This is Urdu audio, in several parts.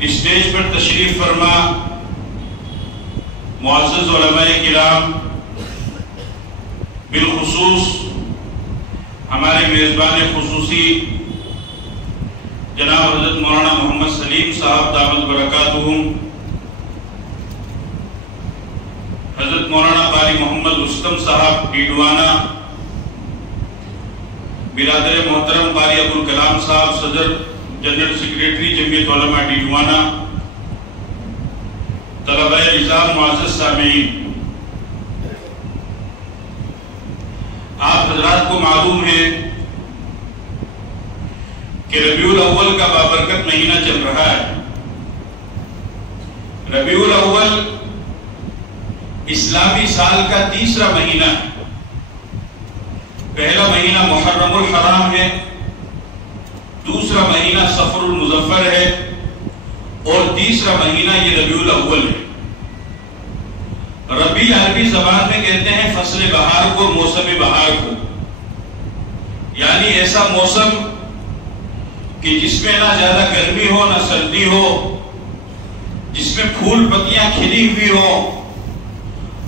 اسٹیج پر تشریف فرما معزز علماء کرام، بالخصوص ہمارے میزبان خصوصی جناب حضرت مولانا محمد سلیم صاحب دامت برکاتہم، حضرت مولانا قاری محمد رستم صاحب ڈیڈوانا، برادر محترم قاری ابوالکلام صاحب صدر جنرل سیکریٹری جمعیت علماء ڈیڈوانا، طلبہ نظام، معزز سامعین، آپ حضرات کو معلوم ہے کہ ربیع الاول کا بابرکت مہینہ چل رہا ہے۔ ربیع الاول اسلامی سال کا تیسرا مہینہ ہے۔ پہلا مہینہ محرم الحرام ہے، دوسرا مہینہ صفر المظفر ہے، اور تیسرا مہینہ یہ ربیع الاول ہے۔ ربیع عربی زبان میں کہتے ہیں فصل بہار کو، موسم بہار کو، یعنی ایسا موسم کہ جس میں نہ زیادہ گرمی ہو نہ سردی ہو، جس میں پھول پتیاں کھلی ہوئی ہو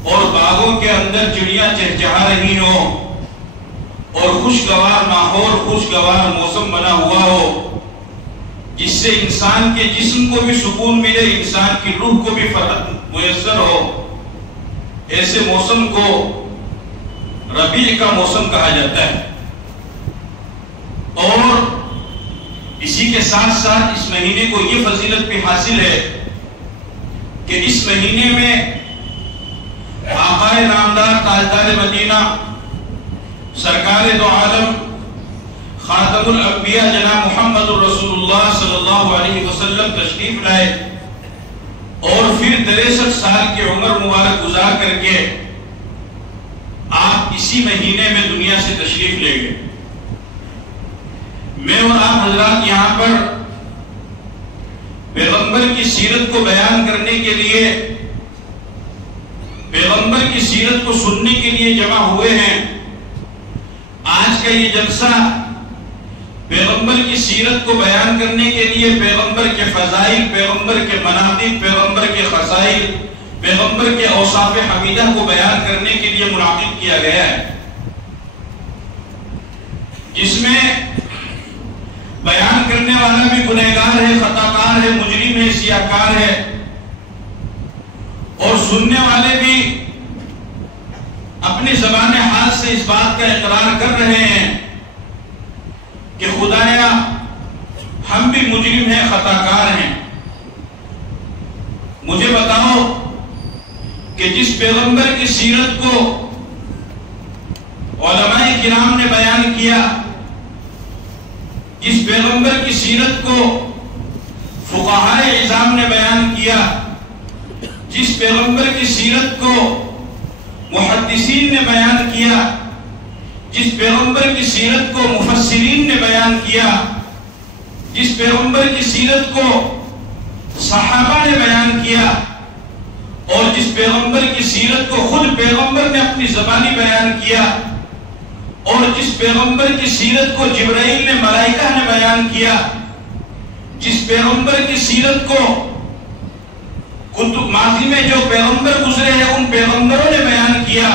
اور باغوں کے اندر چڑیاں چہچہا رہی ہو اور خوشگوار ماحول، خوشگوار موسم بنا ہوا ہو، جس سے انسان کے جسم کو بھی سکون ملے، انسان کی روح کو بھی فرحت میسر ہو، ایسے موسم کو ربیع کا موسم کہا جاتا ہے۔ اور اسی کے ساتھ ساتھ اس مہینے کو یہ فضیلت بھی حاصل ہے کہ اس مہینے میں آقا نامدار تاجدار مدینہ سرکار دو عالم خاتم الانبیاء جناب محمد رسول اللہ صلی اللہ علیہ وسلم تشریف لائے اور پھر 63 سال کی عمر مبارک گزار کر کے آپ اسی مہینے میں دنیا سے تشریف لے گئے۔ میں اور آپ حضرات یہاں پر پیغمبر کی سیرت کو بیان کرنے کے لیے، پیغمبر کی سیرت کو سننے کے لیے جمع ہوئے ہیں۔ آج کا یہ جلسہ پیغمبر کی سیرت کو بیان کرنے کے لیے، پیغمبر کے فضائل، پیغمبر کے مناقب، پیغمبر کے خصائل، پیغمبر کے اوصاف حمیدہ کو بیان کرنے کے لیے منعقد کیا گیا ہے، جس میں بیان کرنے والا بھی گنہگار ہے، خطاکار ہے، مجرم ہے، سیاہکار ہے، اور سننے والے بھی اپنی زبان حال سے اس بات کا اقرار کر رہے ہیں کہ خدایا ہم بھی مجرم ہیں، خطاکار ہیں۔ مجھے بتاؤ کہ جس پیغمبر کی سیرت کو علماء کرام نے بیان کیا، جس پیغمبر کی سیرت کو فقہاء عظام نے بیان کیا، جس پیغمبر کی سیرت کو محدثین نے بیان کیا، جس پیغمبر کی سیرت کو مفسرین نے بیان کیا، جس پیغمبر کی سیرت کو صحابہ نے بیان کیا، اور جس پیغمبر کی سیرت کو خود پیغمبر نے اپنی زبانی بیان کیا، اور جس پیغمبر کی سیرت کو جبرائیل نے، ملائکہ نے بیان کیا، جس پیغمبر کی سیرت کو ماضی میں جو پیغمبر گزرے ہیں ان پیغمبروں نے بیان کیا،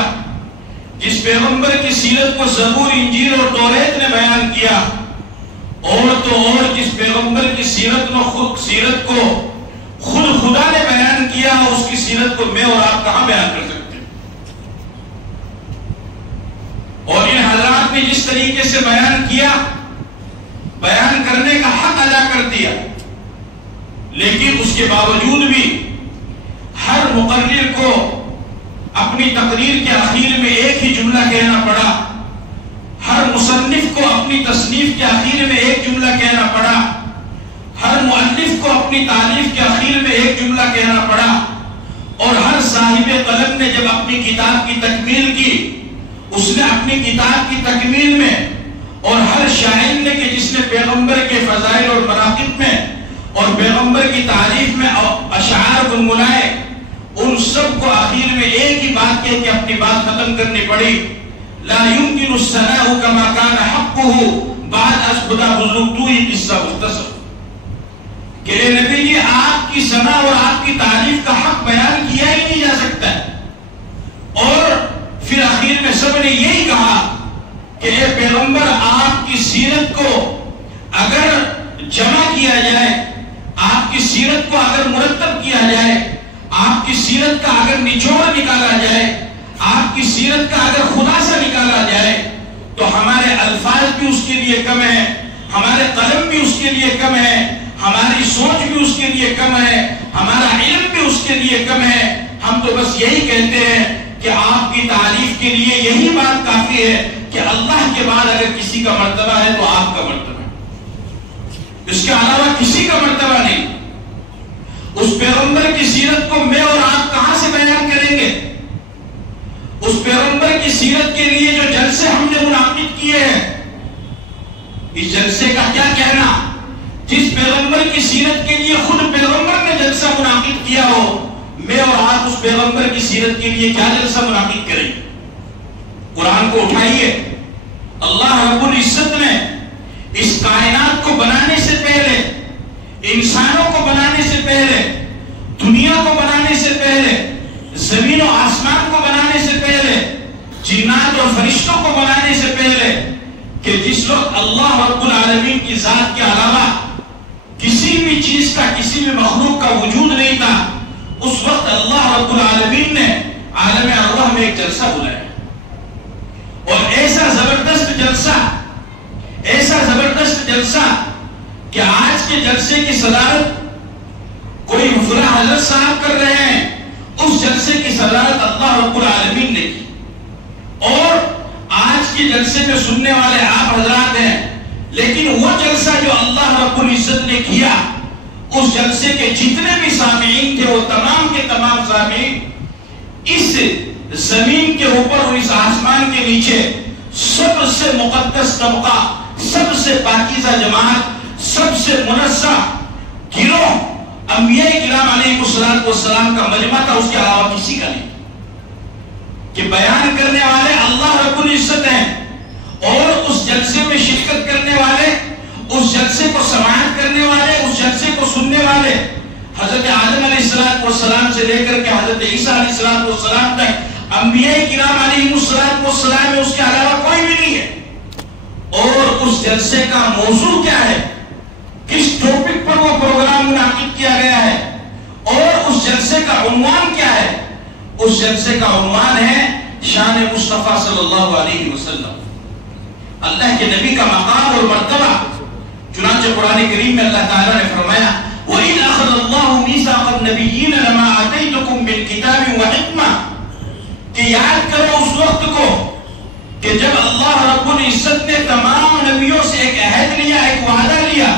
جس پیغمبر کی سیرت کو زبور، انجیل اور توریت نے بیان کیا، اور تو اور جس پیغمبر کی سیرت کو خود خدا نے بیان کیا، اس کی سیرت کو میں اور آپ کہاں بیان کر سکتے ہیں؟ اور ان حضرات نے جس طریقے سے بیان کیا، بیان کرنے کا حق ادا کر دیا، لیکن اس کے باوجود بھی ہر مقرر کو اپنی تقریر کے آخر میں ایک ہی جملہ کہنا پڑا، ہر مصنف کو اپنی تصنیف کے آخر میں ایک جملہ کہنا پڑا، ہر مؤلف کو اپنی تعریف کے آخر میں ایک جملہ کہنا پڑا، اور ہر صاحب قلم نے جب اپنی کتاب کی تکمیل کی، اس نے اپنی کتاب کی تکمیل میں، اور ہر شاعر نے کہ جس نے پیغمبر کے فضائل اور مناقب میں اور پیغمبر کی تعریف میں اشعار گنگنائے، ان سب کو آخر میں ایک ہی بات کہہ کے اپنی بات ختم کرنی پڑی، لا يمكن الثناء كما كان حقه بعد از خدا بزرگ تو ہی قصہ مختصر کہ اے نبی جی آپ آپ کی ثنا اور آپ کی تعریف کا حق بیان کیا ہی نہیں جا سکتا ہے۔ اور پھر آخر میں سب نے یہی کہا کہ اے پیغمبر، آپ کی سیرت کو اگر جمع کیا جائے، آپ کی سیرت کو اگر مرتب کیا جائے، آپ کی سیرت کا اگر نچوڑ نکالا جائے، آپ کی سیرت کا اگر خلاصہ نکالا جائے تو ہمارے الفاظ بھی اس کے لیے کم ہیں، ہمارے قلم بھی اس کے لیے کم ہے، ہماری سوچ بھی اس کے لیے کم ہے، ہمارا علم بھی اس کے لیے کم ہے۔ ہم تو بس یہی کہتے ہیں کہ آپ کی تعریف کے لیے یہی بات کافی ہے کہ اللہ کے بعد اگر کسی کا مرتبہ ہے تو آپ کا مرتبہ ہے، اس کے علاوہ کسی کا مرتبہ نہیں۔ اس پیغمبر کی سیرت کو میں اور آپ کہاں سے بیان کریں گے؟ اس پیغمبر کی سیرت کے لیے جو جلسے ہم نے منعقد کیے ہیں، اس جلسے کا کیا کہنا؟ جس پیغمبر کی سیرت کے لیے خود پیغمبر نے جلسہ منعقد کیا ہو، میں اور آپ اس پیغمبر کی سیرت کے لیے کیا جلسہ منعقد کریں؟ قرآن کو اٹھائیے۔ اللہ رب العزت نے اس کائنات کو بنانے سے پہلے، انسانوں کو بنانے سے پہلے، دنیا کو بنانے سے پہلے، زمین و آسمان کو بنانے سے پہلے، جنات اور فرشتوں کو بنانے سے پہلے، کہ جس وقت اللہ رب العالمین کی ذات کے علاوہ کسی بھی چیز کا، کسی بھی مخلوق کا وجود نہیں تھا، اس وقت اللہ رب العالمین نے عالم ارواح میں ایک جلسہ بلایا، اور ایسا زبردست جلسہ، ایسا زبردست جلسہ کہ آج کے جلسے کی صدارت کوئی مفرح حضرت صاحب کر رہے ہیں، اس جلسے کی صدارت اللہ رب العالمین نے کی، اور آج کے جلسے میں سننے والے آپ حضرات ہیں، لیکن وہ جلسہ جو اللہ رب العزت نے کیا، اس جلسے کے جتنے بھی سامعین تھے وہ تمام کے تمام سامعین اس زمین کے اوپر اور اس آسمان کے نیچے سب سے مقدس طبقہ، سب سے پاکیزہ جماعت، سب سے منزہ گروہ انبیاء کرام علیہ السلام کا مجمع تھا، اس کے علاوہ کسی کا نہیں، کہ بیان کرنے والے اللہ رب العزت ہیں، اور اس جلسے میں شرکت کرنے والے، اس جلسے کو سماعت کرنے والے، اس جلسے کو سننے والے حضرت آدم علیہ السلام سے لے کر کے حضرت عیسیٰ علیہ السلام تک انبیاء کرام علیہ السلام میں اس کے علاوہ کوئی بھی نہیں ہے۔ اور اس جلسے کا موضوع کیا ہے، کس ٹاپک پر وہ پروگرام منعقد کیا گیا ہے، اور اس جلسے کا عنوان کیا ہے؟ اس جلسے کا عنوان ہے شان مصطفیٰ صلی اللہ علیہ وسلم، اللہ کے نبی کا مقام اور مرتبہ۔ چنانچہ قرآن کریم میں اللہ تعالیٰ نے فرمایا وَإِذْ أَخَذَ اللَّهُ مِيثَاقَ النَّبِيِّينَ لَمَا آتَيْتُكُم مِّن كِتَابٍ وَحِكْمَةٍ، کہ یاد کرو اس وقت کو کہ جب اللہ رب العزت نے تمام نبیوں سے ایک عہد لیا، ایک وعدہ لیا،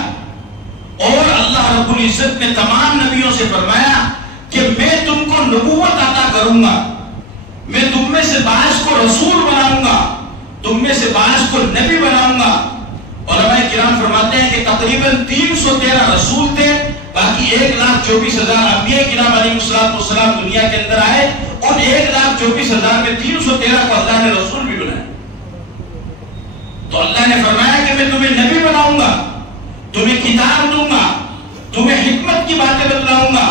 اور اللہ رب العزت نے تمام نبیوں سے فرمایا کہ میں تم کو نبوت عطا کروں گا، میں تم میں سے بعض کو رسول بناؤں گا، تم میں سے بعض کو نبی بناؤں گا۔ علماء کرام فرماتے ہیں کہ تقریباً 313 رسول تھے، باقی 1,24,000 انبیاء کرام علیہ السلام دنیا کے اندر آئے، اور 1,24,000 میں 313 کو اللہ نے رسول بھی بنایا۔ تو اللہ نے فرمایا کہ میں تمہیں نبی بناؤں گا، تمہیں کتاب دوں گا، تمہیں حکمت کی باتیں بتلاؤں گا۔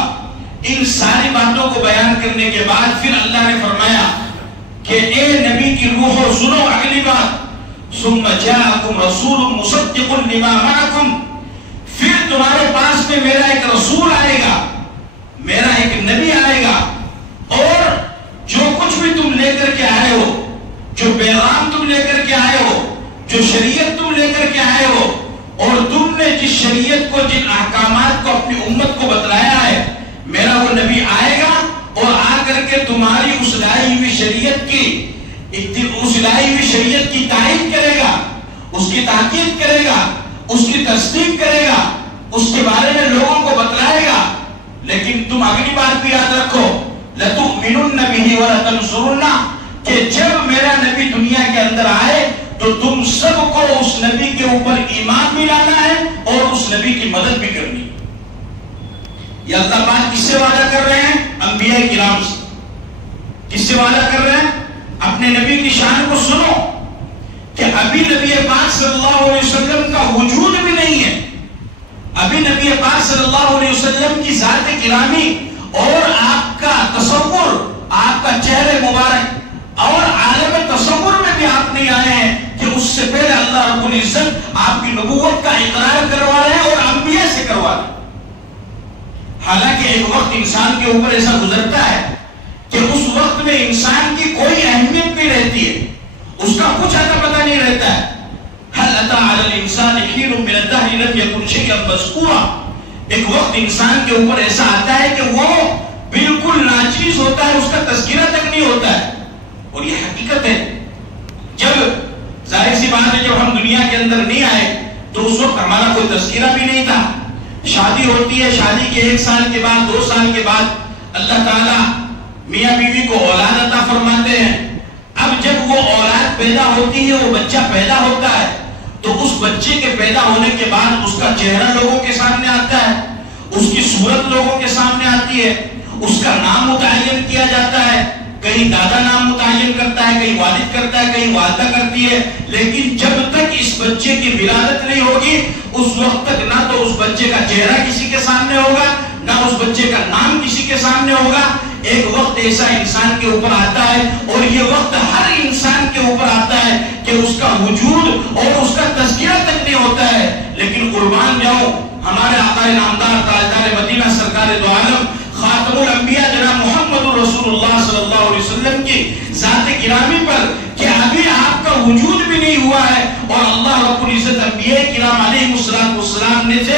ان ساری باتوں کو بیان کرنے کے بعد پھر اللہ نے فرمایا کہ اے نبی کی روح، سنو اگلی بات، ثم جاءکم رسول مصدق لما معکم، پھر تمہارے پاس میں میرا ایک رسول آئے گا، میرا ایک نبی آئے گا، اور جو کچھ بھی تم لے کر کے آئے ہو، جو پیغام تم لے کر کے آئے ہو، جو شریعت تم لے کر کے آئے ہو، اور تم نے جس شریعت کو، جن احکامات کو اپنی امت کو بتلایا ہے، میرا وہ نبی آئے گا اور آ کر کے تمہاری اس لائی ہوئی شریعت کی تائید کرے گا، اس کی تاکید کرے گا، اس کی تصدیق کرے گا، اس کے بارے میں لوگوں کو بتلائے گا۔ لیکن تم اگلی بات بھی یاد رکھو، لَتُؤْمِنُنَّ بِهِ وَلَتَنْصُرُنَّهُ، کہ جب میرا نبی دنیا کے اندر آئے تو تم سب کو اس نبی کے اوپر ایمان بھی لانا ہے اور اس نبی کی مدد بھی کرنی ہے۔ یہ اللہ پاک کس سے وعدہ کر رہے ہیں؟ انبیاء کرام سے۔ کس سے وعدہ کر رہے ہیں؟ اپنے نبی کی شان کو سنو کہ ابھی نبی پاک صلی اللہ علیہ وسلم کا وجود بھی نہیں ہے، ابھی نبی پاک صلی اللہ علیہ وسلم وسلم کی ذات گرامی اور آپ کا تصور، آپ کا چہرے مبارک اور عالم تصور میں بھی آپ نہیں آئے ہیں کہ اس سے پہلے اللہ رب العزت آپ کی نبوت کا اقرار کروا رہے ہیں اور انبیاء سے کروا رہے ہیں۔ حالانکہ ایک وقت انسان کے اوپر ایسا گزرتا ہے کہ اس وقت میں انسان کی کوئی اہمیت نہیں رہتی ہے، اس کا کچھ اتا پتہ نہیں رہتا ہے۔ هل اتى على الانسان حين من الدهر لم يكن شيئا مذكورا، ایک وقت انسان کے اوپر ایسا آتا ہے کہ وہ بالکل ناچیز ہوتا ہے، اس کا تذکرہ تک نہیں ہوتا ہے۔ اور یہ حقیقت ہے، جب ظاہر سی بات ہے جب ہم دنیا کے اندر نہیں آئے تو اس وقت ہمارا کوئی تذکرہ بھی نہیں تھا۔ شادی ہوتی ہے، شادی کے 1 سال کے بعد 2 سال کے بعد اللہ تعالیٰ میاں بیوی کو اولاد عطا فرماتے ہیں۔ اب جب وہ اولاد پیدا ہوتی ہے، وہ بچہ پیدا ہوتا ہے، تو اس بچے کے پیدا ہونے کے بعد اس کا چہرہ لوگوں کے سامنے آتا ہے، اس کی صورت لوگوں کے سامنے آتی ہے، اس کا نام متعین کیا جاتا ہے، کہیں دادا نام متعین کرتا ہے، کہیں والد کرتا ہے، کہیں والدہ کرتی ہے۔ لیکن جب تک اس بچے کی ولادت نہیں ہوگی اس وقت تک نہ تو اس بچے کا چہرہ کسی کے سامنے ہوگا، نہ اس بچے کا نام کسی کے سامنے ہوگا۔ ایک وقت ایسا انسان کے اوپر آتا ہے، اور یہ وقت ہر انسان کے اوپر آتا ہے کہ اس کا وجود اور اس کا تذکرہ تک نہیں ہوتا ہے۔ لیکن قربان جاؤ ہمارے آقا نامدار تاجدار مدینہ سرکار دو عالم خاتم الانبیاء جناب محمد رسول اللہ صلی اللہ علیہ وسلم کی ذات گرامی پر کہ ابھی آپ کا وجود بھی نہیں ہوا ہے، اور اللہ رب العزت انبیاء کرام علیہ السلام نے سے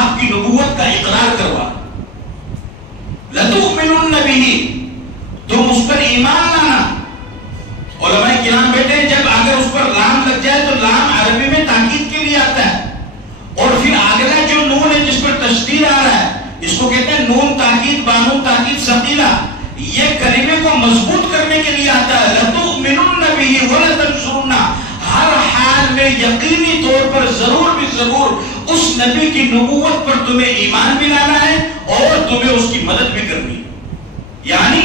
آپ کی نبوت کا اقرار کروا۔ لَتُؤْمِنُنَّ بِهِ، تم اس پر ایمان لانا۔ علماء کرام بیٹے جب اگر اس پر لام لگ جائے تو لام عربی میں تاکید کے لیے آتا ہے، اور پھر اگلا جو نون ہے جس پر تشدید آ رہا ہے اس کو کہتے ہیں نون تاکید، بانون تاکید ثقیلہ، یہ کلمے کو مضبوط کرنے کے لیے آتا ہے۔ لَتُؤْمِنُنَّ بِهِ وَلَتَنْصُرُنَّهُ، ہر حال میں یقینی طور پر ضرور بھی ضرور اس نبی کی نبوت پر تمہیں ایمان بھی لانا ہے اور تمہیں اس کی مدد بھی کرنی ہے۔ یعنی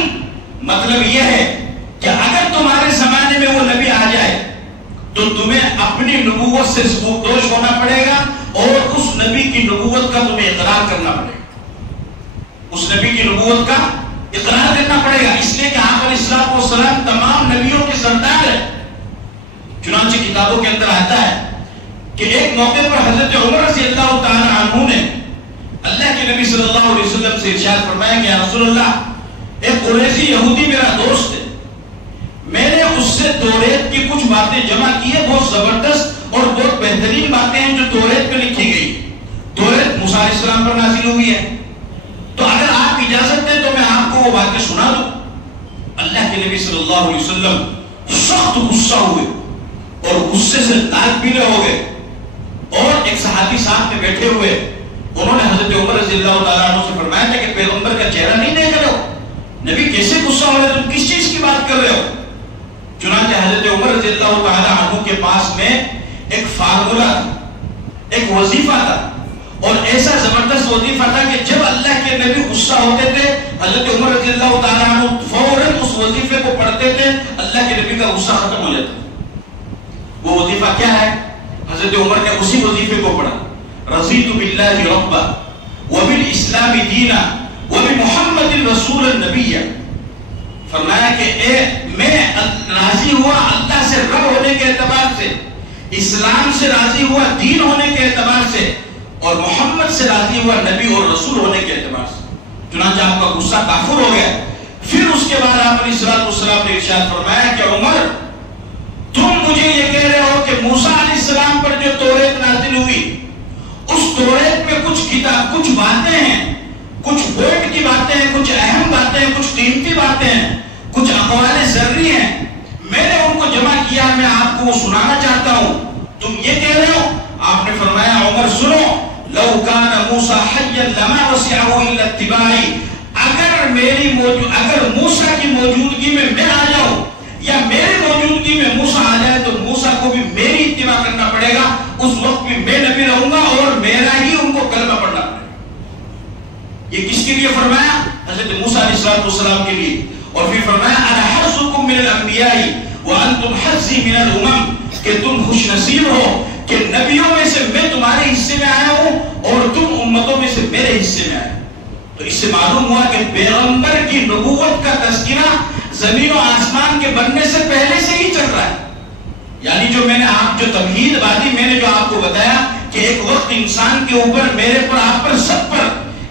مطلب یہ ہے کہ اگر تمہارے زمانے میں وہ نبی آ جائے تو تمہیں اپنی نبوت سے دوش ہونا پڑے گا اور اس نبی کی نبوت کا تمہیں اقرار کرنا پڑے گا، اس نبی کی نبوت کا اقرار کرنا پڑے گا، اس لیے کہ آپ علیہ السلام تمام نبیوں کے سردار ہیں۔ چنانچہ کتابوں کے اندر آتا ہے کہ ایک موقع پر حضرت عمر رضی اللہ تعالی عنہ نے اللہ کے نبی صلی اللہ علیہ وسلم سے ارشاد فرمایا کہ یا رسول اللہ، ایک قریشی یہودی میرا دوست ہے، میں نے اس سے توریت کی کچھ باتیں جمع کی ہے، بہت زبردست اور بہت بہترین باتیں ہیں جو توریت میں لکھی گئی۔ توریت موسیٰ علیہ السلام پر نازل ہوئی ہے، تو اگر آپ اجازت دیں تو میں آپ کو وہ باتیں سنا دوں۔ اللہ کے نبی صلی اللہ علیہ وسلم سخت غصہ ہوئے اور غصے سے لال پیلے ہو گئے، اور ایک صحابی ساتھ میں بیٹھے ہوئے انہوں نے حضرت عمر رضی اللہ تعالیٰ عنہ سے فرمایا تھا کہ پیغمبر کا چہرہ نہیں دیکھ رہے ہو، نبی کیسے غصہ ہو رہے، تم کس چیز کی بات کر رہے ہو؟ چنانچہ حضرت عمر رضی اللہ تعالیٰ عنہ کے پاس میں ایک فارمولہ تھا، ایک وظیفہ تھا، اور ایسا زبردست وظیفہ تھا کہ جب اللہ کے نبی غصہ ہوتے تھے حضرت عمر رضی اللہ تعالیٰ عنہ فوراً اس وظیفے کو پڑھتے تھے، اللہ کے نبی کا غصہ ختم ہو جاتا۔ وہ وظیفہ کیا ہے؟ حضرت عمر نے اسی وظیفے کو پڑھا، رضیت باللہ ربا وبالاسلام دینا وبمحمد رسول النبی، فرمایا کہ میں راضی ہوا اللہ سے رب ہونے کے اعتبار سے، اسلام سے راضی ہوا دین ہونے کے اعتبار سے، اور محمد سے راضی ہوا نبی اور رسول ہونے کے اعتبار سے۔ چنانچہ آپ کا غصہ کافر ہو گیا۔ پھر اس کے بعد آپ علیہ السلام نے ارشاد فرمایا کہ عمر، تم مجھے یہ کہہ رہے ہو کہ موسیٰ علیہ السلام پر جو توریت نازل ہوئی اس توریت میں کچھ باتیں ہیں، کچھ پوائنٹ کی باتیں ہیں، کچھ اہم باتیں ہیں، کچھ قیمتی باتیں ہیں، کچھ اقوال ذری ہیں، میں نے ان کو جمع کیا، میں آپ کو وہ سنانا چاہتا ہوں، تم یہ کہہ رہے ہو؟ آپ نے فرمایا عمر سنو، لو کان موسیٰ حیا لما وسعہ الا اتباعی، اگر موسیٰ کی موجودگی میں آ جاؤں یا میری موجودگی میں موسیٰ آ جائے تو موسیٰ کو بھی میری اتباع کرنا پڑے گا، اس وقت بھی میں نبی رہوں گا اور میرا ہی ان کو کلمہ پڑھنا پڑے گا۔ یہ کس کے لیے فرمایا؟ حضرت موسیٰ علیہ السلام کے لیے۔ اور پھر فرمایا انا حظکم من الانبیاء وانتم حظی من الامم، کہ تم خوش نصیب ہو کہ نبیوں میں سے میں تمہارے حصے میں آیا ہوں اور تم امتوں میں سے میرے حصے میں آئے۔ تو اس سے معلوم ہوا کہ پیغمبر کی نبوت کا تذکرہ زمین و آسمان کے بننے سے پہلے سے ہی چل رہا ہے. یعنی جو تمہید بازی میں نے جو آپ کو بتایا کہ ایک وقت انسان کے اوپر، میرے پر، آپ پر، سب پر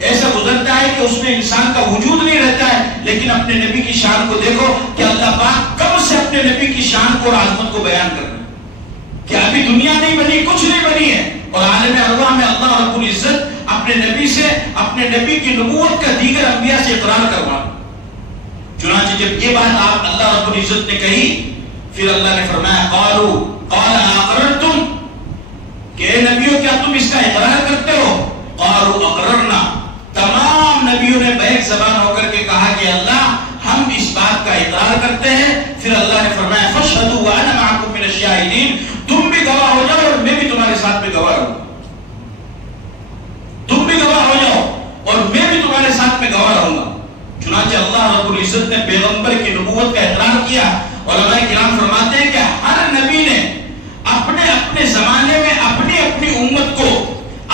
ایسا گزرتا ہے کہ اس میں انسان کا وجود نہیں رہتا ہے، لیکن اپنے نبی کی شان کو دیکھو کہ اللہ پاک کب سے اپنے نبی کی شان کو اور عظمت کو بیان کر رہے ہیں کہ ابھی دنیا نہیں بنی، کچھ نہیں بنی ہے، اور عالم ارواح میں اللہ رب العزت اپنے نبی سے، اپنے نبی کی نبوت کا دیگر انبیاء سے اقرار کروا. چنانچہ جب یہ بات آپ اللہ رب العزت نے کہی، پھر اللہ نے فرمایا قال اقررتم، کہ اے نبیوں کیا تم اس کا اقرار کرتے ہو؟ قالوا اقررنا، تمام نبیوں نے بیک زبان ہو کر کے کہا کہ اللہ ہم اس بات کا اقرار کرتے ہیں. پھر اللہ نے فرمایا فاشهدوا وانا معكم من الشاهدين، تم بھی گواہ ہو جاؤ اور میں بھی تمہارے ساتھ میں گواہ رہوں. تم بھی گواہ ہو جاؤ اور میں بھی تمہارے ساتھ میں گواہ رہوں گا. چنانچہ اللہ رب العزت نے پیغمبر کی نبوت کا اقرار کیا. علماء کرام فرماتے ہیں کہ ہر نبی نے اپنے اپنے زمانے میں اپنی اپنی امت کو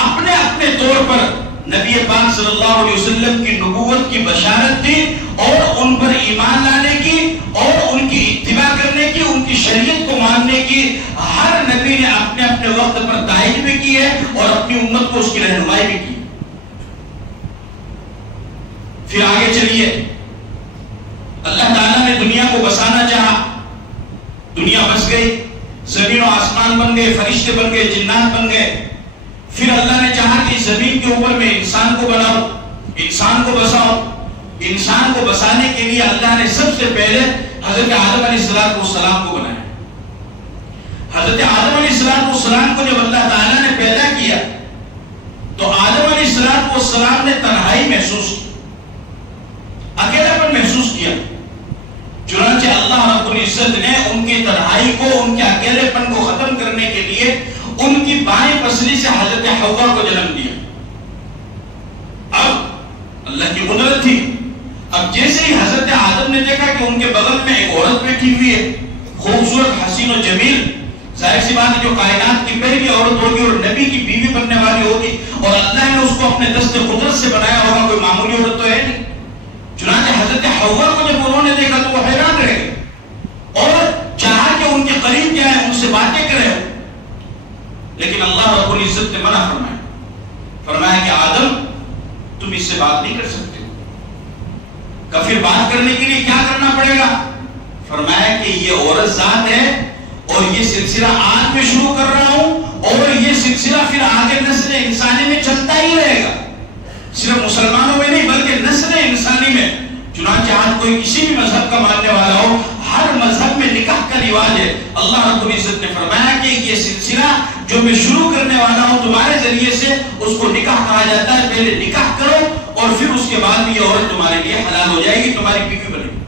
اپنے اپنے طور پر نبی پاک صلی اللہ علیہ وسلم کی نبوت کی بشارت دی اور ان پر ایمان لانے کی اور ان کی اتباع کرنے کی، ان کی شریعت کو ماننے کی ہر نبی نے اپنے اپنے وقت پر تائید بھی کی ہے اور اپنی امت کو اس کی رہنمائی بھی کی. پھر آگے چلیے، اللہ تعالیٰ نے دنیا کو بسانا چاہا، دنیا بس گئی، زمین و آسمان بن گئے، فرشتے بن گئے، جنات بن گئے. پھر اللہ نے چاہا کہ زمین کے اوپر میں انسان کو بناؤ، انسان کو بساؤ. انسان کو بسانے کے لیے اللہ نے سب سے پہلے حضرت آدم علیہ السلام کو بنایا. حضرت آدم علیہ السلام کو جب اللہ تعالیٰ نے پیدا کیا تو آدم علیہ السلام نے تنہائی محسوس کی، اکیلا پن محسوس کیا. چنانچہ اللہ رب العزت نے ان کی تنہائی کو، ان کے اکیلے پن کو ختم کرنے کے لیے ان کی بائیں پسلی سے حضرت حوا کو جنم دیا. اب اللہ کی قدرت تھی، اب جیسے ہی حضرت آدم نے دیکھا کہ ان کے بغل میں ایک عورت بیٹھی ہوئی ہے، خوبصورت، حسین و جمیل، ظاہر سی بات ہے جو کائنات کی پہلی عورت ہوگی اور نبی کی بیوی بننے والی ہوگی، اور اللہ نے اس کو اپنے دست قدرت سے بنایا ہوگا، کوئی معمولی عورت تو ہے نہیں. چنانچہ حضرت حوا کو جب انہوں نے دیکھا تو وہ حیران رہ گئے اور چاہا کہ ان کے قریب جائیں، ان سے باتیں کریں، لیکن اللہ رب العزت نے منع فرمایا کہ آدم تم اس سے بات نہیں کر سکتے. پھر بات کرنے کے لیے کیا کرنا پڑے گا؟ فرمایا کہ یہ عورت ذات ہے اور یہ سلسلہ آج میں شروع کر رہا ہوں اور یہ سلسلہ پھر آگے نسل انسانی میں چلتا ہی رہے گا، صرف مسلمانوں میں نہیں بلکہ نسل انسانی میں. چنانچہ آج کوئی کسی بھی مذہب کا ماننے والا ہو، ہر مذہب میں نکاح کا رواج ہے. اللہ رب العزت نے فرمایا کہ یہ سلسلہ جو میں شروع کرنے والا ہوں تمہارے ذریعے سے، اس کو نکاح کہا جاتا ہے. پہلے نکاح کرو اور پھر اس کے بعد یہ عورت تمہارے لیے حلال ہو جائے گی، تمہاری بیوی بنے گی.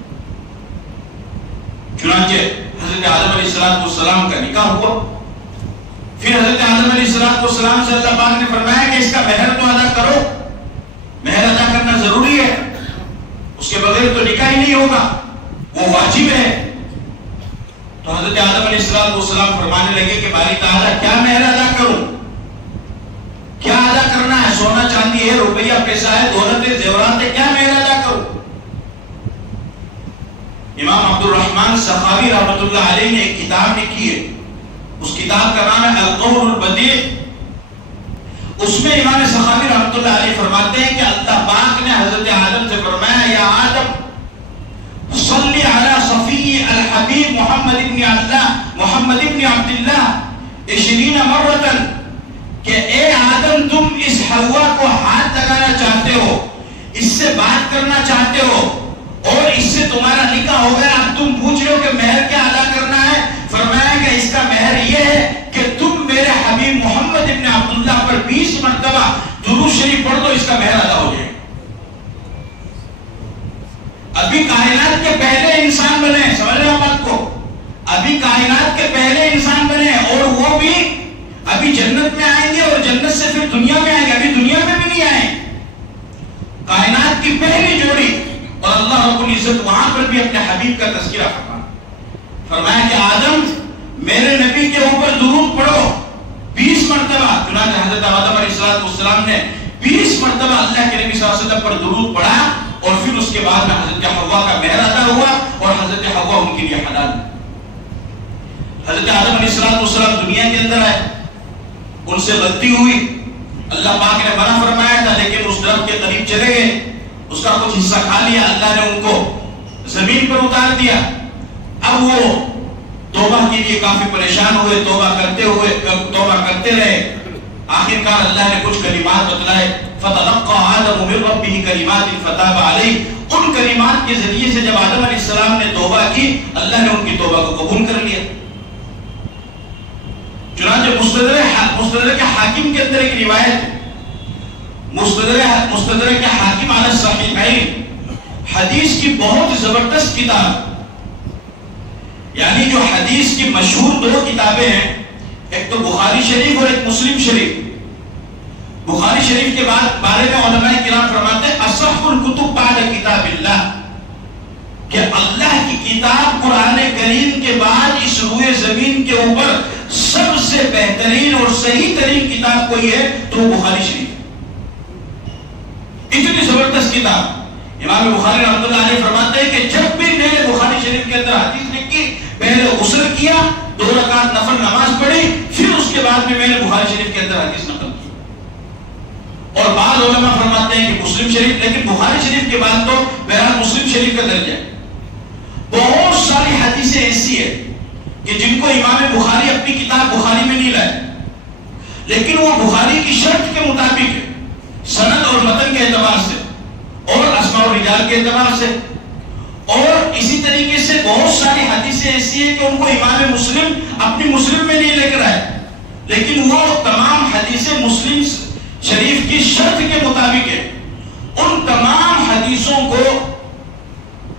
چنانچہ حضرت آدم علیہ السلام کا نکاح ہوا. پھر حضرت آدم علیہ السلام سے اللہ پاک نے فرمایا کہ اس کا مہر تو ادا کرو. مہر ادا کرنا ضروری ہے، اس کے بغیر تو نکاح ہی نہیں ہوگا، وہ واجب ہے. تو حضرت آدم علیہ السلام فرمانے لگے کہ باری تعالیٰ کیا مہر ادا کروں، کیا ادا کرنا ہے؟ سونا چاندی ہے، روپیہ پیسہ ہے، دولت ہے، زیورات ہے، کیا مہر ادا کروں؟ امام عبد الرحمن سخاوی رحمۃ اللہ علیہ نے ایک کتاب لکھی ہے، اس کتاب کا نام ہے القول البدیع. اس میں امام سخاوی رحمۃ اللہ علیہ فرماتے ہیں کہ اللہ پاک نے حضرت آدم سے فرمایا یا آدم صلی علی صفی الحبیب محمد ابن عبداللہ 20 مرتن، کہ اے آدم تم اس حوا کو ہاتھ لگانا چاہتے ہو، اس سے بات کرنا چاہتے ہو اور اس سے تمہارا نکاح ہو گیا. اب تم پوچھ رہے ہو کہ مہر کیا ادا کرنا ہے؟ فرمایا کہ اس کا مہر یہ ہے کہ تم میرے حبیب محمد ابن عبداللہ پر 20 مرتبہ درود شریف پڑھ دو، اس کا مہر ادا ہو جائے. ابھی کائنات کے پہلے انسان بنے، سمجھ رہے ہو بات کو؟ ابھی کائنات کے پہلے انسان بنے اور وہ بھی ابھی جنت میں آئیں گے اور جنت سے پھر دنیا میں آئیں گے، ابھی دنیا میں بھی نہیں آئے. کائنات کی پہلی جوڑی، اور اللہ رب العزت وہاں پر بھی اپنے حبیب کا تذکرہ فرمایا کہ آدم میرے نبی کے اوپر درود پڑھو 20 مرتبہ. چنانچہ حضرت آدم علیہ السلام نے 20 مرتبہ اللہ کے نبی صلی اللہ علیہ وسلم وسلم پر درود پڑھا اور پھر اس کے بعد میں حضرت حوا کا مہر ادا ہوا اور حضرت حوا ان کے لیے حلال. حضرت آدم علیہ السلام دنیا کے اندر آئے, ان سے غلطی ہوئی, اللہ پاک نے منع فرمایا تھا لیکن اس درخت کے قریب چلے گئے, اس کا کچھ حصہ کھا لیا, اللہ نے ان کو زمین پر اتار دیا. اب وہ توبہ کے لیے کافی پریشان ہوئے, توبہ کرتے رہے. آخرکار اللہ نے کچھ کلمات بتلائے, فَتَلَقَّى آدَمُ مِن رَبِّهِ كَلِمَاتٍ فَتَابَ عَلَيْهِ. ان کلمات کے ذریعے سے جب آدم علیہ السلام نے توبہ کی, اللہ نے ان کی توبہ کو قبول کر لیا. چنانچہ مستدرک حاکم کے اندر ایک روایت, مستدرک حاکم علی الصحیحین, حدیث کی بہت زبردست کتاب, یعنی جو حدیث کی مشہور دو کتابیں ہیں, ایک تو بخاری شریف اور ایک مسلم شریف. بخاری شریف کے بارے میں علماء کرام فرماتے ہیں اصح الکتب بعد کتاب اللہ, کہ اللہ کی کتاب قرآن کریم کے بعد اس روئے زمین کے اوپر سب سے بہترین اور صحیح ترین کتاب کوئی ہے تو وہ بخاری شریف. اتنی زبردست کتاب. امام بخاری رحمۃ اللہ علیہ فرماتے ہیں کہ جب بھی میں نے بخاری شریف کے اندر حدیث لکھی, پہلے غسل کیا, 2 رکعت نفل نماز پڑھی, پھر اس کے بعد میں نے بخاری شریف کے اندر حدیث نقل کی. اور بعض علماء فرماتے ہیں کہ مسلم شریف, لیکن بخاری شریف کے بعد تو بہرحال مسلم شریف کا درجہ ہے. بہت ساری حدیثیں ایسی ہیں کہ جن کو امام بخاری اپنی کتاب بخاری میں نہیں لائے, لیکن وہ بخاری کی شرط کے مطابق ہے, سند اور متن کے اعتبار سے اور اسماء و رجال کے اعتبار سے. اور اسی طریقے سے بہت ساری حدیثیں ایسی ہیں کہ ان کو امام مسلم اپنی مسلم میں نہیں لے کر آئے, لیکن وہ تمام حدیثیں مسلم شریف کی شرط کے مطابق ہے. ان تمام حدیثوں کو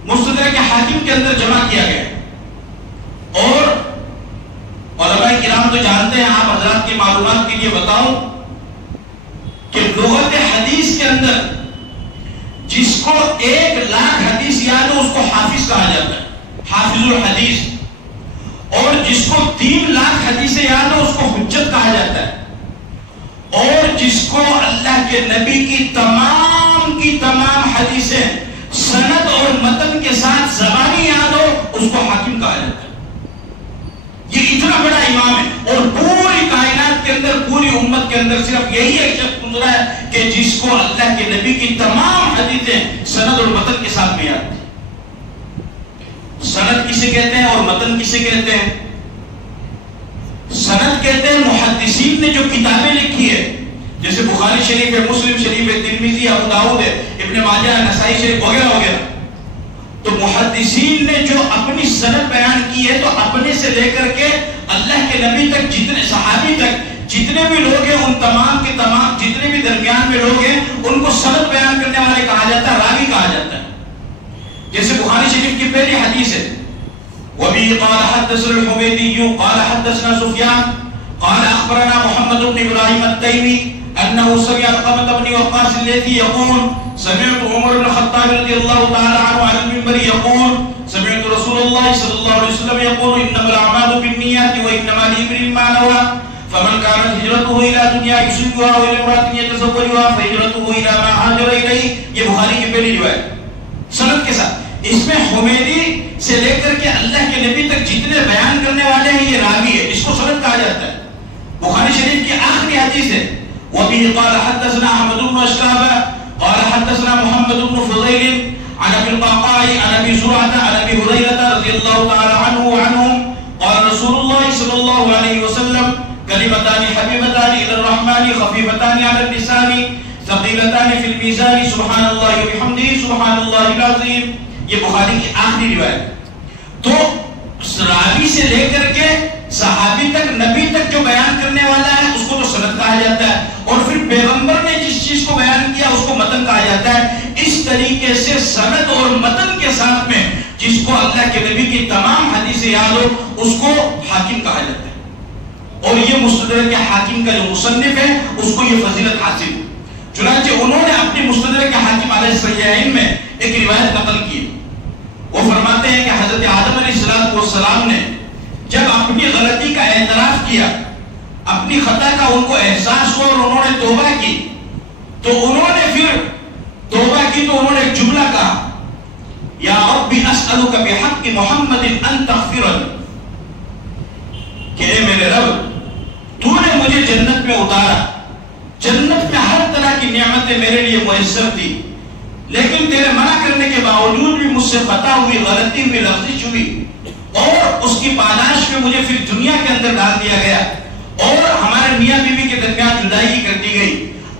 مستدرک حاکم کے اندر جمع کیا گیا. اور علماء کرام تو جانتے ہیں, آپ حضرات کی معلومات کے لیے بتاؤں کہ لغت حدیث کے اندر جس کو 1,00,000 حدیث یاد ہو اس کو حافظ کہا جاتا ہے, حافظ الحدیث. اور جس کو 3,00,000 حدیثیں یاد ہو اس کو حجت کہا جاتا ہے. اور جس کو اللہ کے نبی کی تمام حدیثیں سند اور متن کے ساتھ زبانی یاد ہو اس کو حاکم کہا جاتا ہے. یہ اتنا بڑا امام ہے اور پوری کائنات کے اندر, پوری امت کے اندر صرف یہی ایک شخص گزرا ہے کہ جس کو اللہ کے نبی کی تمام حدیثیں سند اور متن کے ساتھ میں یاد تھی. سند کسے کہتے ہیں اور متن کسے کہتے ہیں؟ سند کہتے ہیں محدثین نے جو کتابیں لکھی ہے, جیسے بخاری شریف ہے, مسلم شریف ہے, ترمذی, ابو داؤد ہے, ابن ماجہ ہے, نسائی شریف وغیرہ وغیرہ. تو محدثین نے جو اپنی سند بیان کی ہے تو اپنے سے لے کر کے اللہ کے نبی تک, جتنے صحابی تک جتنے بھی لوگ ہیں, ان تمام کے تمام جتنے بھی درمیان میں لوگ ہیں ان کو سند بیان کرنے والے کہا جاتا ہے, راوی کہا جاتا ہے. جیسے بخاری شریف کی پہلی حدیث ہے, وَبِهِ قَالَ حَدَّثَنَا الْحُمَيْدِيُّ قَالَ حَدَّثَنَا سُفْيَانُ قَالَ أَخْبَرَنَا مُحَمَّدُ بْنُ إِبْرَاهِيمَ التَّيْمِي أنه سمع علقمة بن وقاص الذي يقول سمعت عمر بن الخطاب رضي الله تعالى عنه على المنبر يقول سمعت رسول الله صلى الله عليه وسلم يقول إنما الأعمال بالنيات وإنما لامرئ ما نوى فمن كانت هجرته إلى دنيا يصيبها أو إلى امرأة يتزوجها فهجرته إلى ما هاجر إليه. یہ بخاری کی پہلی روایت سند کے ساتھ. اس میں حمیدی سے لے کر کے اللہ کے نبی تک جتنے بیان کرنے والے ہیں یہ راوی ہے, اس کو سند کہا جاتا ہے. بخاری شریف کی آخری حدیث ہے, وبه قال حدثنا احمد بن اشراب قال حدثنا محمد بن فضيل عن ابي القعقاع عن ابي زرعه عن ابي هريره رضي الله تعالى عنه وعنهم قال رسول الله صلى الله عليه وسلم كلمتان حبيبتان الى الرحمن خفيفتان على اللسان ثقيلتان في الميزان سبحان الله وبحمده سبحان الله العظيم. یہ بخاری کی آخری روایت. تو راوی سے لے کر کے صحابی تک, نبی تک جو بیان کرنے والا ہے اس کو تو سند کہا جاتا ہے, اور پھر پیغمبر نے جس چیز کو بیان کیا اس کو متن کہا جاتا ہے. اس طریقے سے سند اور متن کے ساتھ میں جس کو اللہ کے نبی کی تمام حدیثیں یاد ہو اس کو حاکم کہا جاتا ہے. اور یہ مستدرک حاکم کا جو مصنف ہے اس کو یہ فضیلت حاصل ہے. چنانچہ انہوں نے اپنی مستدرک حاکم علیہ الصحیحین میں ایک روایت نقل کی. وہ فرماتے ہیں کہ حضرت آدم علیہ السلام نے جب اپنی غلطی کا اعتراف کیا, اپنی خطا کا ان کو احساس ہوا اور انہوں نے توبہ کی, تو انہوں نے پھر توبہ کی تو انہوں نے ایک جملہ کہا، یا ربی اسألک بحق محمد ان تغفر، کہ اے میرے رب تو نے مجھے جنت میں اتارا، جنت میں ہر طرح کی نعمتیں میرے لیے میسر تھی، لیکن تیرے منع کرنے کے باوجود بھی مجھ سے خطا ہوئی، غلطی ہوئی، لغزش ہوئی، اور اس کی پاداش میں مجھے پھر دنیا کے اندر ڈال دیا گیا اور ہمارے میاں بیوی کے درمیان جدائی کر دی گئی۔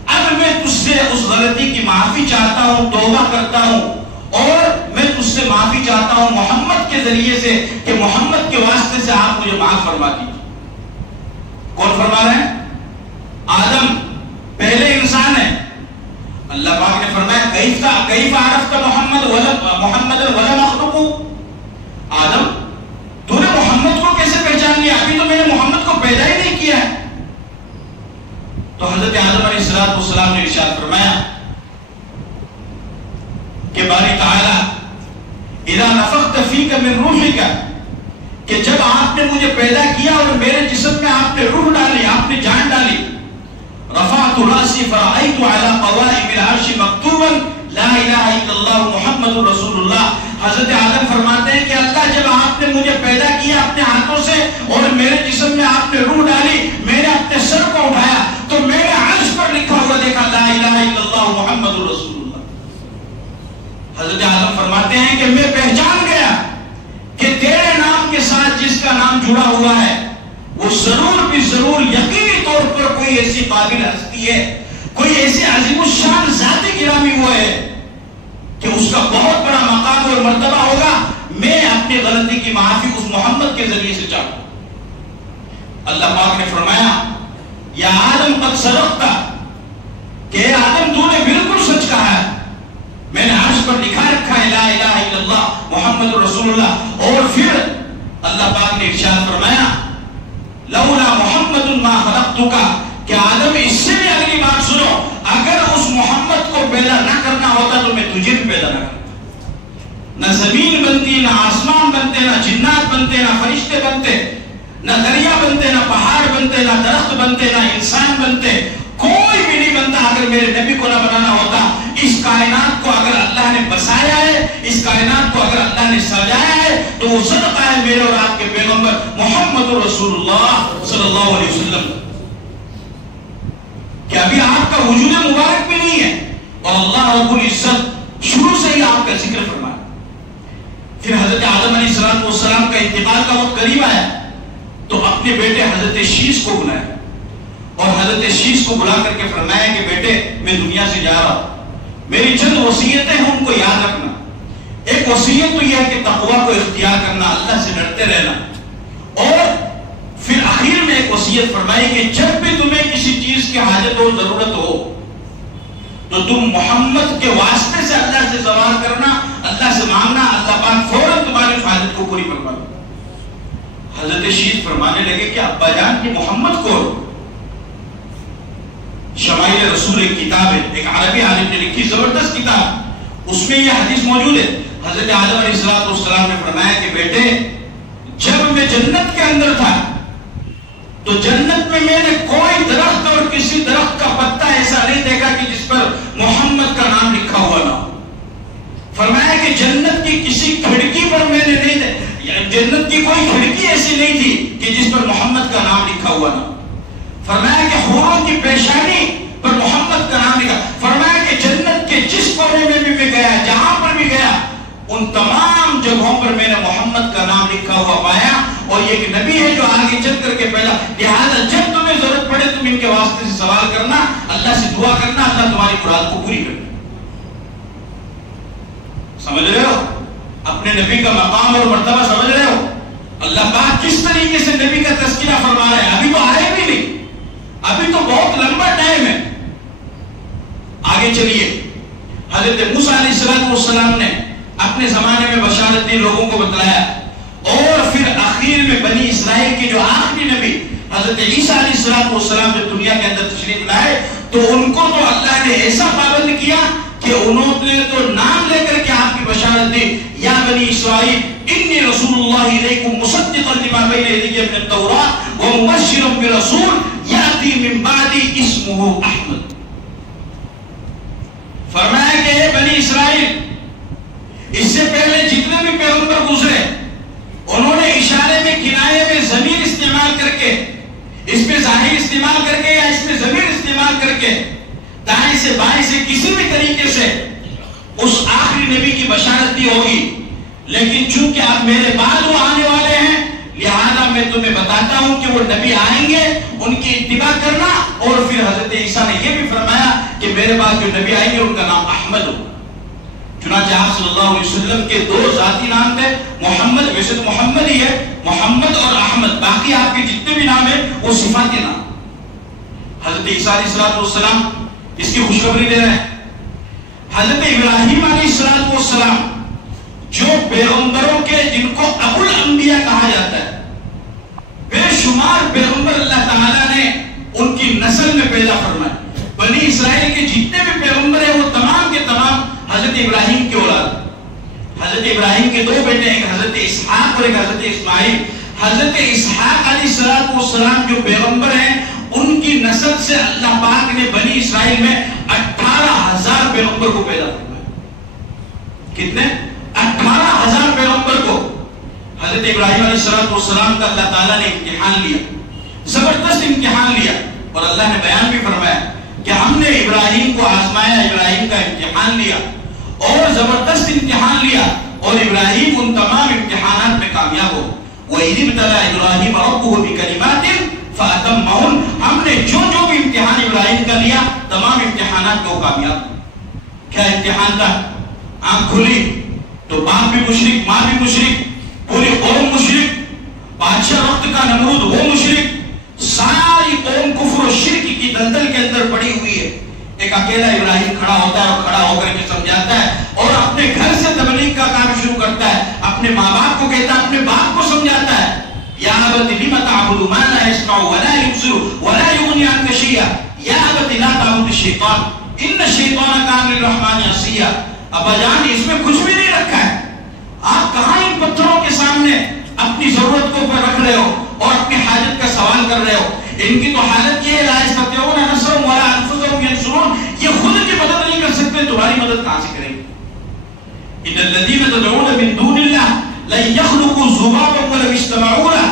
اب میں تجھ سے اس غلطی کی معافی چاہتا ہوں، توبہ کرتا ہوں، اور میں تجھ سے معافی چاہتا ہوں محمد کے ذریعے سے، کہ محمد کے واسطے سے آپ مجھے معاف فرما دیجیے۔ کون فرما رہے ہیں؟ آدم پہلے انسان ہے۔ اللہ پاک نے فرمایا کیف عرفت محمد ولم اخلقہ، آدم تو نے محمد کو کیسے پہچان لیا؟ ابھی تو میں نے محمد کو پیدا ہی نہیں کیا ہے۔ تو حضرت آدم علیہ السلام نے ارشاد فرمایا کہ باری تعالی اذا نفخت فیک من روحک، کہ جب آپ نے مجھے پیدا کیا اور میرے جسم میں آپ نے روح ڈالی، آپ نے جان ڈالی، رفعت راسی فرأیت علی قوائم العرش مکتوبا لا الہ الا اللہ محمد رسول اللہ۔ حضرت آدم فرماتے ہیں کہ اللہ جب آپ نے مجھے پیدا کیا اپنے ہاتھوں سے اور میرے جسم میں آپ نے روح ڈالی، میں نے اپنے سر کو اٹھایا تو میں نے عرش پر لکھا ہوا دیکھا لا الہ الا اللہ محمد رسول اللہ۔ حضرت آدم فرماتے ہیں کہ میں پہچان گیا کہ تیرے نام کے ساتھ جس کا نام جڑا ہوا ہے وہ ضرور بھی ضرور یقینی طور پر کوئی ایسی قابل ہستی ہے، کوئی ایسی عظیم الشان ذات گرامی وہ ہے کہ اس کا بہت بڑا مقام اور مرتبہ ہوگا۔ میں اپنی غلطی کی معافی اس محمد کے ذریعے سے چاہتا ہوں۔ اللہ پاک نے فرمایا یا آدم قد صدقت، کہ اے آدم تو نے بالکل سچ کہا ہے، میں نے عرش پر لکھا رکھا ہے لا الہ الا اللہ محمد رسول اللہ۔ اور پھر اللہ پاک نے ارشاد فرمایا لولا محمد ما خلقتک، کہ آدم اس سے بھی اگلی بات سنو، اگر اس محمد کو پیدا نہ کرنا ہوتا تو میں تجھے بھی پیدا نہ کرتا، نہ زمین بنتی، نہ آسمان بنتے، نہ جنات بنتے، نہ فرشتے بنتے، نہ دریا بنتے، نہ پہاڑ بنتے، نہ درخت بنتے، نہ انسان بنتے، کوئی بھی نہیں بنتا اگر میرے نبی کو نہ بنانا ہوتا۔ اس کائنات کو اگر اللہ نے بسایا ہے، اس کائنات کو اگر اللہ نے سجایا ہے تو وہ صدقہ ہے میرے اور آپ کے پیغمبر محمد رسول اللہ صلی اللہ علیہ وسلم، کہ ابھی آپ کا وجود مبارک بھی نہیں ہے اور اللہ رب العزت شروع سے ہی آپ کا ذکر فرمایا۔ پھر حضرت آدم علیہ السلام کا انتقال کا وقت قریب آیا تو اپنے بیٹے حضرت شیش کو بلایا اور حضرت شیش کو بلا کر کے فرمایا کہ بیٹے میں دنیا سے جا رہا ہوں، میری چند وصیتیں ہیں ان کو یاد رکھنا۔ ایک وصیت تو یہ ہے کہ تقوی کو اختیار کرنا، اللہ سے ڈرتے رہنا، اور پھر آخر میں ایک وصیت فرمائی کہ جب بھی تمہیں کسی چیز کی حاجت ہو، ضرورت ہو، تو تم محمد کے واسطے سے اللہ سے سوال کرنا، اللہ سے مانگنا، اللہ پاک فوراً تمہاری حاجت کو پوری فرما دے۔ حضرت شیخ فرمانے لگے کہ ابا جان کی محمد کو، شمائل رسول ایک کتاب ہے، ایک عربی عالم نے لکھی زبردست کتاب، اس میں یہ حدیث موجود ہے۔ حضرت آدم علیہ السلام نے فرمایا کہ بیٹے جب میں جنت کے اندر تھا تو جنت میں نے کوئی درخت اور کسی درخت کا پتا ایسا نہیں دیکھا کہ جس پر محمد کا نام لکھا ہوا نہ ہو۔ فرمایا کہ جنت کی کسی کھڑکی پر میں نے نہیں دیکھا، جنت کی کوئی کھڑکی ایسی نہیں تھی کہ جس پر محمد کا نام لکھا ہوا نہ ہو۔ فرمایا کہ حوروں کی پیشانی پر محمد کا نام لکھا۔ فرمایا کہ جنت کے جس کونے میں بھی گیا، جہاں پر بھی گیا، ان تمام جگہوں پر میں نے محمد کا نام لکھا ہوا پایا، اور یہ ایک نبی ہے جو آگے چل کر کے پہلا، لہذا جب تمہیں ضرورت پڑے تم ان کے واسطے سے سوال کرنا، اللہ سے دعا کرنا، اللہ تمہاری مراد کو پوری کرنا۔ سمجھ رہے ہو اپنے نبی کا مقام اور مرتبہ؟ سمجھ رہے ہو اللہ پاک کس طریقے سے نبی کا تذکرہ فرما رہے ہیں؟ ابھی تو آئے بھی نہیں، ابھی تو بہت لمبا ٹائم ہے۔ آگے چلیے، حضرت موسیٰ علیہ السلام نے اپنے زمانے میں بشارت دی، لوگوں کو بتلایا، اور پھر آخر میں بنی اسرائیل کے جو آخری نبی حضرت عیسیٰ علیہ السلام جب دنیا کے اندر تشریف لائے تو ان کو تو اللہ نے ایسا پابند کیا کہ انہوں نے تو نام لے کر کے آپ کی بشارت دی، یا بنی اسرائیل انی رسول اللہ الیکم مصدقا لما بین یدی من التوراۃ ومبشرا برسول یاتی من بعدی اسمہ احمد۔ فرمایا کہ اے بنی اس میں ظاہر استعمال کر کے یا اس میں ضمیر استعمال کر کے دائیں سے بائیں سے کسی بھی طریقے سے اس آخری نبی کی بشارت دی ہوگی، لیکن چونکہ اب میرے بعد وہ آنے والے ہیں لہذا میں تمہیں بتاتا ہوں کہ وہ نبی آئیں گے، ان کی اتباع کرنا۔ اور پھر حضرت عیسیٰ نے یہ بھی فرمایا کہ میرے بعد جو نبی آئیں گے ان کا نام احمد ہو۔ چنانچہ آپ صلی اللہ علیہ وسلم کے دو ذاتی نام تھے، محمد، ویسے تو محمد ہی ہے، محمد اور احمد، باقی آپ کے جتنے بھی نام ہیں وہ صفاتی نام۔ حضرت عیسیٰ علیہ السلام اس کی خوشخبری دے رہے ہیں۔ حضرت ابراہیم علیہ السلام جو پیغمبروں کے جن کو ابو الانبیاء کہا جاتا ہے، بے شمار پیغمبر اللہ تعالیٰ نے ان کی نسل میں پیدا فرمائے۔ بنی اسرائیل کے جتنے بھی پیغمبر ہیں وہ تمام کے تمام حضرت ابراہیم کی اولاد۔ حضرت ابراہیم کے دو بیٹے، ایک حضرت اسحاق اور ایک حضرت اسماعیل۔ حضرت اسحاق علیہ السلام جو پیغمبر ہیں ان کی نسل سے اللہ پاک نے بنی اسرائیل میں 18,000 پیغمبر کو پیدا فرمایا۔ کتنے؟ 18,000 پیغمبر کو حضرت ابراہیم علیہ السلام کا اللہ تعالیٰ نے امتحان لیا، زبردست امتحان لیا، اور اللہ نے بیان بھی فرمایا کہ ہم نے ابراہیم کو آزمایا، ابراہیم کا امتحان لیا اور زبردست امتحان لیا، اور ابراہیم ان تمام امتحانات میں کامیاب ہو۔ وَإِذِ ابْتَلَىٰ إِبْرَاهِيمَ رَبُّهُ بِكَلِمَاتٍ فَأَتَمَّهُنَّ، ہم نے جو بھی امتحان ابراہیم کا لیا تمام امتحانات کو کامیاب۔ کیا امتحان تھا؟ آنکھ کھلی تو باپ بھی مشرک، ماں بھی مشرک، پوری قوم مشرک، بادشاہ وقت کا نمرود وہ مشرک، ساری قوم کفر و شرک کی دلدل کے اندر پڑی ہوئی ہے۔ ایک اکیلا ابراہیم کھڑا ہوتا ہے اور کھڑا ہو کر کے سمجھاتا ہے، اور اپنے گھر سے تبلیغ کا کام شروع کرتا ہے، اپنے ماں باپ کو کہتا ہے، اپنے باپ کو سمجھاتا ہے، یا ابت لم تعبد ما لا يسمع ولا يبصر ولا يغني عنك شيئا یا ابت لا تعبد الشیطان ان الشیطان کان للرحمن عصیا۔ ابا جان اس میں کچھ بھی نہیں رکھا ہے، آپ کہاں ان پتھروں کے سامنے اپنی ضرورت کو پر رکھ رہے ہو اور اپنی حاجت کا سوال کر رہے ہو؟ ان کی تو حالت یہ ہے لا یستطیعون نصرهم ولا انفسهم ينصرون، یہ خود کی مدد نہیں کر سکتے، تمہاری مدد کہاں سے کریں گے؟ ان الذين تدعون من دون الله لن يخلقوا ذبابا ولو اجتمعوا له۔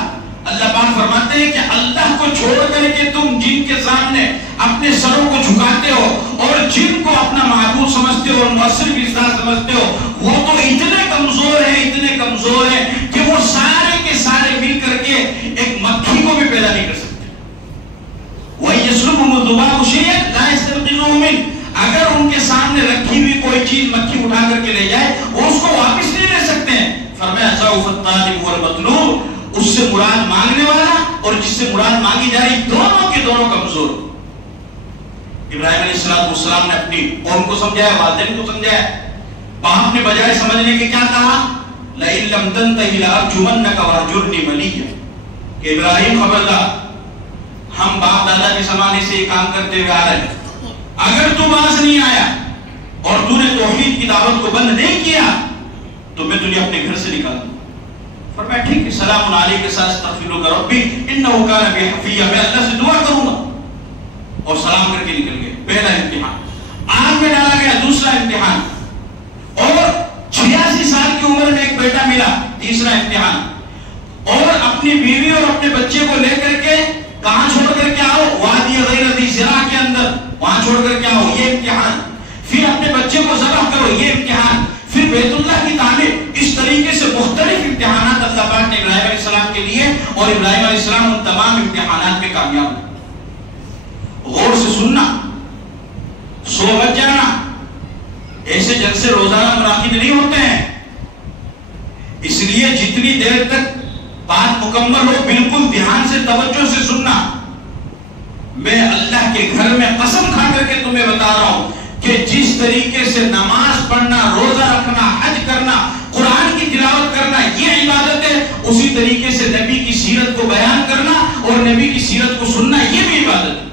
اللہ پاک فرماتے ہیں کہ اللہ کو چھوڑ کر کے تم جن کے سامنے اپنے سروں کو جھکاتے ہو اور جن کو اپنا معبود سمجھتے ہو اور مؤثر بھی سمجھتے ہو، وہ تو اتنے کمزور ہیں، اتنے کمزور ہیں کہ وہ سارے کے سارے مل کر کے ایک مکھی کو بھی پیدا نہیں کر سکتے۔ وَيَسْلُبُهُمُ الذُّبَابُ شَيْئًا لَا يَسْتَنقِذُهُ مِنْهُ، اگر ان کے سامنے رکھی ہوئی کوئی چیز مکھی اٹھا کر کے لے جائے وہ اس کو واپس نہیں لے سکتے ہیں۔ فرمایا ضعف الطالب والمطلوب، اس سے مراد مانگنے والا اور جس سے مراد مانگی جا رہی دونوں کے دونوں کمزور۔ ابراہیم علیہ السلام نے اپنی قوم کو سمجھایا، والدین کو سمجھایا، باپ نے بجائے سمجھنے کے کیا کہا؟ لَإِن لَّمْ تَنْتَهِ لَأَرْجُمَنَّكَ وَأَهْجُرْنِي مَلِيًّا، کہ ابراہیم خبردار، ہم باپ دادا کے زمانے سے یہ کام کرتے ہوئے آ رہے ہیں، اگر تو باز نہیں آیا اور تو نے توحید کی دعوت کو بند نہیں کیا تو میں تجھے اپنے گھر سے نکال دوں۔ فرمایا ٹھیک ہے، سلام علیک کے ساتھ استغفر ربی انہ کان بی حفیہ، میں اللہ سے دعا کروں گا، اور سلام کر کے نکل گئے۔ پہلا امتحان آگ میں ڈالا گیا، دوسرا امتحان، اور 86 سال کی عمر میں ایک بیٹا ملا، تیسرا امتحان، اور اپنی بیوی اور اپنے بچے کو لے کر کے کہاں چھوڑ کر کے آؤ؟ وادی غیر ذی زرع کے اندر، وہاں چھوڑ کر کے آؤ، یہ امتحان، پھر اپنے بچے کو ذبح کرو، یہ امتحان، پھر بیت اللہ کی تعمیر۔ اس طریقے سے مختلف امتحانات اللہ پاک نے ابراہیم علیہ السلام کے لیے، اور ابراہیم علیہ السلام ان تمام امتحانات میں کامیاب ہوئے۔ غور سے سننا، سو مت جانا، ایسے جلسے روزانہ منعقد نہیں ہوتے ہیں، اس لیے جتنی دیر تک بات مکمل ہو بالکل دھیان سے توجہ سے سننا۔ میں اللہ کے گھر میں قسم کھا کر کے تمہیں بتا رہا ہوں کہ جس طریقے سے نماز پڑھنا، روزہ رکھنا، حج کرنا، قرآن کی تلاوت کرنا یہ عبادت ہے، اسی طریقے سے نبی کی سیرت کو بیان کرنا اور نبی کی سیرت کو سننا یہ بھی عبادت ہے۔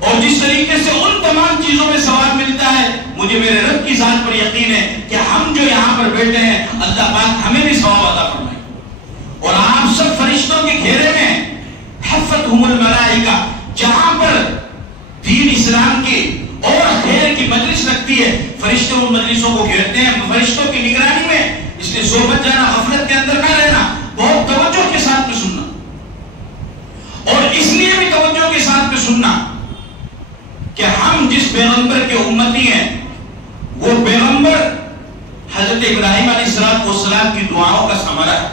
اور جس طریقے سے ان تمام چیزوں میں ثواب ملتا ہے، مجھے میرے رب کی ذات پر یقین ہے کہ ہم جو یہاں پر بیٹھے ہیں اللہ پاک ہمیں بھی ثواب عطا فرمائے۔ اور آپ سب فرشتوں کے گھیرے میں، حفتہم الملائکہ، جہاں پر دین اسلام کی اور خیر کی مجلس لگتی ہے، فرشتے ان مجلسوں کو گھیرتے ہیں فرشتوں کی نگرانی میں۔ اس لیے صحبت جانا، غفلت کے اندر نہ رہنا، بہت توجہ کے ساتھ میں سننا۔ اور سننا کہ ہم جس پیغمبر کے امتی ہیں وہ پیغمبر حضرت ابراہیم علیہ السلام کی دعاؤں کا ثمرہ ہے.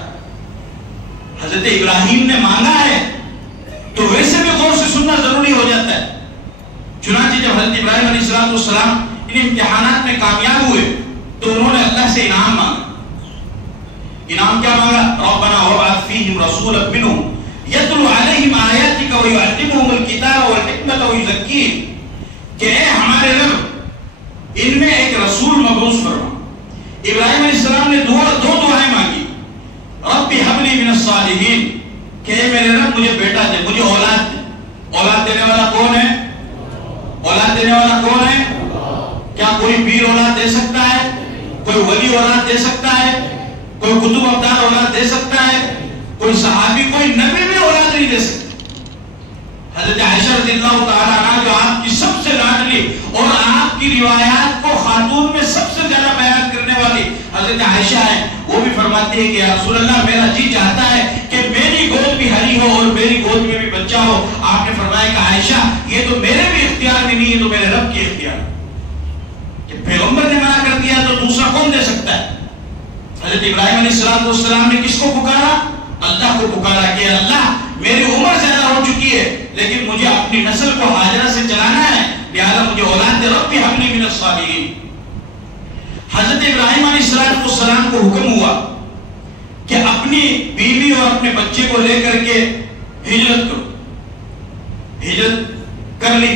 حضرت ابراہیم نے مانگا ہے تو ویسے بھی غور سے سننا ضروری ہو جاتا ہے. چنانچہ جب حضرت ابراہیم علیہ السلام ان امتحانات میں کامیاب ہوئے تو انہوں نے اللہ سے انعام مانگا. انعام کیا مانگا؟ ربنا وابعث فیہم رسولا منہم یتلو علیہم آیاتک ویعلمہم الکتاب والحکمت ویزکیہم، کہ اے ہمارے رب ان میں ایک رسول مبعوث فرما. ابراہیم علیہ السلام نے دو دعائیں مانگی. رب ہب لی من الصالحین، کہ اے میرے رب مجھے بیٹا دے، مجھے اولاد دے. اولاد دینے والا کون ہے؟ اولاد دینے والا کون ہے؟ کیا کوئی پیر اولاد دے سکتا ہے؟ کوئی ولی اولاد دے سکتا ہے؟ کوئی کتب ابدال اولاد دے سکتا ہے؟ کوئی صحابی، کوئی نبی بھی اولاد نہیں دے سکتا. حضرت عائشہ رضی اللہ تعالیٰ عنہ جو آپ کی سب سے لاڈلی اور آپ کی روایات کو خاتون میں سب سے زیادہ بیان کرنے والی حضرت عائشہ ہے، وہ بھی فرماتی ہے کہ یا رسول اللہ میرا جی چاہتا ہے کہ میری گود بھی ہری ہو اور میری گود میں بھی بچہ ہو. آپ نے فرمایا کہ عائشہ یہ تو میرے بھی اختیار میں نہیں ہے، تو میرے رب کی اختیار ہے. کہ پیغمبر نے منع کر دیا تو دوسرا کون دے سکتا ہے؟ حضرت ابراہیم علیہ السلام نے کس کو پکارا؟ اللہ کو پکارا کہ اللہ میری عمر زیادہ ہو چکی ہے لیکن مجھے اپنی نسل کو ہاجرہ سے چلانا ہے، لہذا مجھے اولاد دے. رب حب لی من الصالحین. حضرت ابراہیم علیہ السلام کو حکم ہوا کہ اپنی بیوی اور اپنے بچے کو لے کر کے ہجرت کرو. ہجرت کر لی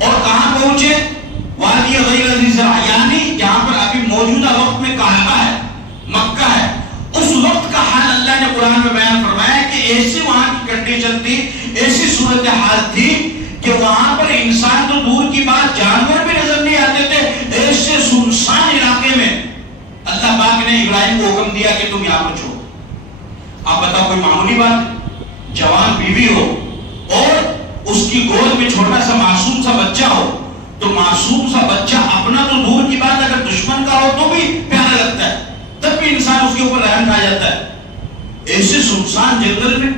اور کہاں پہنچے؟ وادی غیر ذی زرع، یعنی جہاں پر ابھی موجودہ وقت میں کعبہ ہے، مکہ ہے. اس وقت کا حال اللہ نے قرآن میں بیان فرمایا کہ ایسی وہاں کی کنڈیشن تھی، ایسی صورتحال تھی کہ وہاں پر انسان تو دور کی بات جانور بھی نظر نہیں آتے تھے. ایسے سنسان علاقے میں اللہ پاک نے ابراہیم کو حکم دیا کہ تم یہاں پر چھوڑو. آپ بتاؤ کوئی معمولی بات؟ جوان بیوی ہو اور اس کی گود میں چھوٹا سا معصوم سا بچہ ہو، تو معصوم سا بچہ اپنا تو دور کی بات اگر دشمن کا ہو تو بھی پیارا لگتا ہے، تب بھی انسان اس کے اوپر رحم کھا جاتا ہے. ایسے سنسان جنگل میں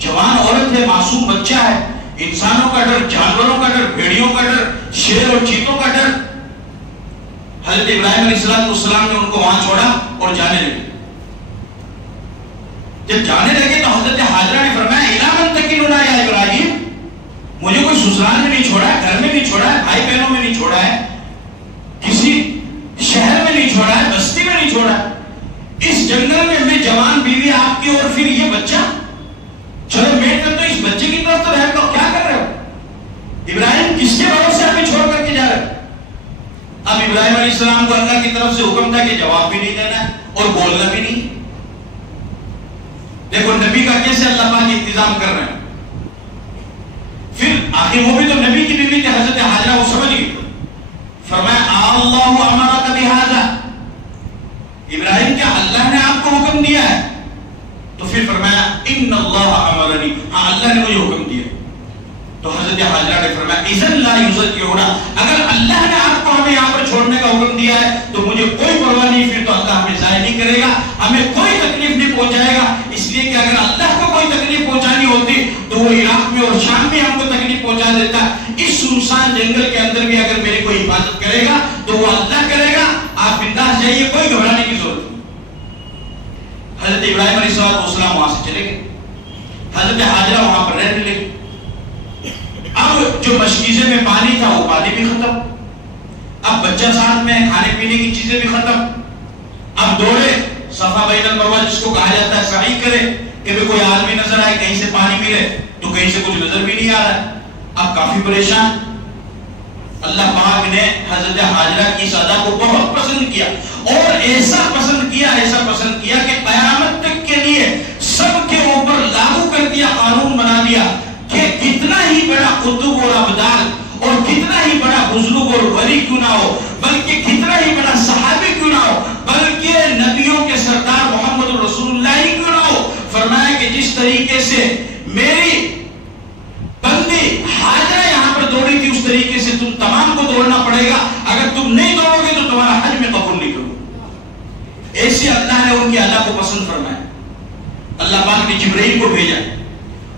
جوان عورت ہے، معصوم بچہ ہے، انسانوں کا ڈر، جانوروں کا ڈر، بھیڑیوں کا ڈر، شیر اور چیتوں کا ڈر. حضرت ابراہیم علیہ السلام نے ان کو وہاں چھوڑا اور جانے لگے. جب جانے لگے تو حضرت حاجرہ نے فرمایا اِلیٰ مَن تَکِلُنَا یا ابراہیم، مجھے کوئی سسرال میں نہیں چھوڑا ہے، گھر میں نہیں چھوڑا ہے، بھائی بہنوں میں نہیں چھوڑا ہے، کسی شہر میں نہیں چھوڑا ہے، بستی میں نہیں چھوڑا ہے. اس جنگل میں جوان بیوی آپ کی اور پھر یہ بچہ، چلو میٹ کر تو اس بچے کی طرف تو رہ کر کیا کر رہے ہو؟ ابراہیم کس کے بھروسے ہمیں چھوڑ کر کے جا رہے؟ اب ابراہیم علیہ السلام کو اللہ کی طرف سے حکم تھا کہ جواب بھی نہیں دینا اور بولنا بھی نہیں. دیکھو نبی کا کیسے اللہ پاک انتظام کر رہے ہیں. پھر آخر وہ بھی تو نبی کی بیوی تھی حضرت حاجرہ، وہ سمجھ گئی. فرمایا اللہ امرک بہذا، ابراہیم کیا اللہ نے آپ کو حکم دیا ہے؟ تو پھر فرمایا ان اللہ امرنی، ہاں اللہ نے مجھے حکم دیا. تو حضرت حاجرہ نے فرمایا اذن لا یزکینا، اگر اللہ نے آپ کو ہمیں یہاں پر چھوڑنے کا حکم دیا ہے تو مجھے کوئی پرواہ نہیں، پھر تو اللہ ہمیں ضائع نہیں کرے گا، ہمیں کوئی تکلیف نہیں پہنچائے گا. اس لیے کہ اگر اللہ کو کوئی تکلیف پہنچانی ہوتی تو وہ عراق میں اور شام میں ہم کو تکلیف پہنچا دیتا. اس سنسان جنگل کے اندر بھی اگر میری کوئی حفاظت کرے گا تو وہ اللہ کرے گا. آپ بنداس جائیے، کوئی گھبرانے کی ضرورت نہیں. حضرت ابراہیم علیہ السلام وہاں سے چلے گئے، حضرت حاجرہ وہاں پر رہنے لگے. اب جو مشکیزے میں پانی تھا وہ پانی بھی ختم، اب بچہ ساتھ میں، کھانے پینے کی چیزیں بھی ختم. اب دوڑے صفا بین المروہ جس کو کہا جاتا ہے سعی کرے کہ کوئی آدمی نظر آئے کہیں سے پانی ملے، تو کہیں سے کچھ نظر بھی نہیں آ رہا ہے. اب کافی پریشان. اللہ پاک نے حضرت حاجرہ کی صدا کو بہت پسند کیا اور ایسا پسند کیا کہ قیامت تک کے لیے سب کے اوپر لاگو کر دیا، قانون بنا دیا کہ کتنا ہی بڑا قطب اور ابدال اور کتنا ہی بڑا بزرگ اور ولی کیوں نہ ہو، بلکہ کتنا ہی بڑا صحابی کیوں نہ ہو، بلکہ نبیوں کے سردار محمد رسول اللہ ہی کیوں نہ ہو، فرمایا کہ جس طریقے سے میری بندی حاجرہ یہاں پر دوڑی تھی اس طریقے سے تم تمام کو دوڑنا پڑے گا. اگر تم نہیں دوڑو گے تو تمہارا حج میں قبول نہیں کروں. ایسے اللہ نے ان کی ادا کو پسند فرمایا. اللہ پاک نے جبرائیل کو بھیجا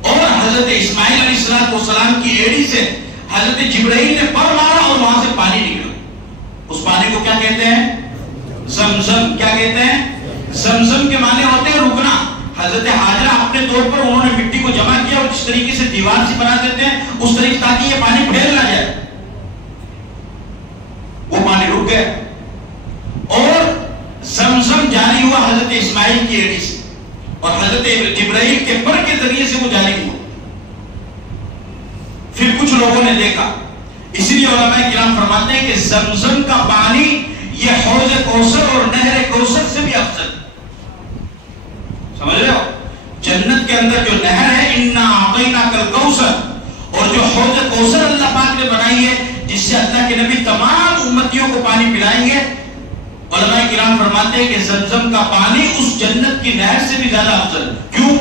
اور حضرت اسماعیل علیہ السلام کی ایڑی سے حضرت جبرائیل نے پر مارا اور وہاں سے پانی نکلا. اس پانی کو کیا کہتے ہیں؟ زمزم. کیا کہتے ہیں؟ زمزم کے معنی ہوتے ہیں رکنا. حضرت حاجرہ اپنے طور پر انہوں نے مٹی کو جمع کیا اور جس طریقے سے دیوار سے بنا دیتے ہیں اس طریقے تاکہ یہ پانی پھیل نہ جائے. وہ پانی رک گئے اور زمزم جاری ہوا حضرت اسماعیل کی ایڑی سے اور حضرت جبرائیل کے پر کے ذریعے سے وہ جاری ہوا. پھر کچھ لوگوں نے دیکھا. اسی لیے علماء کرام فرماتے ہیں کہ زمزم کا پانی یہ حوض کوثر اور نہر کوثر سے بھی افضل. سمجھ رہے ہو؟ جنت کے اندر جو نہر ہے انا اعطیناک الکوثر اور جو حوض کوثر اللہ پاک نے بنائی ہے جس سے اللہ کے نبی تمام امتیوں کو پانی پلائیں گے، علماء کرام فرماتے ہیں کہ زمزم کا پانی اس جنت کی نہر سے بھی زیادہ افضل. کیوں؟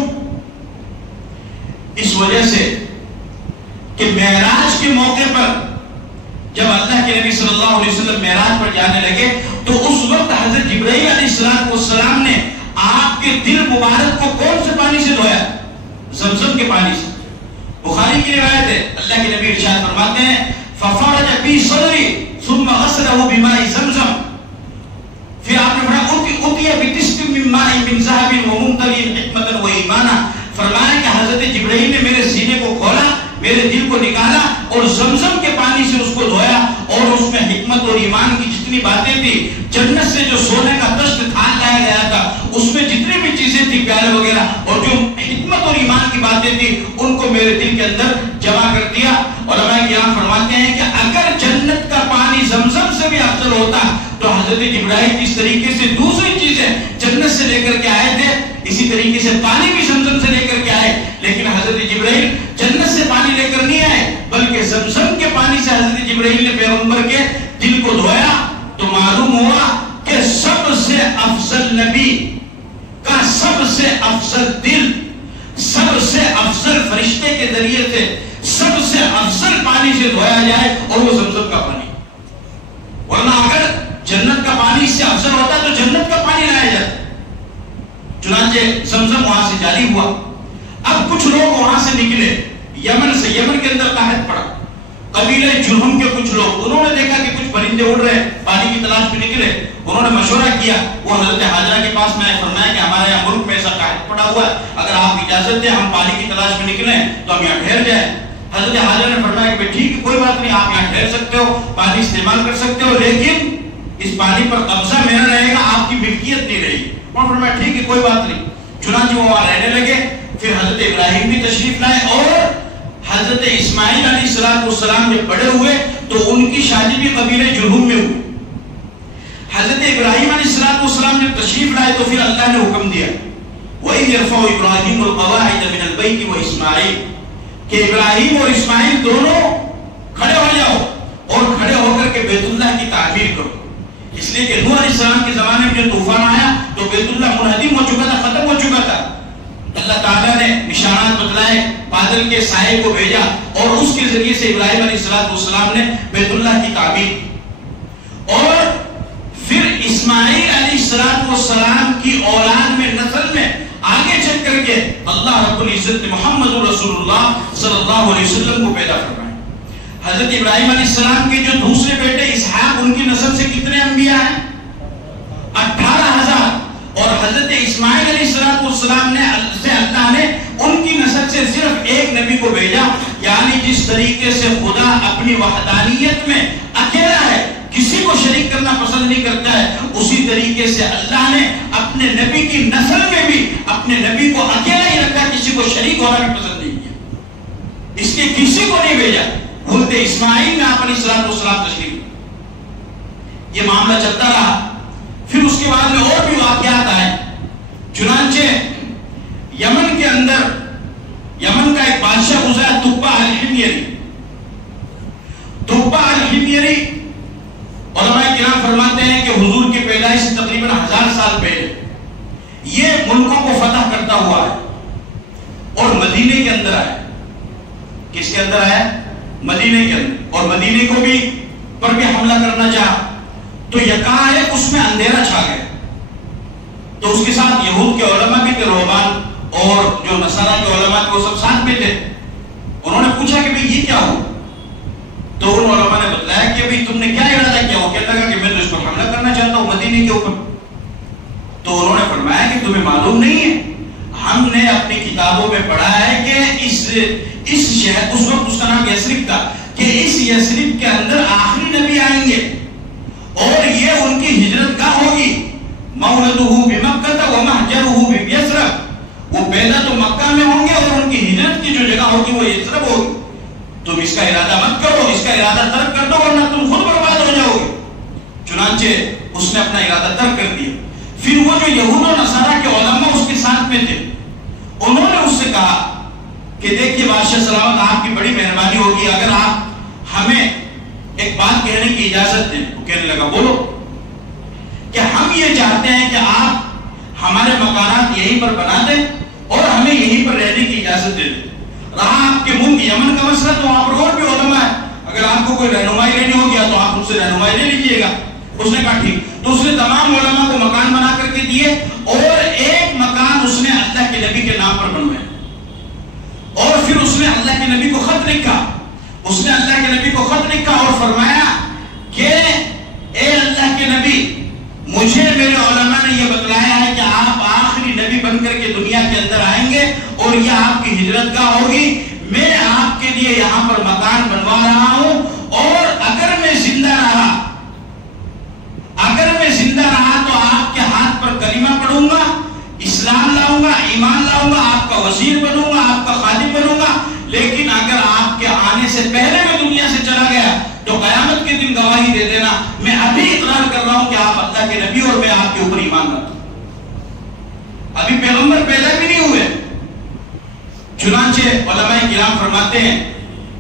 اس وجہ سے کہ معراج کے موقع پر جب اللہ کے نبی صلی اللہ علیہ وسلم معراج پر جانے لگے تو اس وقت حضرت جبرائیل علیہ السلام نے آپ کے دل مبارک کو کون سے پانی سے دھویا؟ زمزم کے پانی سے. بخاری کی روایت ہے، اللہ کے نبی ارشاد فرماتے ہیں فَفَرَجَ فِي صَدْرِي ثُمَّ غَسَلَهُ بِمَاءِ زَمْزَم. پھر آپ نے فرمایا اُتِيَ بِتِسْقٍ مِّن مَّاءٍ مِّن ذَهَبٍ وَمُمْتَلِئٍ حِكْمَةً وَإِيمَانًا. فرمایا کہ حضرت جبرائیل نے میرے سینے کو کھولا، میرے دل کو نکالا اور زمزم کے پانی سے اس کو دھویا اور اس میں حکمت اور ایمان کی جتنی باتیں تھی، جنت سے جو سونے کا تشت تھان لایا گیا تھا اس میں جتنی بھی چیزیں تھی پیالے وغیرہ اور جو حکمت اور ایمان کی باتیں تھی ان کو میرے دل کے اندر جمع کر دیا. علماء کرام فرماتے ہیں کہ اگر جنت کا پانی زمزم سے بھی افضل ہوتا تو حضرت جبرائیل کس طریقے سے دوسری چیزیں جنت سے لے کر کے آئے تھے اسی طریقے سے پانی بھی زمزم سے لے کر کے آئے، لیکن حضرت جبرائیل جنت سے پانی لے کر نہیں آئے بلکہ زمزم کے پانی سے حضرت جبرائیل نے پیغمبر کے دل کو دھویا. تو معلوم ہوا کہ سب سے افضل نبی کا سب سے افضل دل سب سے افضل فرشتے کے ذریعے سے سب سے افضل پانی سے دھویا جائے اور وہ زمزم کا پانی. ورنہ اگر جنت کا پانی اس سے افضل ہوتا تو جنت کا پانی لایا جاتا. چنانچہ زمزم وہاں سے جاری ہوا. اب کچھ لوگ وہاں سے نکلے یمن سے. یمن کے اندر قحط پڑا. قبیلہ جرہم کے کچھ لوگ انہوں نے دیکھا کہ کچھ پرندے اڑ رہے پانی کی تلاش میں نکلے. انہوں نے مشورہ کیا. وہ حضرت حاجرہ کے پاس میں فرمایا کہ ہمارے یہاں ملک میں ایسا قحط پڑا ہوا ہے، اگر آپ اجازت دیں ہم پانی کی تلاش میں نکلیں تو ہم یہاں ٹھہر جائیں. حضرت حاجرہ نے فرمایا کہ ٹھیک ہے کوئی بات نہیں، آپ یہاں ٹھہر سکتے ہو، پانی استعمال کر سکتے ہو، لیکن اس پانی پر قبضہ میرا رہے گا، آپ کی ملکیت نہیں رہے گی. اور فرمایا ٹھیک ہے کوئی بات نہیں. چنانچہ وہ وہاں رہنے لگے. پھر حضرت ابراہیم بھی تشریف لائے اور حضرت اسماعیل علیہ السلام جب بڑے ہوئے تو ان کی شادی بھی قبیلہ جرہم میں ہوئی. حضرت ابراہیم علیہ السلام جب تشریف لائے تو پھر اللہ نے حکم دیا وَإِذْ يَرْفَعُ إِبْرَاهِيمُ الْقَوَاعِدَ مِنَ الْبَيْتِ وَإِسْمَاعِيلُ کہ ابراہیم اور اسماعیل دونوں کھڑے ہو جاؤ اور کھڑے ہو کر کے بیت اللہ کی تعمیر کرو. اس لیے کہ نوح علیہ السلام کے زمانے میں جو طوفان آیا تو بیت اللہ منہدم ہو چکا تھا، ختم ہو چکا تھا. اللہ تعالیٰ نے نشانات بتلائے، بادل کے سائے کو بھیجا اور اس کے ذریعے سے ابراہیم علیہ السلام نے بیت اللہ کی تعمیر کی. اور پھر اسماعیل علیہ السلام کی اولاد میں نسل میں آگے چل کر کے اللہ رب العزت نے محمد رسول اللہ صلی اللہ علیہ وسلم کو پیدا فرمایا. حضرت ابراہیم علیہ السلام کے جو دوسرے بیٹے اسحاق ان کی نسل سے کتنے انبیاء ہیں؟ 18,000. اور حضرت اسماعیل علیہ السلام نے سے اللہ نے ان کی نسل سے صرف ایک نبی کو بھیجا. یعنی جس طریقے سے خدا اپنی وحدانیت میں اکیلا ہے، کسی کو شریک کرنا پسند نہیں کرتا ہے، اسی طریقے سے اللہ نے اپنے نبی کی نسل میں بھی اپنے نبی کو اکیلا ہی رکھا، کسی کو شریک ہونا بھی پسند نہیں کیا، اس لیے کسی کو نہیں بھیجا. حضرت اسماعیل میں آپ علیہ السلام تشریف. یہ معاملہ چلتا رہا. پھر اس کے بعد میں اور بھی واقعات آئے. چنانچہ یمن کے اندر یمن کا ایک بادشاہ گزرا تبع الحميري. تبع الحميري علماء کرام فرماتے ہیں کہ حضور کی پیدائش سے تقریباً 1000 سال پہلے یہ ملکوں کو فتح کرتا ہوا ہے اور مدینے کے اندر آیا. کس کے اندر آیا؟ مدینے کے اندر. اور مدینے کو بھی پر بھی حملہ کرنا چاہا تو یکایک اس میں اندھیرا چھا گیا. تو اس کے ساتھ یہود کے علماء بھی تھے، رہبان، اور جو نصارہ کے علماء تھے وہ سب ساتھ میں تھے. انہوں نے پوچھا کہ بھئی یہ کیا ہو؟ تو ان علماء نے بتلایا کہ بھئی تم نے کیا ارادہ کیا؟ وہ کہتا کہ میں تو اس پر حملہ کرنا چاہتا ہوں مدینے کے اوپر. تو انہوں نے فرمایا کہ تمہیں معلوم نہیں ہے، ہم نے اپنی کتابوں میں پڑھا ہے کہ اس شہر، اس وقت اس کا نام یثرب تھا، کہ اس یثرب کے اندر آخری نبی آئیں گے اور یہ ان کی ہجرت گاہ ہوگی. مولدہ بمکہ ومہجرہ بیثرب، وہ پیدا تو مکہ میں ہوں گے اور ان کی ہجرت کی جو جگہ ہوگی وہ یثرب ہوگی. تم اس کا ارادہ مت کرو، اس کا ارادہ ترک کر دو ورنہ تم خود برباد ہو جاؤ گے. چنانچہ اس نے اپنا ارادہ ترک کر دیا. پھر وہ جو یہود و نصارہ کے علماء اس کے ساتھ میں تھے، انہوں نے اس سے کہا کہ دیکھیے بادشاہ سلامت، آپ کی بڑی مہربانی ہوگی اگر آپ ہمیں ایک بات کہنے کی اجازت دیں. وہ کہنے لگا بولو. کہ ہم یہ چاہتے ہیں کہ آپ ہمارے مکانات یہیں پر بنا دیں اور ہمیں یہیں پر رہنے کی اجازت دے دیں. رہا آپ کے ملک یمن کا مسئلہ تو وہاں پر اور بھی علماء ہے، اگر آپ کو کوئی رہنمائی لینی ہوگی تو آپ ان سے رہنمائی لے لیجیے گا. اس نے کہا ٹھیک. تو اس نے تمام علماء کو مکان بنا کر کے دیے اور ایک مکان اس نے اللہ کے نبی کے نام پر بنوایا. اور پھر اس نے اللہ کے نبی کو خط لکھا. اس نے اللہ کے نبی کو خط لکھا اور فرمایا کہ اے اللہ کے نبی، مجھے میرے علماء نے یہ بتلایا ہے کہ آپ آخری نبی بن کر کے دنیا کے اندر آئیں گے اور یہ آپ کی ہجرت گاہ ہوگی. میں آپ کے لیے یہاں پر مکان بنوا رہا ہوں اور اگر میں زندہ رہا تو آپ کے ہاتھ پر کلمہ پڑھوں گا، اسلام لاؤں گا، ایمان لاؤں گا، آپ کا وزیر بنوں گا، آپ کا خادم بنوں گا. لیکن اگر آپ کے آنے سے پہلے میں دنیا سے چلا گیا تو قیامت کے دن گواہی دے دینا میں ابھی اقرار کر رہا ہوں کہ آپ اللہ کے نبی اور میں آپ کے اوپر ایمان لاتا ہوں. ابھی پیغمبر پیدا بھی نہیں ہوئے. چنانچہ علماء کرام فرماتے ہیں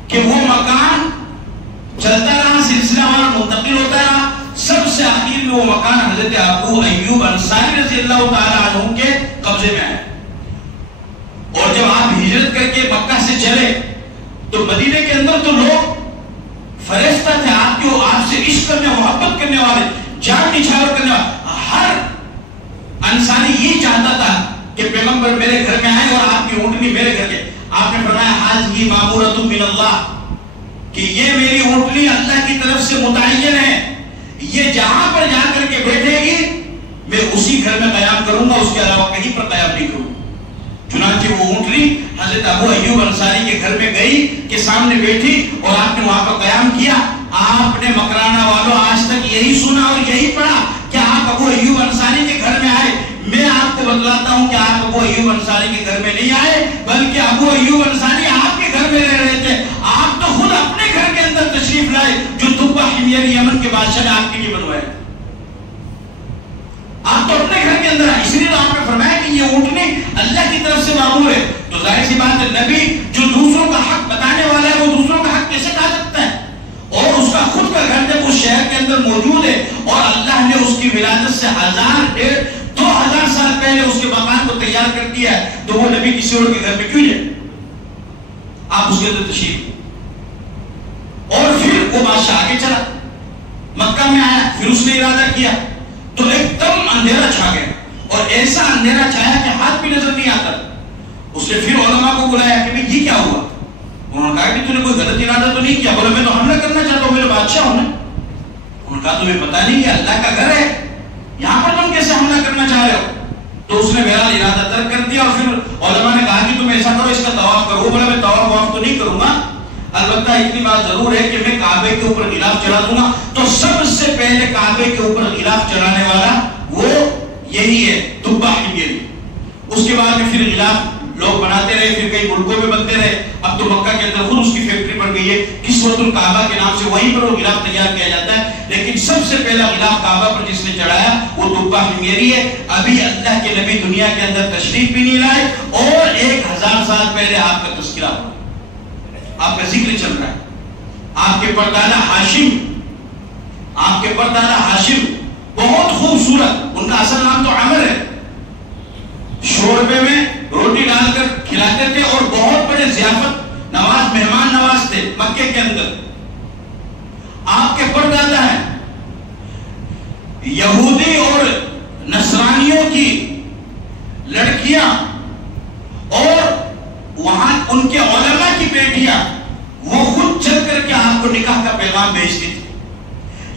کہ وہ مکان چلتا رہا، سلسلہ وار منتقل ہوتا رہا. سب سے آخر میں وہ مکان حضرت ابو ایوب انصاری رضی اللہ تعالی عنہ کے قبضے میں آیا. اور جب آپ ہجرت کر کے مکہ سے چلے تو مدینے کے اندر تو لوگ فرشتہ تھے آپ سے عشق کرنے، محبت کرنے والے، جان نچھاور کرنے والے. ہر انسانی یہ چاہتا تھا کہ پیغمبر میرے گھر میں آئے اور آپ کی اونٹنی میرے گھر کے. آپ نے فرمایا ھذہ مامورۃ من اللہ، کہ یہ میری اونٹنی اللہ کی طرف سے متعین ہے، یہ جہاں پر جا کر کے بیٹھے گی میں اسی گھر میں قیام کروں گا، اس کے علاوہ کہیں پر قیام نہیں کروں. چنانچہ وہ اونٹنی حضرت ابو ایوب انصاری کے گھر میں گئی کہ سامنے بیٹھی اور آپ نے وہاں پر قیام کیا. آپ نے مکرانہ والوں آج تک یہی سنا اور یہی پڑھا کہ آپ ابو ایوب انصاری کے گھر میں آئے. میں آپ کو بتلاتا ہوں کہ آپ ابو ایوب انصاری کے گھر میں نہیں آئے بلکہ ابو ایوب انصاری آپ کے گھر میں رہ رہے تھے. آپ تو خود اپنے گھر کے اندر تشریف لائے جو تبہ حمیر یمن کے بادشاہ نے آپ کے لیے بنوایا. آپ تو اپنے گھر کے اندر آئے. اس لیے آپ نے فرمایا کہ یہ اونٹنی اللہ کی طرف سے معمور ہے. تو ظاہر سی بات ہے نبی جو دوسروں کا حق بتانے والا ہے وہ دوسروں کا حق کیسے کھا سکتا ہے؟ اور اس کا خود کا گھر جب اس شہر کے اندر موجود ہے اور اللہ نے اس کی ولادت سے 1000-1500 سال پہلے اس کے مکان کو تیار کر دیا ہے تو وہ نبی کسی اور کے گھر میں کیوں جائے؟ آپ اس کے اندر تشریف. اور پھر وہ بادشاہ آگے چلا، مکہ میں آیا. پھر اس نے ارادہ کیا تو ایک دم اندھیرا چھا گیا اور ایسا اندھیرا چھایا کہ ہاتھ بھی نظر نہیں آتا. اس نے پھر علماء کو بلایا کہ بھئی یہ کیا ہوا؟ انہوں نے کہا کہ تو نے کوئی غلط ارادہ تو نہیں کیا. بولا میں تو حملہ کرنا چاہتا ہوں، میرے بادشاہ ہوں. انہوں نے کہا تمہیں پتا نہیں کہ اللہ کا گھر ہے، یہاں پر تم کیسے حملہ کرنا چاہ رہے ہو؟ تو اس نے بہرحال ارادہ ترک کر دیا. اور پھر علماء نے کہا کہ تم ایسا کرو، اس کا طواف کرو. بولا میں طواف تو نہیں کروں گا، البتہ اتنی بات ضرور ہے کہ میں کعبے کے اوپر غلاف چڑھا دوں گا. تو سب سے پہلے کعبے کے اوپر غلاف چڑھانے والا وہ یہی ہے، تبہ حمیر. اس کے بعد میں پھر غلاف لوگ بناتے رہے، پھر کئی ملکوں میں بنتے رہے. اب تو مکہ کے اندر خود اس کی فیکٹری بن گئی ہے، کسوۃ الکعبہ کے نام سے وہیں پر وہ غلاف تیار کیا جاتا ہے. لیکن سب سے پہلا غلاف کعبہ پر جس نے چڑھایا وہ تبہ حمیری ہے. ابھی اللہ کے نبی دنیا کے اندر تشریف بھی نہیں لائے اور 1000 سال پہلے آپ کا تذکرہ ہوا، آپ کا ذکر چل رہا ہے. آپ کے پردادا ہاشم بہت خوبصورت، ان کا اصل نام تو عمر ہے. شوربے میں روٹی ڈال کر کھلاتے تھے اور بہت بڑے ضیافت نواز، مہمان نواز تھے مکے کے اندر. آپ کے پردادا ہیں. یہودی اور نصرانیوں کی لڑکیاں ان کے علماء کی بیٹیاں وہ خود چل کر کے آپ کو نکاح کا پیغام بھیجتی تھی.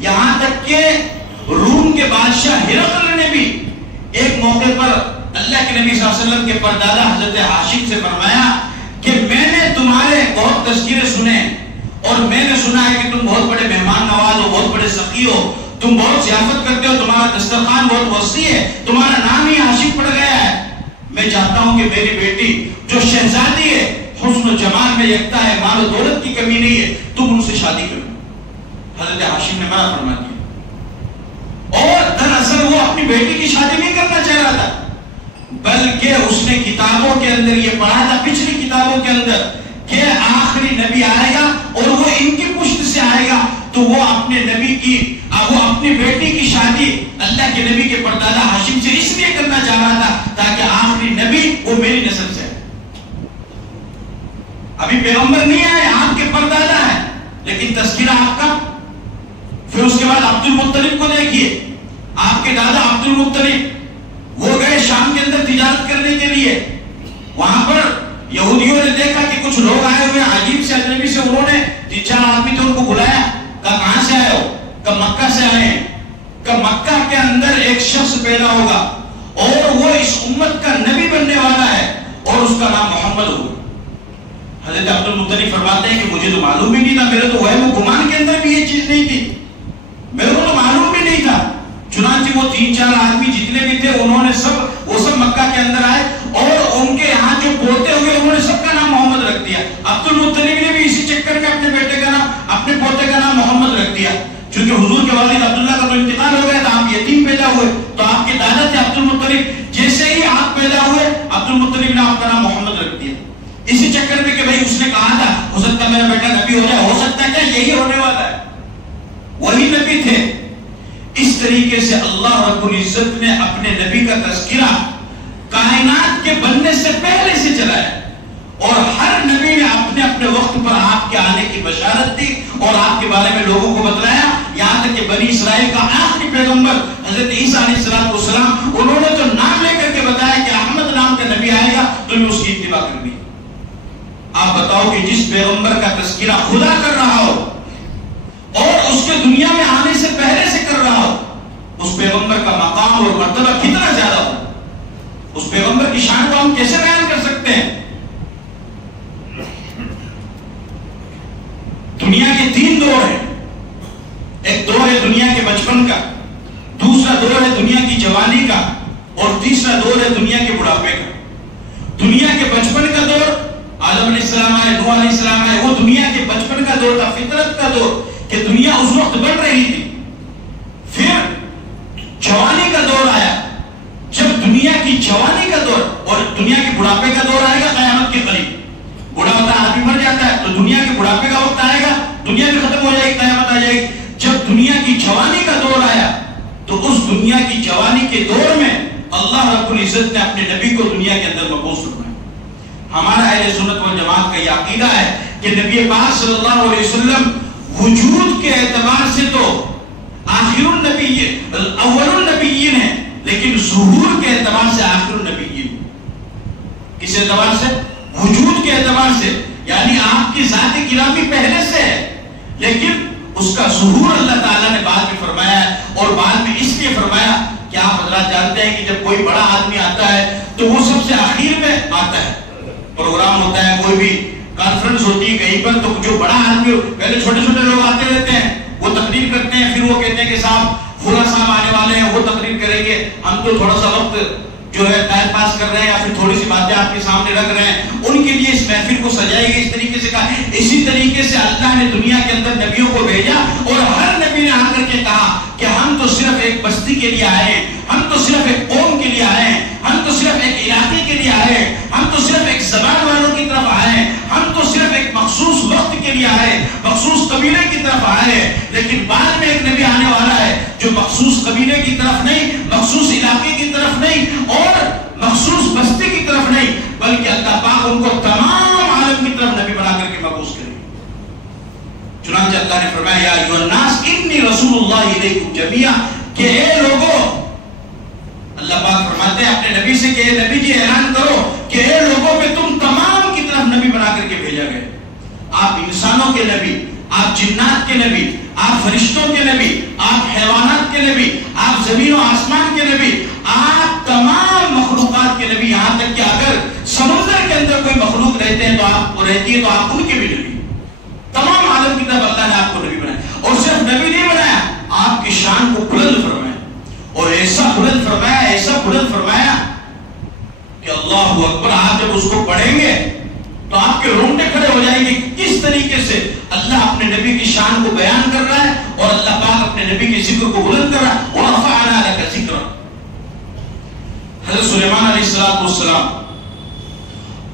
یہاں تک کہ روم کے بادشاہ ہرقل نے بھی ایک موقع پر اللہ کے نبی صلی اللہ علیہ وسلم کے پردادا حضرت ہاشم سے فرمایا کہ میں نے تمہارے بہت تذکرے سنے اور میں نے سنا ہے کہ تم بہت بڑے مہمان نواز ہو, بہت بڑے سخی ہو, تم بہت ضیافت کرتے ہو, تمہارا دسترخوان بہت وسیع ہے, تمہارا نام ہی ہاشم پڑ گیا ہے. میں چاہتا ہوں کہ میری بیٹی جو شہزادی ہے, حسن و جمال میں یکتا ہے, مال و دولت کی کمی نہیں ہے, تم ان سے شادی کرو. حضرت ہاشم نے منع فرما دیا. اور دراصل وہ اپنی بیٹی کی شادی نہیں کرنا چاہ رہا تھا, بلکہ اس نے کتابوں کے اندر یہ پڑھا تھا, پچھلی کتابوں کے اندر, کہ آخری نبی آئے گا اور وہ ان کی پشت سے آئے گا, تو وہ اپنے نبی کی, وہ اپنی بیٹی کی شادی اللہ کے نبی کے پردادا ہاشم سے اس لیے کرنا چاہ رہا تھا تاکہ آخری نبی وہ میری نسل سے ہے. ابھی پیغمبر نہیں آئے, آپ کے پردادا ہے, لیکن تذکرہ آپ کا. پھر اس کے بعد عبد المطلب کو دیکھیے, آپ کے دادا عبد المطلب وہ گئے شام کے اندر تجارت کرنے کے لیے. وہاں پر یہودیوں نے دیکھا کہ کچھ لوگ آئے ہوئے عجیب سے اجنبی سے, انہوں نے 3-4 آدمی تھے ان کو بلایا, کہا کہاں سے آئے ہو, کہ مکہ سے آئے ہیں, کہ مکہ کے اندر ایک شخص پیدا ہوگا اور وہ اس امت کا نبی بننے والا ہے اور اس کا نام محمد ہوگا. حضرت عبد المطلب فرماتے ہیں کہ مجھے تو معلوم ہی نہیں تھا, میرے تو وہم و گمان کے اندر بھی یہ چیز نہیں تھی, میرے کو تو معلوم بھی نہیں تھا. چنانچہ وہ 3-4 آدمی جتنے بھی تھے انہوں نے وہ سب مکہ کے اندر آئے اور ان کے یہاں جو پوتے ہوئے انہوں نے سب کا نام محمد رکھ دیا. عبد المطلب نے بھی اسی چکر میں اپنے بیٹے کا نام, اپنے پوتے کا نام محمد رکھ دیا. چونکہ حضور کے والد عبداللہ کا تو انتقال ہو گیا تھا, آپ یتیم پیدا ہوئے, تو آپ کے دادا تھے عبد المطلب, جیسے ہی آپ پیدا ہوئے عبد المطلب نے آپ کا نام محمد رکھ دیا. اسی چکر میں کہ بھائی اس نے کہا تھا ہو سکتا ہے میرا بیٹا نبی ہو جائے, ہو سکتا ہے کیا یہی ہونے والا ہے, وہی نبی تھے. اس طریقے سے اللہ رب العزت نے اپنے نبی کا تذکرہ کائنات کے بننے سے پہلے سے چلایا اور ہر نبی نے اپنے اپنے وقت پر آپ کے آنے کی بشارت دی اور آپ کے بارے میں لوگوں کو بتلایا. یہاں تک کہ بنی اسرائیل کا آخری پیغمبر حضرت عیسیٰ علیہ السلام, انہوں نے تو نام لے کر کے بتایا کہ احمد نام کا نبی آئے گا, تمہیں اس کی اتباع کرنی. آپ بتاؤ کہ جس پیغمبر کا تذکرہ خدا کر رہا ہو اور اس کے دنیا میں آنے سے پہلے سے کر رہا ہو, اس پیغمبر کا مقام اور مرتبہ کتنا زیادہ ہو, اس پیغمبر کی شان کو ہم کیسے بیان کر سکتے ہیں. دنیا کے 3 دور ہیں, ایک دور ہے دنیا کے بچپن کا, دوسرا دور ہے دنیا کی جوانی کا, اور تیسرا دور ہے دنیا کے بڑھاپے کا. دنیا کے بچپن کا دور آدم علیہ السلام آئے, نوح علیہ السلام آئے, وہ دنیا کے بچپن کا دور تھا, فطرت کا دور, کہ دنیا اس وقت بن رہی تھی. پھر جوانی کا دور آیا, جب دنیا کی جوانی کا دور اور دنیا کے بڑھاپے کا دور آئے گا قیامت کے قریب. بڑھا ہوتا ہے آدمی مر جاتا ہے, تو دنیا کے بڑھاپے کا وقت آئے گا, دنیا بھی ختم ہو جائے گی, قیامت آ جائے گی. جب دنیا کی جوانی کا دور آیا تو اس دنیا کی جوانی کے دور میں اللہ رب العزت نے اپنے نبی کو دنیا کے اندر مبعوث فرمایا. ہمارا اہل سنت والجماعت کا یہ عقیدہ ہے کہ نبی پاک صلی اللہ علیہ وسلم وجود کے اعتبار سے تو آخر النبیین اول النبیین ہیں, لیکن ظہور کے اعتبار سے آخر النبیین. کس اعتبار سے؟ وجود کے اعتبار سے, یعنی آپ کی ذات گرامی پہلے سے ہے, لیکن اس کا ظہور اللہ تعالیٰ نے بعد میں فرمایا ہے. اور بعد میں اس لیے فرمایا کہ آپ حضرات جانتے ہیں کہ جب کوئی بڑا آدمی آتا ہے تو وہ سب سے آخر میں آتا ہے. پروگرام ہوتا ہے, کوئی بھی کانفرنس ہوتی ہے کہیں پر, تو جو بڑا آدمی پہلے چھوٹے چھوٹے لوگ آتے رہتے ہیں, وہ تقریر کرتے ہیں, پھر وہ کہتے ہیں کہ صاحب فلاں صاحب آنے والے ہیں, وہ تقریر کریں گے, ہم تو تھوڑا سا وقت جو ہے ٹائم پاس کر رہے ہیں یا پھر تھوڑی سی باتیں آپ کے سامنے رکھ رہے ہیں, ان کے لیے اس محفل کو سجائے گی. اس طریقے سے کہا. اسی طریقے سے اللہ نے دنیا کے اندر نبیوں کو بھیجا اور ہر نبی نے آ کر کے کہا کہ ہم تو صرف ایک بستی کے لیے آئے ہیں, ہم تو صرف ایک قوم کے لیے آئے ہیں, ہم تو صرف ایک علاقے کے لیے آئے ہیں, ہم تو صرف ایک زبان والوں کی طرف آئے ہیں, ہم تو صرف ایک مخصوص وقت کے لیے آئے, مخصوص قبیلے کی طرف آئے ہیں. لیکن بعد میں ایک نبی آنے والا ہے جو مخصوص قبیلے کی طرف نہیں, مخصوص علاقے کی طرف نہیں اور مخصوص بستی کی طرف نہیں, بلکہ اللہ پاک ان کو تمام عالم کی طرف نبی بنا کر کے مبعوث کرے. چنانچہ اللہ نے فرمایا یا ایھا الناس انی رسول اللہ الیکم جمیعا, کہ اے لوگوں, اللہ پاک فرماتے ہیں اپنے نبی سے کہ اے نبی جی اعلان کرو کہ اے لوگوں میں تم تمام کی طرف نبی بنا انسانوں کے نبی، آپ جنات کے نبی، آپ فرشتوں کے نبی، آپ حیوانات کے نبی، آپ زمین و آسمان کے نبی، آپ تمام مخلوقات کے نبی، یہاں تک کہ اگر سمندر کے اندر کوئی مخلوق رہتے ہیں تو آپ ان کے بھی نبی۔ تمام عالم کی طرف اللہ نے آپ کو نبی بنایا، اور صرف نبی نہیں بنایا، آپ کی شان کو بلند فرمایا، اور ایسا بلند فرمایا، ایسا بلند فرمایا کہ اللہ اکبر، آپ جب اس کو پڑھیں گے تو آپ کے رونگٹے کھڑے ہو جائیں گے۔ کس طریقے سے اللہ اپنے نبی کی شان کو بیان کر رہا ہے اور اللہ پاک اپنے نبی کے ذکر کو بلند کر رہا ہے۔ وَرَفَعْنَا لَكَ ذِكْرًا، حضرت سلیمان علیہ السلام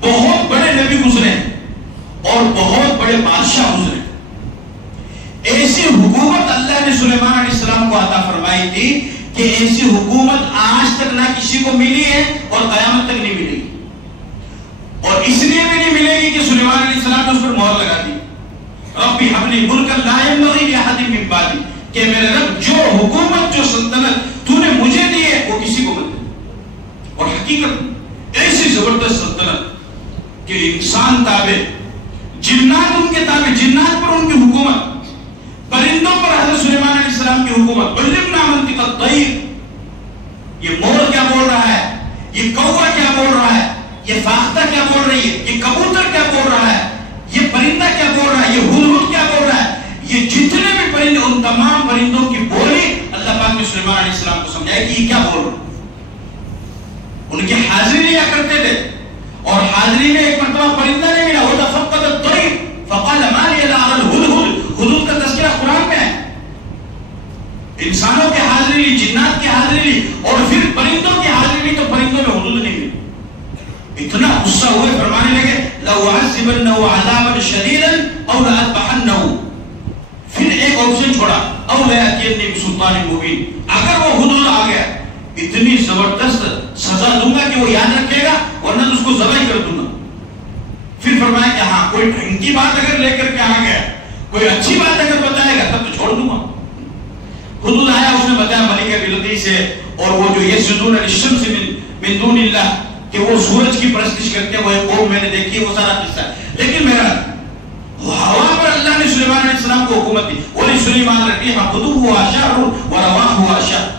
بہت بڑے نبی گزرے اور بہت بڑے بادشاہ گزرے۔ ایسی حکومت اللہ نے سلیمان علیہ السلام کو عطا فرمائی تھی کہ ایسی حکومت آج تک نہ کسی کو ملی ہے اور قیامت تک نہیں ملے گی، اور اس لیے بھی نہیں ملے گی کہ سلیمان علیہ السلام نے اس پر مہر لگا دی، ربی ہب لی ملکا لا ینبغی لأحد من بعدی، کہ میرے رب جو حکومت، جو سلطنت تو نے مجھے دی ہے وہ کسی کو مت دے۔ اور حقیقت ایسی زبردست سلطنت کہ انسان تابع، جنات ان کے تابع، جنات پر ان کی حکومت، پرندوں پر حضرت سلیمان علیہ السلام کی حکومت۔ بلغنا منطق الطیر، یہ مور کیا بول رہا ہے، یہ کوا کیا بول رہا ہے، یہ فاختہ کیا بول رہی ہے، یہ کبوتر کیا بول رہا ہے، یہ پرندہ کیا بول رہا ہے، یہ ہدہد کیا بول رہا ہے، یہ جتنے بھی پرندے، ان تمام پرندوں کی بولی اللہ پاک نے سلیمان علیہ السلام کو سمجھایا کہ یہ کیا بول رہا ہے۔ ان کی حاضری لیا کرتے تھے، اور حاضری میں ایک مرتبہ پرندہ نہیں ملا، وَتَفَقَّدَ الطَّيْرُ فَقَالَ مَا لِيَ لَا أَرَى الْهُدْهُدَ، ہدہد کا تذکرہ قرآن میں ہے۔ انسانوں کی حاضری لی، جنات کی حاضری لی، اور پھر پرندوں کی حاضری لی تو پرندوں میں ہدہد نہیں ملی۔ اتنا غصہ ہوئے، فرمانے لگے لَأُعَذِّبَنَّهُ عَذَابًا شَدِيدًا أَوْ لَأَذْبَحَنَّهُ، پھر ایک آپشن چھوڑا، أَوْ لَيَأْتِيَنِّي بِسُلْطَانٍ مُبِينٍ، اگر وہ ہدہد آ گیا اتنی زبردست سزا دوں گا کہ وہ یاد رکھے گا، ورنہ تو اس کو ذبح کر دوں گا۔ پھر فرمایا کہ ہاں کوئی ڈھنگ کی بات اگر لے کر کے آ گیا، کوئی اچھی بات اگر بتائے گا تب تو چھوڑ دوں گا۔ ہدہد آیا، اس نے بتایا ملکہ بلقیس سے، اور وہ جو یسجدون للشمس من دون اللہ، کہ وہ سورج کی پرستش کرتے ہیں، وہ ایک قوم میں نے دیکھی ہے، وہ سارا قصہ ہے۔ لیکن میرا ہوا پر اللہ نے سلیمان علیہ السلام کو حکومت دی، وَلِسُلَيْمَانَ الرِّيحَ غُدُوُّهَا شَهْرٌ وَرَوَاحُهَا شَهْرٌ۔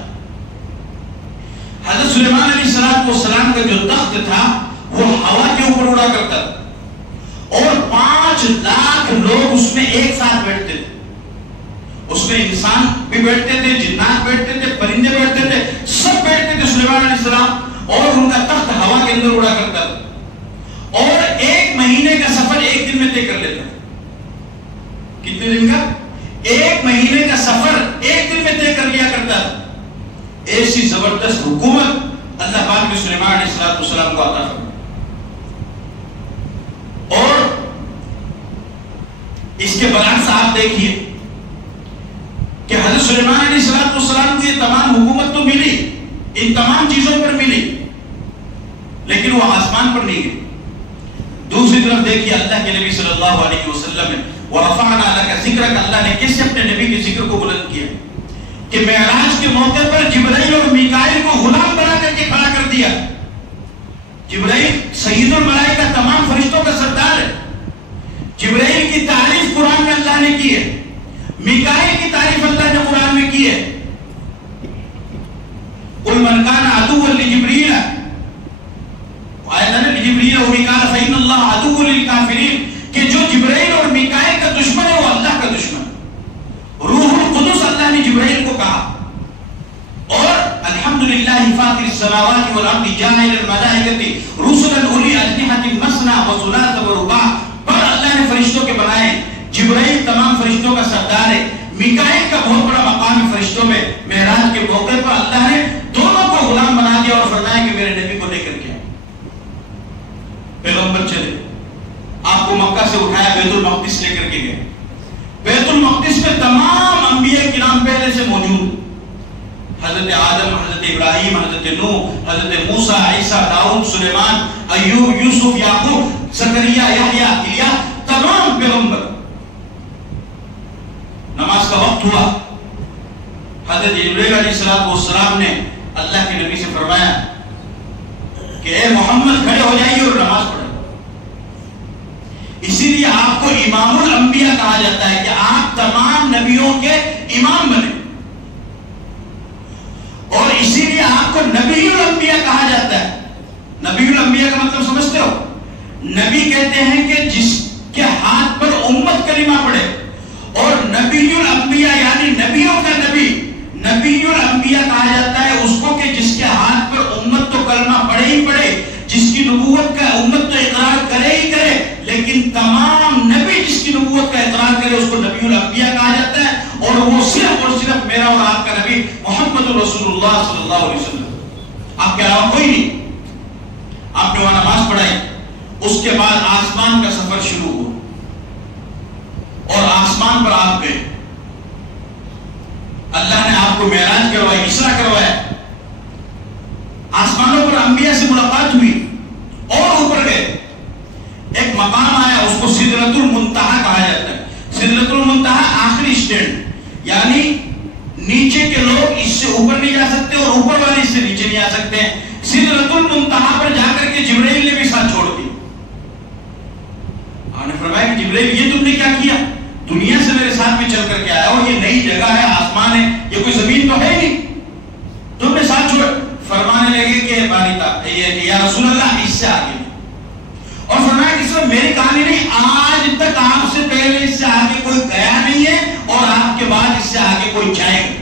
حضرت سلیمان علیہ السلام کا جو تخت تھا وہ ہوا کے اوپر اڑا کرتا تھا، اور 5 لاکھ لوگ اس میں ایک ساتھ بیٹھتے تھے۔ اس میں انسان بھی بیٹھتے تھے، جنات بیٹھتے تھے، پرندے بیٹھتے تھے، سب بیٹھتے تھے سلیمان علیہ السلام، اور ان کا تخت ہوا کے اندر اڑا کرتا تھا، اور 1 مہینے کا سفر 1 دن میں طے کر لیتا۔ کتنے دن کا؟ 1 مہینے کا سفر 1 دن میں طے کر لیا کرتا تھا۔ ایسی زبردست حکومت اللہ پاک نے سلیمان علیہ السلام کو عطا فرمائی۔ اور اس کے برعکس آپ دیکھیے کہ حضرت سلیمان علیہ السلام کو یہ تمام حکومت تو ملی، ان تمام چیزوں پر ملی، لیکن وہ آسمان پر نہیں گئی۔ دوسری طرف دیکھیے اللہ کے نبی صلی اللہ علیہ وسلم نے وَرَفَعْنَا لَكَ ذِكْرَكَ، اللہ نے کس سے اپنے نبی کے ذکر کو بلند کیا کہ معراج کے موقع پر جبرائیل اور میکائیل کو غلام بنا کر کے کھڑا کر دیا۔ جبرائیل سید الملائکہ، تمام فرشتوں کا سردار ہے۔ جبرائیل کی تعریف قرآن میں اللہ نے کی ہے، میکائیل کی تعریف اللہ نے قرآن میں کی ہے۔ قُلْ مَنْ كَانَ عَدُوًّا لِجِبْرِيلَ، آیت ہے نا لِجِبْرِيلَ وَمِيكَالَ فَإِنَّ اللَّهَ عَدُوٌّ لِلْكَافِرِينَ، کہ جو جبرائیل اور میکائیل کا دشمن ہے وہ اللہ کا دشمن ہے۔ روح القدس اللہ نے جبرائیل کو کہا۔ اور الحمدللہ فاطر السماوات والارض جاعل الملائکۃ رسلا اولی اجنحۃ مثنی وثلاث ورباع، پر اللہ نے فرشتوں کے بنائے۔ جبرائیل تمام فرشتوں کا سردار ہے، میکائیل کا بہت بڑا مقام ہے فرشتوں میں۔ معراج کے موقع پر اللہ نے دونوں کو غلام بنا دیا اور فرمایا کہ میرے نبی کو لے کر کے پیغمبر چلے، آپ کو مکہ سے اٹھایا، بیت المقدس لے کر کے گئے۔ بیت المقدس میں تمام انبیاء کرام پہلے سے موجود، حضرت آدم، حضرت ابراہیم، حضرت نوح، حضرت موسیٰ، عیسیٰ، داؤد، سلیمان، ایوب، یوسف، یعقوب، زکریا، یحییٰ، الیاس، تمام پیغمبر۔ نماز کا وقت ہوا، حضرت جبرائیل علیہ السلام نے اللہ کے نبی سے فرمایا کہ اے محمد کھڑے ہو جائیے اور نماز پڑھیں۔ اسی لیے آپ کو امام الانبیاء کہا جاتا ہے کہ آپ تمام نبیوں کے امام بنے، اور اسی لیے آپ کو نبی الانبیاء کہا جاتا ہے۔ نبی الانبیاء کا مطلب سمجھتے ہو؟ نبی کہتے ہیں کہ جس کے ہاتھ پر امت کلمہ پڑھے، اور نبی الانبیاء یعنی نبیوں کا نبی، نبی الانبیاء کہا جاتا ہے اس کو کہ جس کے ہاتھ پر امت تو کلمہ پڑھے ہی پڑھے، جس کی نبوت کا امت تو اقرار کرے ہی کرے، لیکن تمام نبی جس کی نبوت کا اقرار کرے اس کو نبی الانبیاء کہا جاتا ہے، اور وہ صرف اور صرف میرا اور آپ کا نبی محمد رسول اللہ صلی اللہ علیہ وسلم، آپ کے علاوہ کوئی نہیں۔ آپ نے وہاں نماز پڑھائی، اس کے بعد آسمان کا سفر شروع ہوا، اور آسمان پر آپ گئے، اللہ نے آپ کو معراج کروائی، اسراء کروایا، آسمانوں پر انبیاء سے ملاقات ہوئی، اور اوپر گئے، ایک مقام آیا اس کو سدرۃ المنتہا کہا جاتا ہے۔ سدرۃ المنتہا آخری اسٹینڈ، یعنی نیچے کے لوگ اس سے اوپر نہیں جا سکتے اور اوپر والے اس سے نیچے نہیں آ سکتے ہیں۔ سدرۃ المنتہا پر جا کر کے جبرائیل نے بھی ساتھ چھوڑ دی۔ آپ نے فرمایا کہ جبرائیل یہ تم نے کیا کیا؟ دنیا سے میرے ساتھ میں چل کر کے آیا ہو، یہ نئی جگہ ہے، آسمان ہے، یہ کوئی زمین تو ہے نہیں، تم نے ساتھ چھوڑ۔ فرمانے لگے کہ یا رسول اللہ اس سے آگے، اور فرمایا کہ صرف میری کہانی نہیں، آج تک آپ سے پہلے اس سے آگے کوئی گیا نہیں ہے، اور آپ کے بعد اس سے آگے کوئی جائے گا۔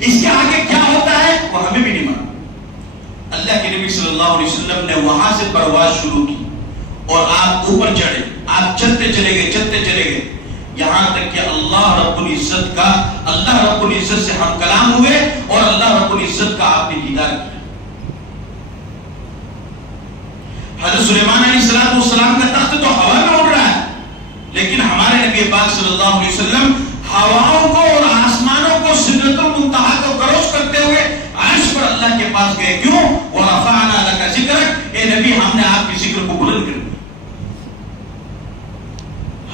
اس کے آگے کیا ہوتا ہے وہ ہمیں بھی نہیں معلوم۔ اللہ کے نبی صلی اللہ علیہ وسلم نے وہاں سے پرواز شروع کی، اور آپ اوپر چڑھے، آپ چلتے چلے گئے، یہاں تک کہ اللہ رب العزت سے ہم کلام ہوئے، اور اللہ رب العزت کا آپ نے دیدار کیا۔ حضرت سلیمان علیہ السلام کا تخت تو ہوا میں اڑ رہا ہے، لیکن ہمارے نبی پاک صلی اللہ علیہ وسلم ہواؤں کو اور آسمانوں کو سدرۃ المنتہا کو کراس کرتے ہوئے عرش پر اللہ کے پاس گئے۔ کیوں؟ وَرَفَعْنَا لَكَ ذِكْرَكَ، اے نبی ہم نے آپ کے ذکر کو بلند کر دیا۔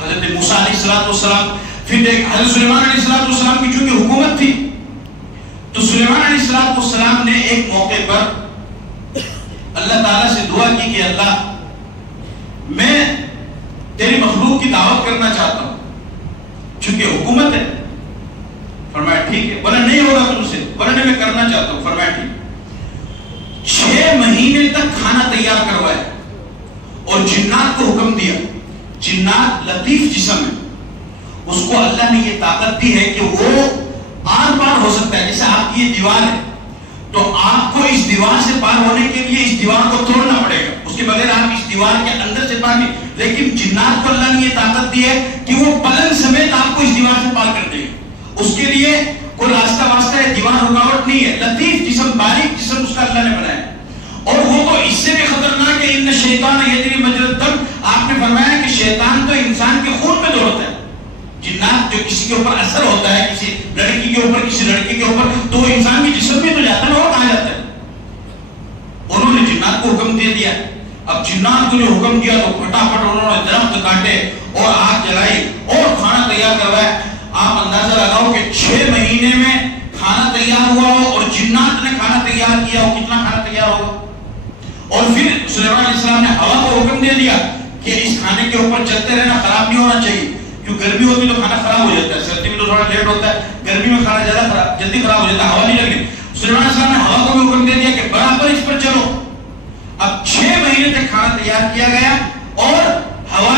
حضرت موسیٰ علیہ السلام، پھر حضرت سلیمان علیہ السلام کی چونکہ حکومت تھی، تو سلیمان علیہ السلام نے ایک موقع پر اللہ تعالیٰ سے دعا کی کہ اللہ میں تیری مخلوق کی دعوت کرنا چاہتا ہوں، چونکہ حکومت ہے۔ فرمایا ٹھیک ہے، بولا نہیں ہوگا تم سے، بولا نہیں میں کرنا چاہتا ہوں۔ فرمایا ٹھیک۔ 6 مہینے تک کھانا تیار کروایا، اور جنات کو حکم دیا۔ جنات لطیف جسم ہے، اس کو اللہ نے یہ طاقت دی ہے کہ وہ آر پار ہو سکتا ہے۔ جیسے آپ کی یہ دیوار ہے، تو آپ کو اس دیوار سے پار ہونے کے لیے اس دیوار کو توڑنا پڑے گا، اس کے بغیر آپ اس دیوار کے اندر سے پار نہیں۔ لیکن جنات کو اللہ نے یہ طاقت دی ہے کہ وہ پلنگ سمیت آپ کو اس دیوار سے پار کر دے گا، اس کے لیے کوئی راستہ واسطہ ہے، دیوار رکاوٹ نہیں ہے، لطیف جسم، باریک جسم اس کا اللہ نے بنایا۔ اور وہ تو اس سے بھی خطرناک ہے، ان شیطان یجری مجری الدم، آپ نے فرمایا کہ شیطان تو انسان کے خون میں دوڑتا ہے۔ جنات جو کسی کے اوپر اثر ہوتا ہے، کسی لڑکی کے اوپر، کسی لڑکے کے اوپر، تو وہ انسان کی جسم میں تو جاتا ہے، اور کہاں جاتا ہے۔ انہوں نے جنات کو حکم دے دیا۔ اب جنات کو جو حکم دیا تو پھٹافٹ انہوں نے درخت کاٹے اور آگ جلائی اور کھانا تیار کروایا۔ آپ اندازہ لگاؤ کہ 6 مہینے میں کھانا تیار ہوا ہو، اور جنات نے کھانا تیار کیا ہو، کتنا کھانا تیار ہوگا۔ اور پھر سلیمان علیہ السلام نے ہوا کو حکم دے دیا کہ اس کھانے کے اوپر چلتے رہنا، خراب نہیں ہونا چاہیے، کیوں گرمی ہوتی تو کھانا خراب ہو جاتا ہے، سردی میں تو تھوڑا لیٹ ہوتا ہے، گرمی میں کھانا زیادہ جلدی خراب ہو جاتا ہے، ہوا نہیں لگنی۔ سلیمان علیہ السلام نے ہوا کو بھی حکم دے دیا کہ برابر اس پر چلو۔ اب 6 مہینے تک کھانا تیار کیا گیا، اور ہوا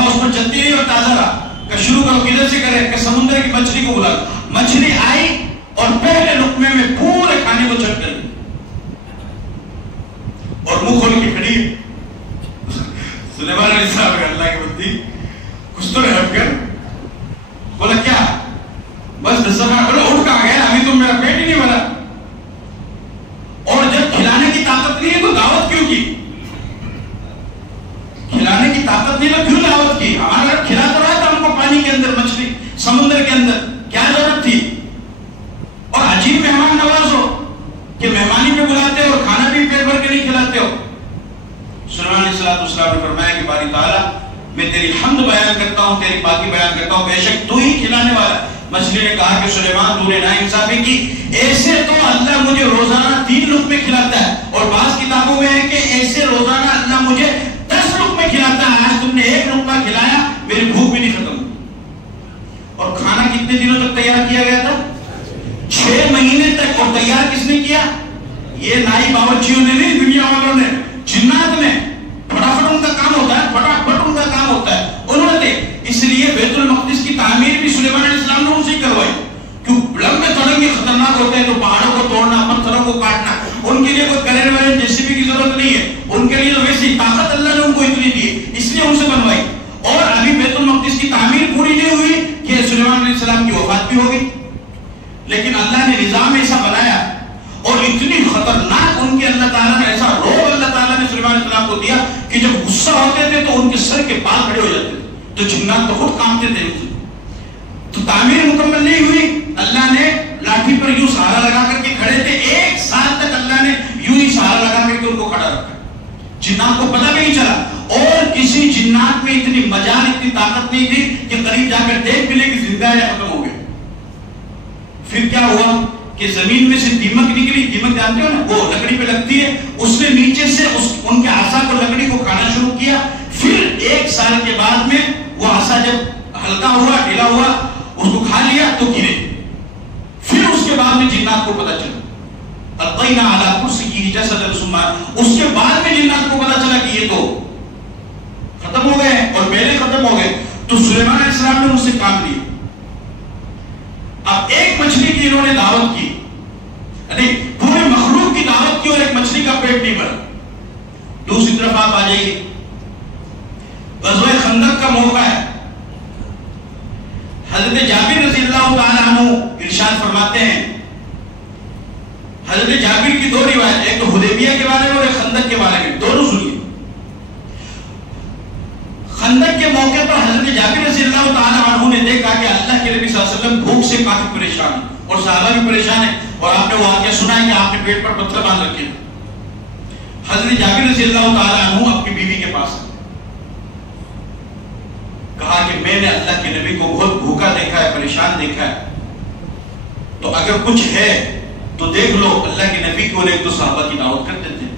اس پر چلتی رہی اور تازہ رہا۔ کہ شروع کرو، کدھر سے کرے کہ سمندر کی مچھلی کو بلا، مچھلی آئی اور پہلے لقمے میں پورے کھانے کو چٹ کر دی، اور منہ کھول کے کھڑی۔ سلیمان علیہ السلام کہ اللہ کی بندی کچھ تو رحم کر۔ بولا کیا؟ بس 10 منٹ۔ بولا اٹھ کہاں گیا؟ ابھی تو میرا پیٹ ہی نہیں بھرا، اور جب کھلانے کی طاقت نہیں ہے تو دعوت کیوں کی؟ کھلانے کی طاقت نہیں تو کیوں دعوت کی؟ ہمارا رب کھلا تو رہا تھا ہم کو پانی کے اندر، مچھلی سمندر کے اندر، کیا ضرورت تھی؟ اور عجیب مہمان نواز ہو کہ مہمانی پہ بلاتے ہو اور کھانا بھی پیٹ بھر کے نہیں کھلاتے ہو۔ سلیمان علیہ السلام نے فرمایا کہ باری تعالیٰ میں تیری حمد بیان کرتا ہوں، تیری پاکی بیان کرتا ہوں، بے شک تو ہی کھلانے والا۔ مچھلی نے کہا کہ سلیمان تو نے ناانصافی کی، ایسے تو اللہ مجھے روزانہ 3 لقمے کھلاتا ہے، اور بعض کتابوں میں ہے کہ ایسے روزانہ اللہ مجھے 10 لقمے کھلاتا ہے، آج تم نے تیار کیا گیا تھا؟ 6 مہینے تک. اور تیار کس نے کیا؟ یہ نائی باورچیوں نے نہیں، دنیا والوں نے، جنات نے. فٹافٹ ان کا کام ہوتا ہے، فٹافٹ ان کا کام ہوتا ہے. انہوں نے اس لیے بیت المقدس کی تعمیر بھی سلیمان علیہ السلام نے ان سے کروائی. کیوں؟ لمبے تڑنگے خطرناک ہوتے ہیں تو پہاڑوں کو توڑنا، پتھروں کو کاٹنا، ان کے لیے کوئی کرین ورین جیسیبی کی ضرورت نہیں ہے. ان کے لیے تو ویسی طاقت اللہ نے ان کو اتنی دی، اس لیے ان سے بنوائی. اور ابھی بیت المقدس کی تعمیر پوری نہیں ہوئی کہ سلیمان علیہ السلام کی وفات بھی ہوگی. لیکن اللہ نے نظام ایسا بنایا اور اتنی خطرناک ان کے اللہ تعالیٰ نے ایسا روب اللہ تعالیٰ نے سلیمان علیہ السلام کو دیا کہ جب غصہ ہوتے تھے تو ان کے سر کے بال کھڑے ہو جاتے تھے، تو جنات تو خود کانپتے تھے. تو تعمیر مکمل نہیں ہوئی، اللہ نے لاٹھی پر یوں سہارا لگا کر کے کھڑے تھے. 1 سال تک اللہ نے یوں ہی سہارا لگا کر کے ان کو کھڑا رکھا. جنات کو پتہ بھی نہیں چلا. اور کسی جنات میں اتنی مجال، اتنی طاقت نہیں تھی کہ قریب جا کر دیکھ ملے کہ زندہ ہے یا ختم ہو گئے. پھر کیا ہوا کہ زمین میں سے دیمک نکلی. دیمک جانتے ہو نا، وہ لکڑی پہ لگتی ہے. اس نے نیچے سے ان کے عصا کو، لکڑی کو کھانا شروع کیا. پھر 1 سال کے بعد میں وہ عصا جب ہلکا ہوا، ڈھیلا ہوا، اس کو کھا لیا تو گرے. پھر اس کے بعد میں جنات کو پتا چلا، القینا علی کرسیہ جسدا ثم، اس کے بعد میں جنات کو پتا چلا کہ یہ تو ختم ہو گئے اور پہلے ختم ہو گئے. تو سلیمان علیہ السلام نے ان سے کام لیا. اب ایک مچھلی کی انہوں نے دعوت کی، یعنی پورے مخلوق کی دعوت کی اور ایک مچھلی کا پیٹ نہیں بھرا. دوسری طرف آپ آ جائیے، غزوہ خندق کا موقع ہے. حضرت جابر رضی اللہ تعالیٰ عنہ ارشاد فرماتے ہیں، حضرت جابر کی 2 روایت، ایک تو حدیبیہ کے بارے میں اور ایک خندق کے بارے میں، دونوں سنیے. خندق کے موقع پر حضرت جابر رضی اللہ تعالیٰ عنہ نے دیکھا کہ اللہ کے نبی صلی اللہ علیہ وسلم بھوک سے کافی پریشان ہیں اور صحابہ بھی پریشان ہیں. اور آپ نے وہ واقعہ سنا ہے کہ آپ نے پیٹ پر پتھر باندھ رکھے. حضرت جابر رضی اللہ تعالیٰ عنہ اپنی بیوی کے پاس کہا کہ میں نے اللہ کے نبی کو بہت بھوکا دیکھا ہے، پریشان دیکھا ہے، تو اگر کچھ ہے تو دیکھ لو. اللہ کے نبی کو اور ایک دو صحابہ کی دعوت کر دیتے ہیں.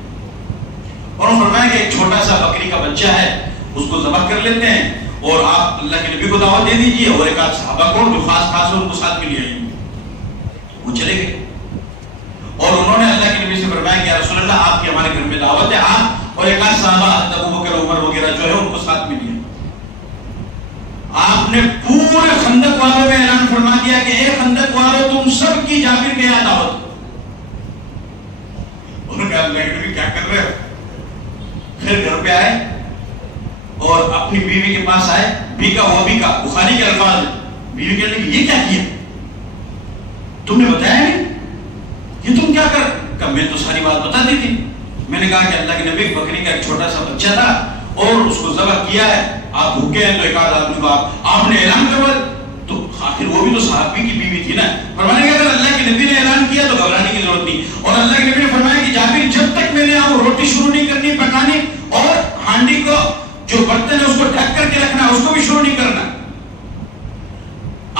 اور انہوں نے فرمایا کہ ایک چھوٹا سا بکری کا بچہ ہے، اس کو ذبح کر لیتے ہیں اور آپ اللہ کے نبی کو دعوت دے دیجئے اور ایک آدھ صحابہ کو جو خاص خاص ان کو ساتھ میں لے آئیں. وہ چلے گئے اور انہوں نے اللہ کے نبی سے فرمایا کہ یا رسول اللہ آپ کی ہمارے گھر میں دعوت ہے، آپ اور ایک آدھ صحابہ ابو بکر، عمر وغیرہ جو ہے ان کو ساتھ میں لیا. آپ نے پورے خندق والوں میں اعلان فرما دیا کہ اے خندق والوں تم سب کی جابر کے یہاں دعوت. انہوں نے کہا اللہ کے نبی کیا کر رہے ہو؟ پھر گھر پہ آئے اور اپنی بیوی کے پاس آئے. بیکا ہوا بیکا، بخاری کے الفاظ ہیں. بیوی کہنے لگی یہ کیا کیا؟ تم نے بتایا نہیں؟ یہ تم کیا کر؟ کہا میں تو ساری بات بتا دی تھی. میں نے کہا کہ اللہ کے نبی بکری کا ایک چھوٹا سا بچہ تھا اور اس کو ذبح کیا ہے، آپ بھوکے ہیں تو ایک آدھ آدمی کو آپ نے اعلان کروا. تو آخر وہ بھی تو صحابی کی بیوی تھی نا. فرمانے کہ اگر اللہ کے نبی نے اعلان کیا تو گھبرانے کی ضرورت نہیں. اور اللہ کے نبی نے فرمایا کہ جابر جب تک میں نے آپ روٹی شروع نہیں کرنی پکانی اور ہانڈی کو جو برتن ہے اس کو ڈھک کر کے رکھنا، اس کو بھی شروع نہیں کرنا.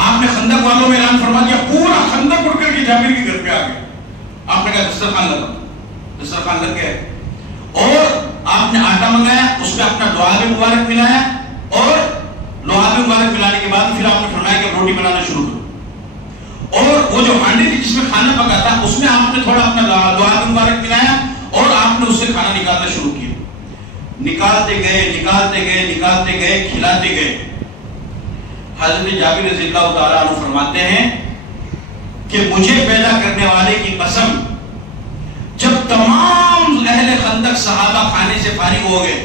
آپ نے خندق والوں میں اعلان فرما دیا، پورا خندق اٹھ کر کے جابر کے گھر پہ آ گئے. آپ نے کہا دسترخوان لگا، دسترخوان لگ گئے اور آپ نے آٹا منگایا، اس میں اپنا لعاب مبارک ملایا اور لعاب مبارک ملانے کے بعد پھر آپ نے فرمایا کہ روٹی بنانا شروع کرو. اور وہ جو ہانڈی تھی جس میں کھانا پکا تھا اس میں آپ نے تھوڑا اپنا لعاب مبارک ملایا اور آپ نے اس سے کھانا نکالنا شروع کیا. نکالتے گئے نکالتے گئے نکالتے گئے، کھلاتے گئے. حضرت جابر رضی اللہ تعالیٰ عنہ فرماتے ہیں کہ مجھے پیدا کرنے والے کی قسم، جب تمام اہل خندق صحابہ کھانے سے فارغ ہو گئے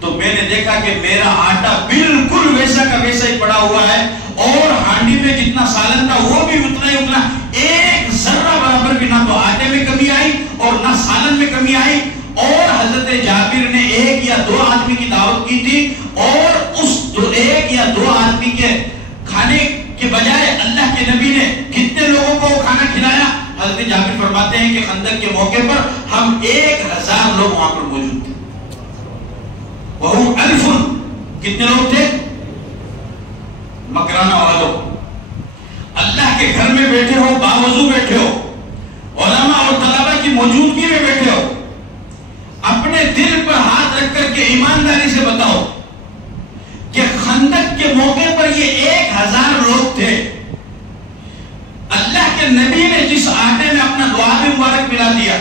تو میں نے دیکھا کہ میرا آٹا بالکل ویسا کا ویسا ہی پڑا ہوا ہے اور ہانڈی میں جتنا سالن تھا وہ بھی اتنا ہی اتنا، ایک ذرہ برابر بھی نہ تو آٹے میں کمی آئی اور نہ سالن میں کمی آئی. اور حضرت جابر نے 1 یا 2 آدمی کی دعوت کی تھی اور اس 1 یا 2 آدمی کے کھانے کے بجائے اللہ کے نبی نے کتنے لوگوں کو کھانا کھلایا؟ حضرت جابر فرماتے ہیں کہ خندق کے موقع پر ہم 1000 لوگ وہاں پر موجود تھے. وہم 1000، کتنے لوگ تھے؟ مکرانہ والوں. اللہ کے گھر میں بیٹھے ہو، باوضو بیٹھے ہو، علماء اور طلبہ کی موجودگی میں بیٹھے ہو. اپنے دل پر ہاتھ رکھ کر کے ایمانداری سے بتاؤ کہ خندق کے موقع پر یہ 1000 لوگ تھے کے نبی نے جس آٹے میں اپنا لعاب مبارک ملا دیا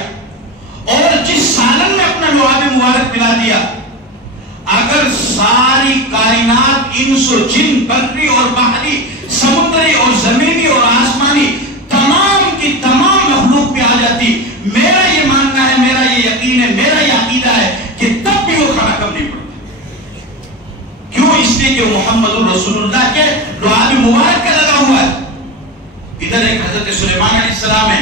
اور جس سالن میں اپنا لعاب مبارک ملا دیا، اگر ساری کائنات انس و جن، بری اور بحری، سمندری اور زمینی اور آسمانی، تمام کی تمام مخلوق پہ آ جاتی، میرا یہ ماننا ہے، میرا یہ یقین ہے، میرا یہ عقیدہ ہے کہ تب بھی وہ کھانا کم نہیں پڑتا۔ کیوں؟ اس لیے کہ محمد الرسول اللہ کے لعاب مبارک کا لگا ہوا ہے۔ ادھر ایک حضرت سلیمان علیہ السلام ہے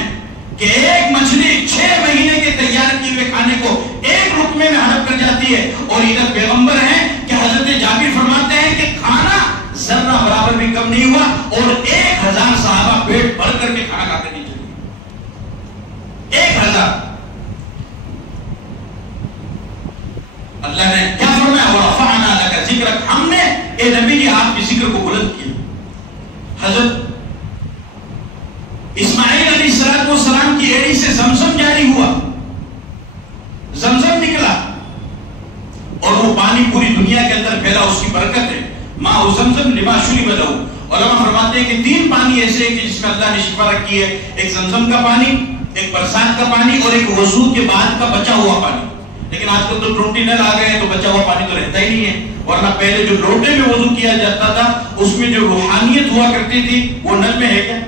کہ ایک مچھلی 6 مہینے کے تیار کیے ہوئے کھانے کو ایک لقمے میں ہڑپ کر جاتی ہے، اور ادھر پیغمبر ہیں کہ حضرت جابر فرماتے ہیں کہ کھانا ذرہ برابر بھی کم نہیں ہوا، اور 1000 صحابہ پیٹ بھر کر کے کھانا کھاتے نہیں چلے۔ 1000۔ اللہ نے کیا فرمایا؟ وَرَفَعْنَا لَكَ ذِكْرَكَ، ہم نے اے نبی جی آپ کی ذکر کو بلند کیا۔ حضرت اسماعیل علیہ السلام کی ایڑی سے زمزم جاری ہوا، زمزم نکلا، اور وہ پانی پوری دنیا کے اندر پھیلا، اس کی برکت ہے۔ ماء زمزم لما شرب لہ، علماء فرماتے ہیں کہ 3 پانی ایسے ہیں کہ جس میں اللہ نے شفا رکھی ہے، ایک زمزم کا پانی، ایک برسات کا پانی، اور ایک وضو کے بعد کا بچا ہوا پانی۔ لیکن آج کل تو ٹونٹی نل آ گئے ہیں تو بچا ہوا پانی تو رہتا ہی نہیں ہے، ورنہ پہلے جو لوٹے میں وضو کیا جاتا تھا اس میں جو روحانیت ہوا کرتی تھی وہ نل میں ہے کیا؟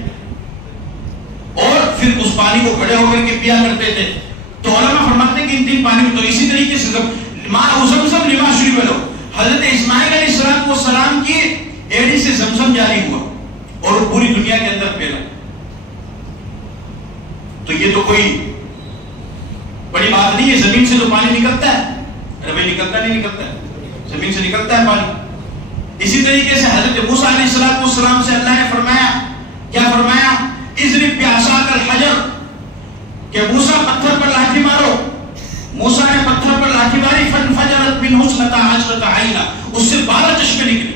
اور پھر اس پانی کو کھڑے ہو کر کے پیا کرتے تھے۔ تو علماء فرماتے ہیں کہ ان 3 پانی میں، تو اسی طریقے سے ماء زمزم لما شرب لہ، حضرت اسماعیل علیہ السلام کی ایڑی سے زمزم جاری ہوا اور وہ پوری دنیا کے اندر پھیلا۔ تو یہ تو کوئی بڑی بات نہیں ہے، زمین سے تو پانی نکلتا ہے، ارے بھائی نکلتا نہیں نکلتا ہے، زمین سے نکلتا ہے پانی۔ اسی طریقے سے حضرت موسیٰ علیہ السلام سے اللہ نے فرمایا، کیا فرمایا؟ اضرب بعصاک الحجر، کہ موسیٰ پتھر پر لاٹھی مارو۔ موسیٰ نے پتھر پر لاٹھی ماری، فانفجرت منہ 12 عینا، اس سے 12 چشمے نکلے۔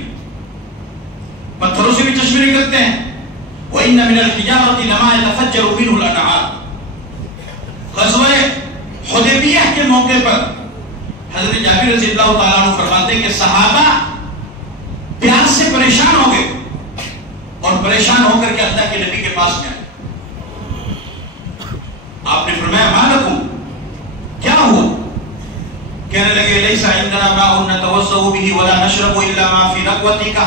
پتھروں سے بھی چشمے نکلتے ہیں۔ وَإِنَّ مِنَ الْحِجَارَةِ لَمَا يَتَفَجَّرُ مِنْهُ الْأَنْهَارُ، غزوہ حدیبیہ کے موقع پر حضرت جابر رضی اللہ تعالیٰ عنہ فرماتے ہیں کہ صحابہ پیاس سے پریشان ہو گئے، اور پریشان ہو کر کے اللہ کے نبی کے پاس میں آئے۔ آپ نے فرمایا ما لکم، کیا ہوا؟ کہنے لگے لیس عندنا ماء نتوضأ به ولا نشرب الا ما في ركوتك،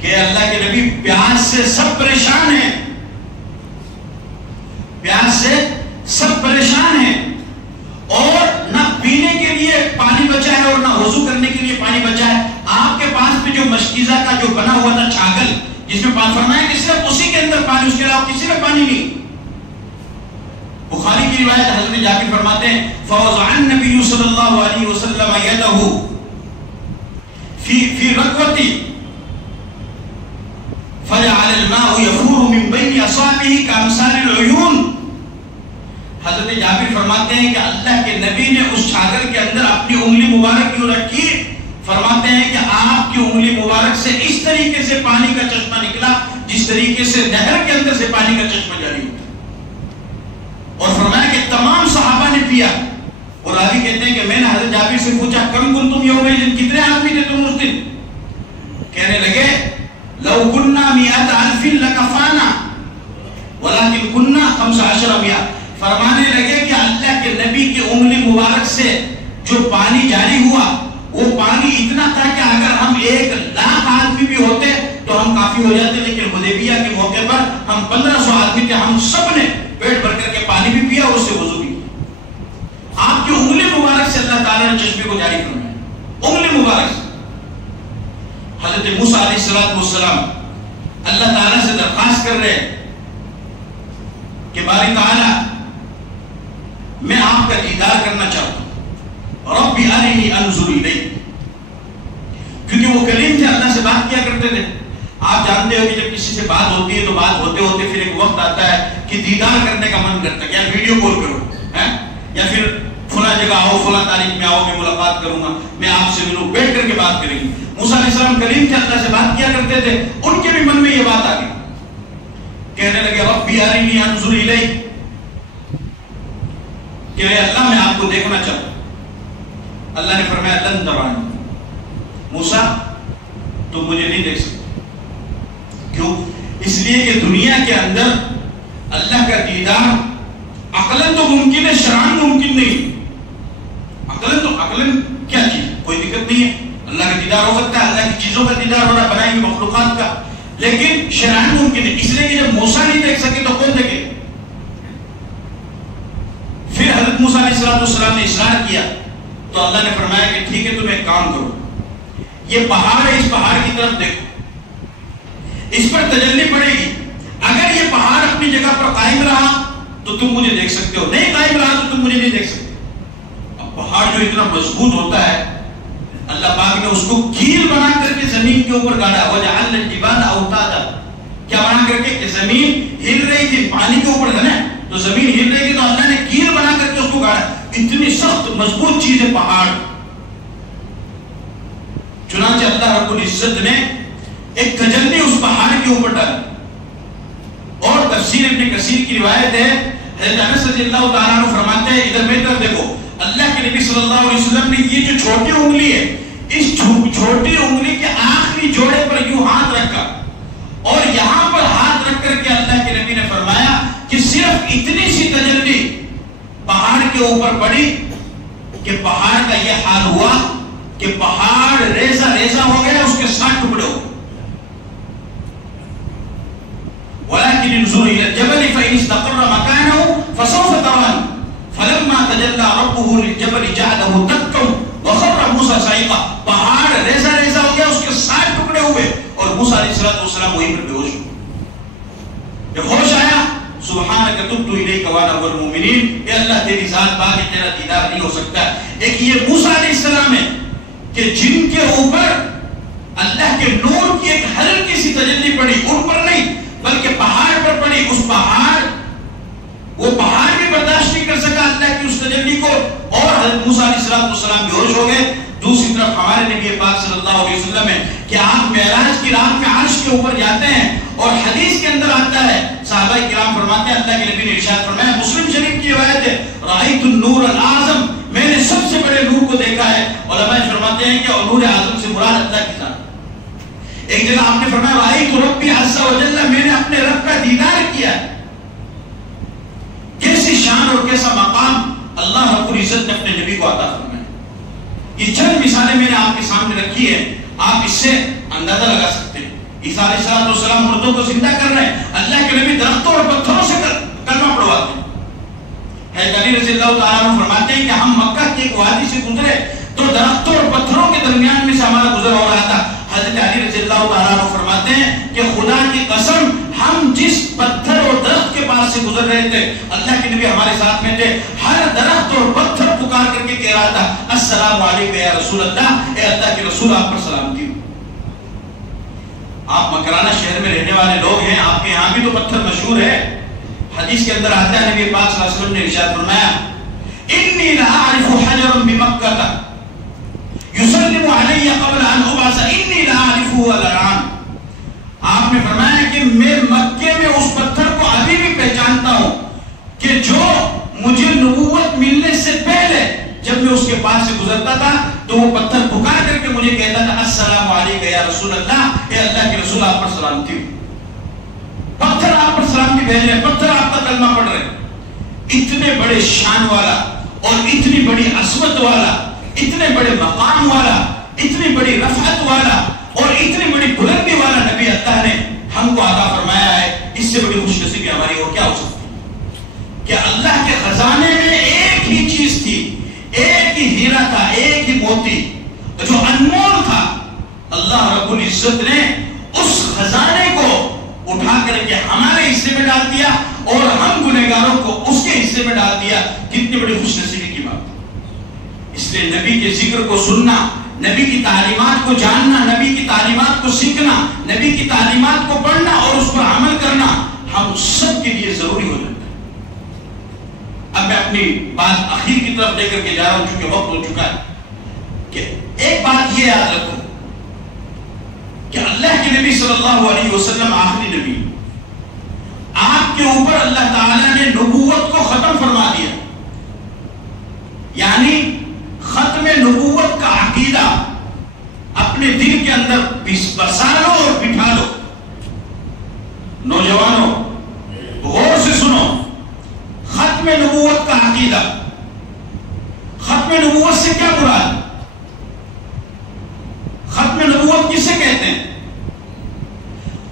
کہ اللہ کے نبی پیاس سے سب پریشان ہیں، پیاس سے سب پریشان ہیں، اور نہ پینے کے لیے پانی بچا ہے اور نہ وضو کرنے کے لیے پانی بچا ہے۔ آپ کے پاس میں جو مشکیزہ کا جو بنا ہوا تھا چھاگل، جس میں پانی فرمایا کہ صرف اسی کے اندر پانی، اس کے علاوہ کسی میں پانی نہیں۔ بخاری کی روایت حضرت جابر فرماتے ہیں فوضع النبی صلی اللہ علیہ وسلم یدہ فی رکوتی فجعل الماء یفور من بین اصابعہ کامثال العیون۔ حضرت جابر فرماتے ہیں کہ اللہ کے نبی نے اس چھاگل کے اندر اپنی انگلی مبارک کیوں رکھی؟ فرماتے ہیں کہ آپ کی انگلی مبارک سے اس طریقے سے پانی کا چشمہ نکلا جس طریقے سے نہر کے اندر سے پانی کا چشمہ جاری ہوتا ہے، اور فرمایا کہ تمام صحابہ نے پیا۔ اور راوی کہتے ہیں کہ میں نے حضرت جابر سے پوچھا کم کنتم یومئذ، کتنے آدمی تھے تم اس دن؟ کہنے لگے لو کننا 100,000 لکفانا ولکن کننا 15,000۔ فرمانے لگے کہ اللہ کے نبی کی انگلی مبارک سے جو پانی جاری ہوا وہ پانی اتنا تھا کہ اگر ہم 1,00,000 آدمی بھی ہوتے تو ہم کافی ہو جاتے، لیکن حدیبیہ کے موقع پر ہم 1500 آدمی تھے، ہم سب نے پیٹ بھر کر کے پانی بھی پیا اور اس سے وضو بھی کیا۔ آپ کی انگلی مبارک سے اللہ تعالیٰ نے چشمے کو جاری فرمایا، انگلی مبارک سے۔ حضرت موسیٰ علیہ السلام اللہ تعالیٰ سے درخواست کر رہے کہ باری تعالیٰ میں آپ کا دیدار کرنا چاہتا ہوں، رب ارنی انظر الیک، کیونکہ وہ کلیم تھے، اللہ سے بات کیا کرتے تھے۔ آپ جانتے ہو کہ جب کسی سے بات ہوتی ہے تو بات ہوتے ہوتے پھر ایک وقت آتا ہے کہ دیدار کرنے کا من کرتا ہے، یا ویڈیو کال کرو، یا پھر فلاں جگہ آؤ، فلاں تاریخ میں آؤ، میں ملاقات کروں گا، میں آپ سے ملوں، بیٹھ کر کے بات کریں گے۔ موسیٰ علیہ السلام کلیم تھے، اللہ سے بات کیا کرتے تھے، ان کے بھی من میں یہ بات آ گئی، کہنے لگے رب ارنی انظر الیک، کہ اے اللہ میں آپ کو دیکھنا چاہتا ہوں۔ اللہ نے فرمایا لن ترانی، موسیٰ تم مجھے نہیں دیکھ سکتے، کیوں؟ اس لیے کہ دنیا کے اندر اللہ کا دیدار عقلاً تو ممکن ہے، شرعاً ممکن نہیں۔ عقلاً کیا چیز، کوئی دقت نہیں ہے، اللہ کا دیدار ہو سکتا ہے، اللہ کی چیزوں کا دیدار ہونا، بنائی ہوئی مخلوقات کا، لیکن شرعاً ممکن ہے، اس لیے کہ جب موسیٰ نہیں دیکھ سکے تو کون دیکھے؟ پھر حضرت موسیٰ علیہ السلام نے اصرار کیا تو اللہ نے فرمایا کہ ٹھیک ہے تم ایک کام کرو، یہ پہاڑ ہے، اس پہاڑ کی طرف دیکھو، اس پر تجلی پڑے گی، اگر یہ پہاڑ اپنی جگہ پر قائم رہا تو تم مجھے دیکھ سکتے ہو، نہیں قائم رہا تو تم مجھے نہیں دیکھ سکتے۔ اب پہاڑ جو اتنا مضبوط ہوتا ہے، اللہ پاک نے اس کو کیل بنا کر کے زمین کے اوپر گاڑا، وَجَعَلْنَا الْجِبَالَ أَوْتَادًا، کیا بنا کر کے کہ زمین ہل رہی تھی، پانی کے اوپر ہے نا، تو زمین ہل رہی تھی تو اللہ نے کیل بنا کر کے اس کو گاڑا، اتنی سخت مضبوط چیز ہے پہاڑ۔ چنانچہ اللہ رب العزت نے ایک تجلی اس پہاڑ کے اوپر ڈالی، اور تفسیر ابن کثیر کی روایت ہے، حضرت انس رضی اللہ تعالیٰ عنہ فرماتے ہیں، ادھر میری طرف دیکھو، اللہ کے نبی صلی اللہ علیہ وسلم نے یہ جو چھوٹی انگلی ہے، اس چھوٹی انگلی کے آخری جوڑے پر یوں ہاتھ رکھا، اور یہاں پر ہاتھ رکھ کر کے اللہ کے نبی نے فرمایا کہ صرف اتنی سی تجلی پہاڑ کے اوپر پڑی کہ پہاڑ کا یہ حال ہوا کہ پہاڑ ریزہ ریزہ ہو گیا، اس کے 60 ٹکڑے ہو گئے۔ وَلَكِنِ انظُرْ إِلَى الْجَبَلِ فَإِنِ اسْتَقَرَّ مَكَانَهُ فَسَوْفَ تَرَانِي فَلَمَّا تَجَلَّى رَبُّهُ لِلْجَبَلِ جَعَلَهُ دَكًّا وَخَرَّ مُوسَىٰ صَعِقًا، پہاڑ ریزہ ریزہ ہو گیا، اس کے 60 ٹکڑے ہوئے، اور موسیٰ علیہ السلام وہیں پر بے ہوش ہوئے۔ جب ہوش آیا، سبحانک تبت الیک وانا من المؤمنین، اے اللہ تیری ذات پاک ہے، تیرا دیدار نہیں ہو سکتا۔ ایک یہ موسیٰ علیہ السلام ہے کہ جن کے اوپر اللہ کے نور کی ایک ہلکی سی تجلی پڑی، ان پر نہیں بلکہ پہاڑ پر پڑی، اس پہاڑ، وہ پہاڑ بھی برداشت نہیں کر سکا اللہ کی اس تجلی کو، اور حضرت موسیٰ علیہ السلام بے ہوش ہو گئے۔ دوسری طرف ہمارے نبی پاک صلی اللہ علیہ وسلم ہے کہ آپ معراج کی رات میں عرش کے اوپر جاتے ہیں، اور حدیث کے اندر آتا ہے، صحابہ کرام فرماتے ہیں، اللہ کے نبی نے ارشاد فرمایا، مسلم شریف کی روایت ہے، رأیت النور العظم، میں نے سب سے بڑے نور کو دیکھا ہے۔ علماء فرماتے ہیں کہ نور اعظم سے مراد اللہ کی ذات۔ ایک جگہ آپ نے فرمایا، رأیت ربی عز و جل، میں نے اپنے رب کا دیدار کیا ہے۔ کیسی شان اور کیسا مقام اللہ رب العزت نے اپنے نبی کو عطا فرمایا۔ یہ چند مثالیں میں نے آپ کے سامنے رکھی ہے، آپ اس سے اندازہ لگا سکتے ہیں۔ عیسیٰ علیہ السلام مردوں کو زندہ کر رہے ہیں، اللہ کے نبی درختوں اور پتھروں سے کلمہ پڑھواتے ہیں۔ حضرت علی رضی اللہ تعالیٰ عنہ فرماتے ہیں کہ ہم مکہ کی ایک وادی سے گزرے تو درختوں اور پتھروں کے درمیان میں سے ہمارا گزر ہو رہا تھا۔ حضرت علی رضی اللہ تعالیٰ عنہ فرماتے ہیں کہ خدا کی قسم، ہم جس پتھر اور درخت کے پاس سے گزر رہے تھے، اللہ کے نبی ہمارے ساتھ میں تھے، ہر درخت اور پتھر پکار کر کے کہہ رہا تھا، السلام علیکم یا رسول اللہ، اے اللہ کے رسول، آپ پر سلامتی ہو۔ آپ مکرانہ شہر میں رہنے والے لوگ ہیں، آپ کے یہاں بھی تو پتھر مشہور ہے۔ حدیث کے اندر آتا ہے، نبی پاک صلی اللہ علیہ وسلم نے ارشاد فرمایا، انی لأعرف حجرا بمکہ یسلم علی قبل ان ابعث انی لأعرفه الان۔ آپ نے فرمایا کہ میں مکے میں اس پتھر کو ابھی بھی پہچانتا ہوں کہ جو مجھے نبوت ملنے سے پہلے جب میں اس کے پاس سے گزرتا تھا تو وہ پتھر پکار کر کے مجھے کہتا تھا، السلام علیکم یا رسول اللہ، اے اللہ کے رسول، آپ پر سلامتی ہو۔ پتھر آپ پر سلامتی بھیج رہے ہیں، پتھر آپ کا کلمہ پڑھ رہے ہیں۔ اتنے بڑے شان والا اور اتنی بڑی عظمت والا، اتنے بڑے مقام والا، اتنی بڑی رفعت والا اور اتنی بڑی بلندی والا نبی اللہ نے ہم کو عطا فرمایا ہے۔ اس سے بڑی خوش نصیبی ہماری اور کیا ہو سکتی ہے کہ اللہ کے خزانے میں ایک ہی چیز تھی، ایک ہی ہیرا تھا، ایک ہی موتی جو انمول تھا، اللہ رب العزت نے اس خزانے کو اٹھا کر کے ہمارے حصے میں ڈال دیا اور ہم گنہگاروں کو اس کے حصے میں ڈال دیا۔ کتنی بڑی خوش نصیبی کی بات ہے۔ اس لیے نبی کے ذکر کو سننا، نبی کی تعلیمات کو جاننا، نبی کی تعلیمات کو سیکھنا، نبی کی تعلیمات کو پڑھنا اور اس پر عمل کرنا ہم سب کے لیے ضروری ہو جاتا ہے۔ اب میں اپنی بات اخیر کی طرف لے کر کے جا رہا ہوں چونکہ وقت ہو چکا ہے، کہ ایک بات یہ یاد رکھو کہ اللہ کے نبی صلی اللہ علیہ وسلم آخری نبی، آپ کے اوپر اللہ تعالیٰ نے نبوت کو ختم فرما دیا، یعنی ختم نبوت کا عقیدہ اپنے دل کے اندر بسا لو اور بٹھا لو۔ نوجوانوں غور سے سنو، ختم نبوت کا عقیدہ، ختم نبوت سے کیا مراد؟ ختم نبوت کسے کہتے ہیں؟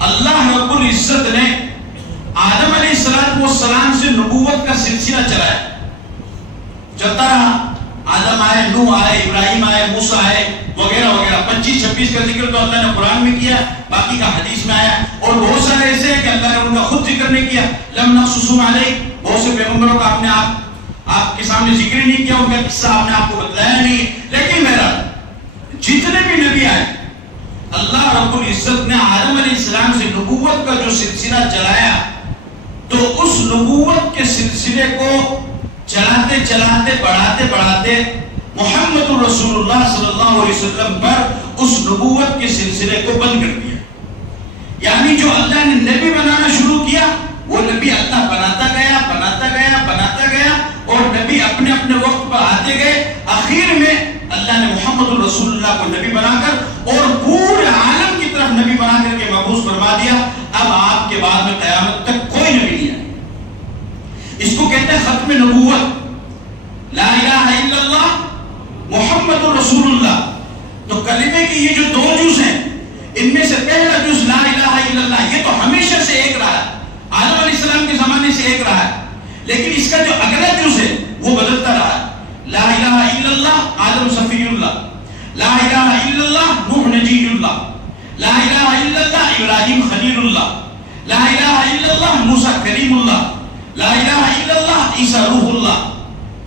اللہ رب العزت نے آدم علیہ السلام سے نبوت کا سلسلہ چلایا، چلتا رہا، آدم آئے، نوح آئے، ابراہیم آئے، موسیٰ آئے، وغیرہ وغیرہ، 25-26 کا ذکر تو اللہ نے قرآن میں کیا، باقی کا حدیث میں آیا، اور بہت سارے ایسے ہیں کہ اللہ نے ان کا خود ذکر نہیں کیا، لم نقصصہم علیک، بہت سے پیغمبروں کا آپ نے آپ کے سامنے ذکر ہی نہیں کیا، ان کا قصہ آپ نے آپ کو بتلایا نہیں، لیکن میرا جتنے بھی نبی آئے اللہ رب العزت نے آدم علیہ السلام سے نبوت کا جو سلسلہ چلایا، تو اس نبوت کے سلسلے کو چلاتے چلاتے بڑھاتے محمد رسول اللہ صلی اللہ علیہ وسلم پر اس نبوت کے سلسلے کو بند کر دیا. یعنی جو اللہ نے نبی بنانا شروع کیا وہ نبی اللہ بناتا گیا اور نبی اپنے اپنے وقت پر آتے گئے. آخر میں اللہ نے محمد رسول اللہ کو نبی بنا کر اور پورے عالم کی طرف نبی بنا کر کے مبعوث فرما دیا. اب آپ کے بعد میں قیامت تک کوئی نبی نہیں آئے. اس کو کہتے ہیں ختم نبوت. لا الہ الا اللہ محمد رسول اللہ. تو کلمے کی یہ جو دو جز ہیں ان میں سے پہلا جز لا الہ الا اللہ یہ تو ہمیشہ سے ایک رہا ہے, آدم علیہ السلام کے زمانے سے ایک رہا ہے, لیکن اس کا جو اگلا جز ہے وہ بدلتا رہا ہے. لا الہ الا اللہ آدم صفی اللہ, لا الہ الا اللہ نوح نجی اللہ, لا الہ الا اللہ ابراہیم خلیل اللہ, لا الہ الا اللہ موسیٰ کریم اللہ, لا الہ الا اللہ عیسیٰ روح اللہ.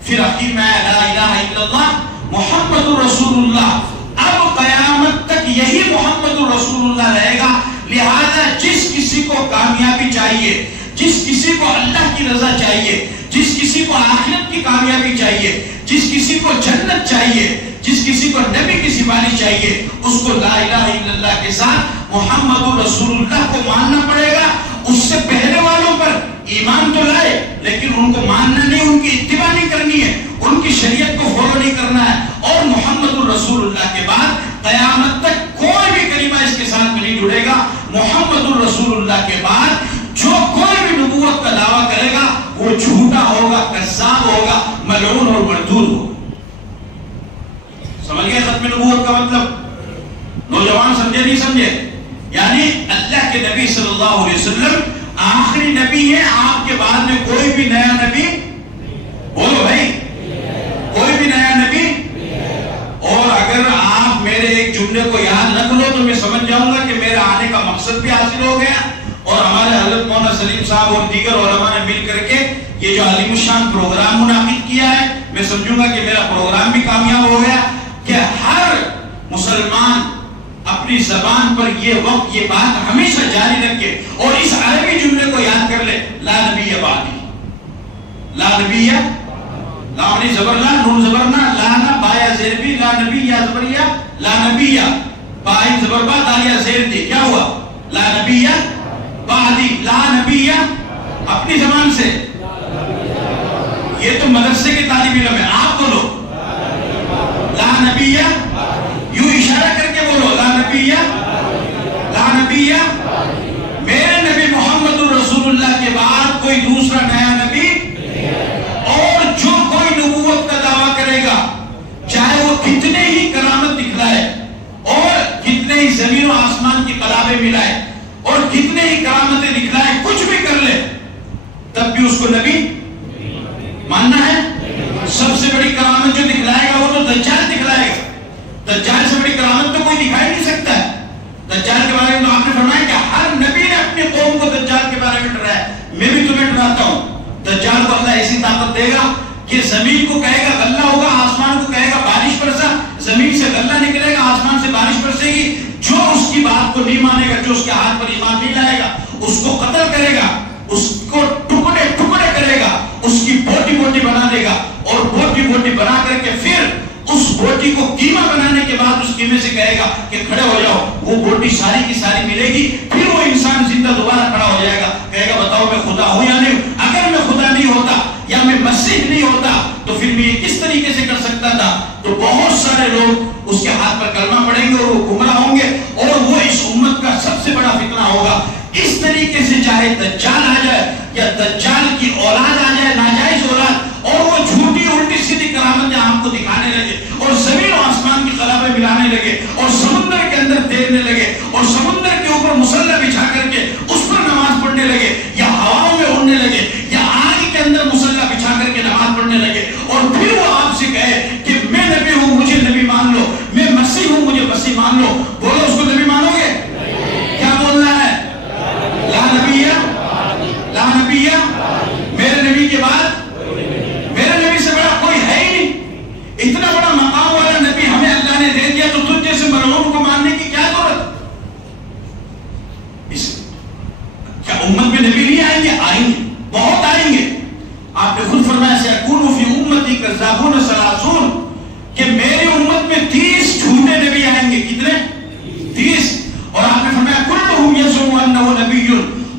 پھر آخر میں آیا لا الہ الا اللہ محمد رسول اللہ. اب قیامت تک یہی محمد رسول اللہ رہے گا. لہذا جس کسی کو کامیابی چاہیے, جس کسی کو اللہ کی رضا چاہیے, جس کسی کو آخرت کی کامیابی چاہیے, جس کسی کو جنت چاہیے, جس کسی کو نبی کی سفارش چاہیے, اس کو لا الہ الا اللہ کے ساتھ محمد رسول اللہ کو ماننا پڑے گا. اس سے پہلے والوں پر ایمان تو لائے لیکن ان کو ماننا نہیں, ان کی اتباع نہیں کرنی ہے, ان کی شریعت کو فالو نہیں کرنا ہے. اور محمد رسول اللہ کے بعد قیامت تک کوئی بھی کلمہ اس کے ساتھ میں نہیں جڑے گا. محمد رسول اللہ کے بعد جو کوئی بھی نبوت کا دعویٰ کرے گا وہ جھوٹا ہوگا, کذاب ہوگا, ملعون اور مردود ہوگا. سمجھ گئے ختم نبوت کا مطلب؟ نوجوان سمجھے نہیں سمجھے؟ یعنی اللہ کے نبی صلی اللہ علیہ وسلم آخری نبی ہے. آپ کے بعد میں کوئی بھی نیا نبی, بولو بھائی, کوئی بھی نیا نبی. اور اگر آپ میرے ایک جملے کو یاد نہ کرو تو میں سمجھ جاؤں گا کہ میرے آنے کا مقصد بھی حاصل ہو گیا, اور ہمارے حضرت مولانا سلیم صاحب اور دیگر علماء نے مل کر کے یہ جو عظیم الشان پروگرام منعقد کیا ہے, میں سمجھوں گا کہ میرا پروگرام بھی کامیاب ہو گیا. کہ ہر مسلمان اپنی زبان پر یہ وقت یہ بات ہمیشہ جاری رکھے اور اس عربی جملے کو یاد کر لے, لا نبی بعدی. لا نبی, لا علی زبر لا, نون زبر نا, لا نا, بایا زیر بھی, لا نبی یا زبر یا, لا نبی یا, بائی زبر با, دالیا زیر دی, کیا ہوا؟ لا نبی یا بعدی. لا نبی یا اپنی زبان سے, یہ تو مدرسے کے طالب علم ہے, آپ بولو لا نبی یا, یوں اشارہ کر کے بولو لا نبی یا, لا نبی یا. میرے نبی محمد رسول اللہ کے بعد کوئی دوسرا نیا نبی, اور جو کوئی نبوت کا دعویٰ کرے گا چاہے وہ کتنے ہی کرامت دکھلائے اور کتنے ہی زمین و آسمان کی قلابیں ملائے اور کتنے ہی کرامتیں دکھلائے, کچھ بھی کر لے, تب بھی اس کو نبی ماننا ہے. سب سے بڑی کرامت جو دکھلائے گا وہ تو دجال دکھلائے گا. دجال سے بڑی کرامت تو کوئی دکھائی نہیں سکتا ہے. دجال کے بارے میں تو آپ نے فرمایا کہ ہر نبی نے اپنی قوم کو دجال کے بارے میں ڈرایا. میں بھی تمہیں ڈراتا ہوں. دجال کو اللہ ایسی طاقت دے گا کہ زمین کو کہے گا غلہ ہوگا, آسمان کو کہے گا بارش برسا, زمین سے غلہ نکلے گا, آسمان سے بارش برسے گی. جو اس کی بات کو نہیں مانے گا, جو اس کے ہاتھ پر ایمان نہیں لائے گا, اس کو قتل کرے گا, اس کو ٹکڑے ٹکڑے کرے گا, اس کی بوٹی بوٹی بنا دے گا, اور بوٹی بوٹی بنا کر کے پھر اس بوٹی کو قیمہ بنانے کے بعد اس قیمے سے کہے گا کہ کھڑے ہو جاؤ. وہ بوٹی ساری کی ساری ملے گی, پھر وہ انسان زندہ دوبارہ کھڑا ہو جائے گا, کہے گا بتاؤ میں خدا ہوں یا نہیں. اگر میں خدا نہیں ہوتا یا میں مسیح نہیں ہوتا تو پھر میں یہ کس طریقے سے کر سکتا تھا. تو بہت سارے لوگ اس کے ہاتھ پر کلمہ پڑھیں گے اور وہ گمراہ ہوں گے, اور وہ اس امت کا سب سے بڑا فتنہ ہوگا. اس طریقے طریقے سے چاہے دجال آ جائے یا دجال کی اولاد آ جائے، ناجائز اولاد، اور وہ جھوٹی الٹی سیدھی کرامتیں آپ کو دکھانے لگے اور زمین و آسمان کی خلا میں ملانے لگے اور سمندر کے اندر تیرنے لگے اور سمندر کے اوپر مصلی بچھا کر کے اس پر نماز پڑھنے لگے، یا ہواؤں میں اڑنے لگے، یا آگ کے اندر مصلی بچھا کر کے نماز پڑھنے لگے، اور پھر وہ آپ سے کہے کہ میں نبی ہوں مجھے نبی مان لو، میں مسیح ہوں مجھے مسیح مان لو، بولو اس کو نبی مانو گے؟ کیا بولنا ہے؟ لا نبیہ لا نبیہ، میرے نبی کے بعد میرے نبی سے بڑا کوئی ہے ہی نہیں، اتنا بڑا مقام والا نبی ہمیں اللہ نے دے دیا، تو تجھ جیسے ملعون کو ماننے کی کیا ضرورت؟ کیا امت میں نبی نہیں آئیں گے؟ آئیں گے، بہت آئیں گے۔ آپ نے خود فرمایا سیکون فی امتی کذابون ثلاثون، کہ میری امت میں 30 جھوٹے نبی آئیں گے۔ کتنے؟ 30۔ اور آپ نے فرمایا کلہم یزعم انہ نبی،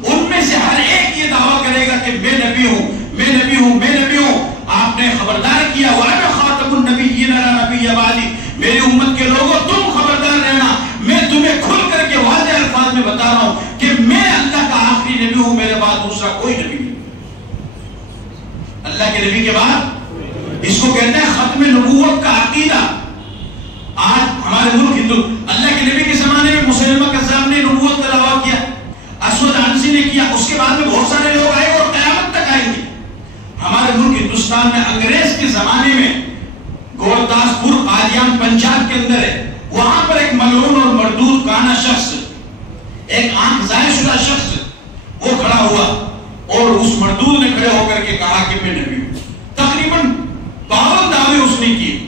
ان میں سے ہر ایک یہ دعویٰ کرے گا کہ میں نبی ہوں میں نبی ہوں میں نبی ہوں۔ آپ نے خبردار کیا وَأَنَا خَاتَمُ النَّبِيِّينَ لَا نَبِيَّ بَعْدِي، میری امت کے لوگوں تم خبردار رہنا، میں تمہیں کھل کر کے واضح الفاظ میں بتا رہا ہوں کہ میں اللہ کا آخری نبی ہوں، میرے بعد دوسرا کوئی نبی نہیں۔ اللہ کے نبی کے بعد، اس کو کہتے ہیں ختم نبوت کا عقیدہ۔ آج ہمارے ملک ہندو، اللہ کے نبی کے زمانے میں مسلمہ کذاب نے نبوت کا دعویٰ کیا، اسود عنسی نے کیا، اس کے بعد میں بہت سارے لوگ آئے اور قیامت تک آئیں گے۔ ہمارے ملک ہندوستان میں انگریز کے زمانے میں گورداس پور قادیان پنجاب کے اندر ہے، وہاں پر ایک ملعون اور مردود کانا شخص، ایک آنکھ ضائع شدہ شخص وہ کھڑا ہوا اور اس مردود نے کھڑے ہو کر کے کہا کہ میں نبی ہوں۔ تقریباً 52 دعوے اس نے کیے،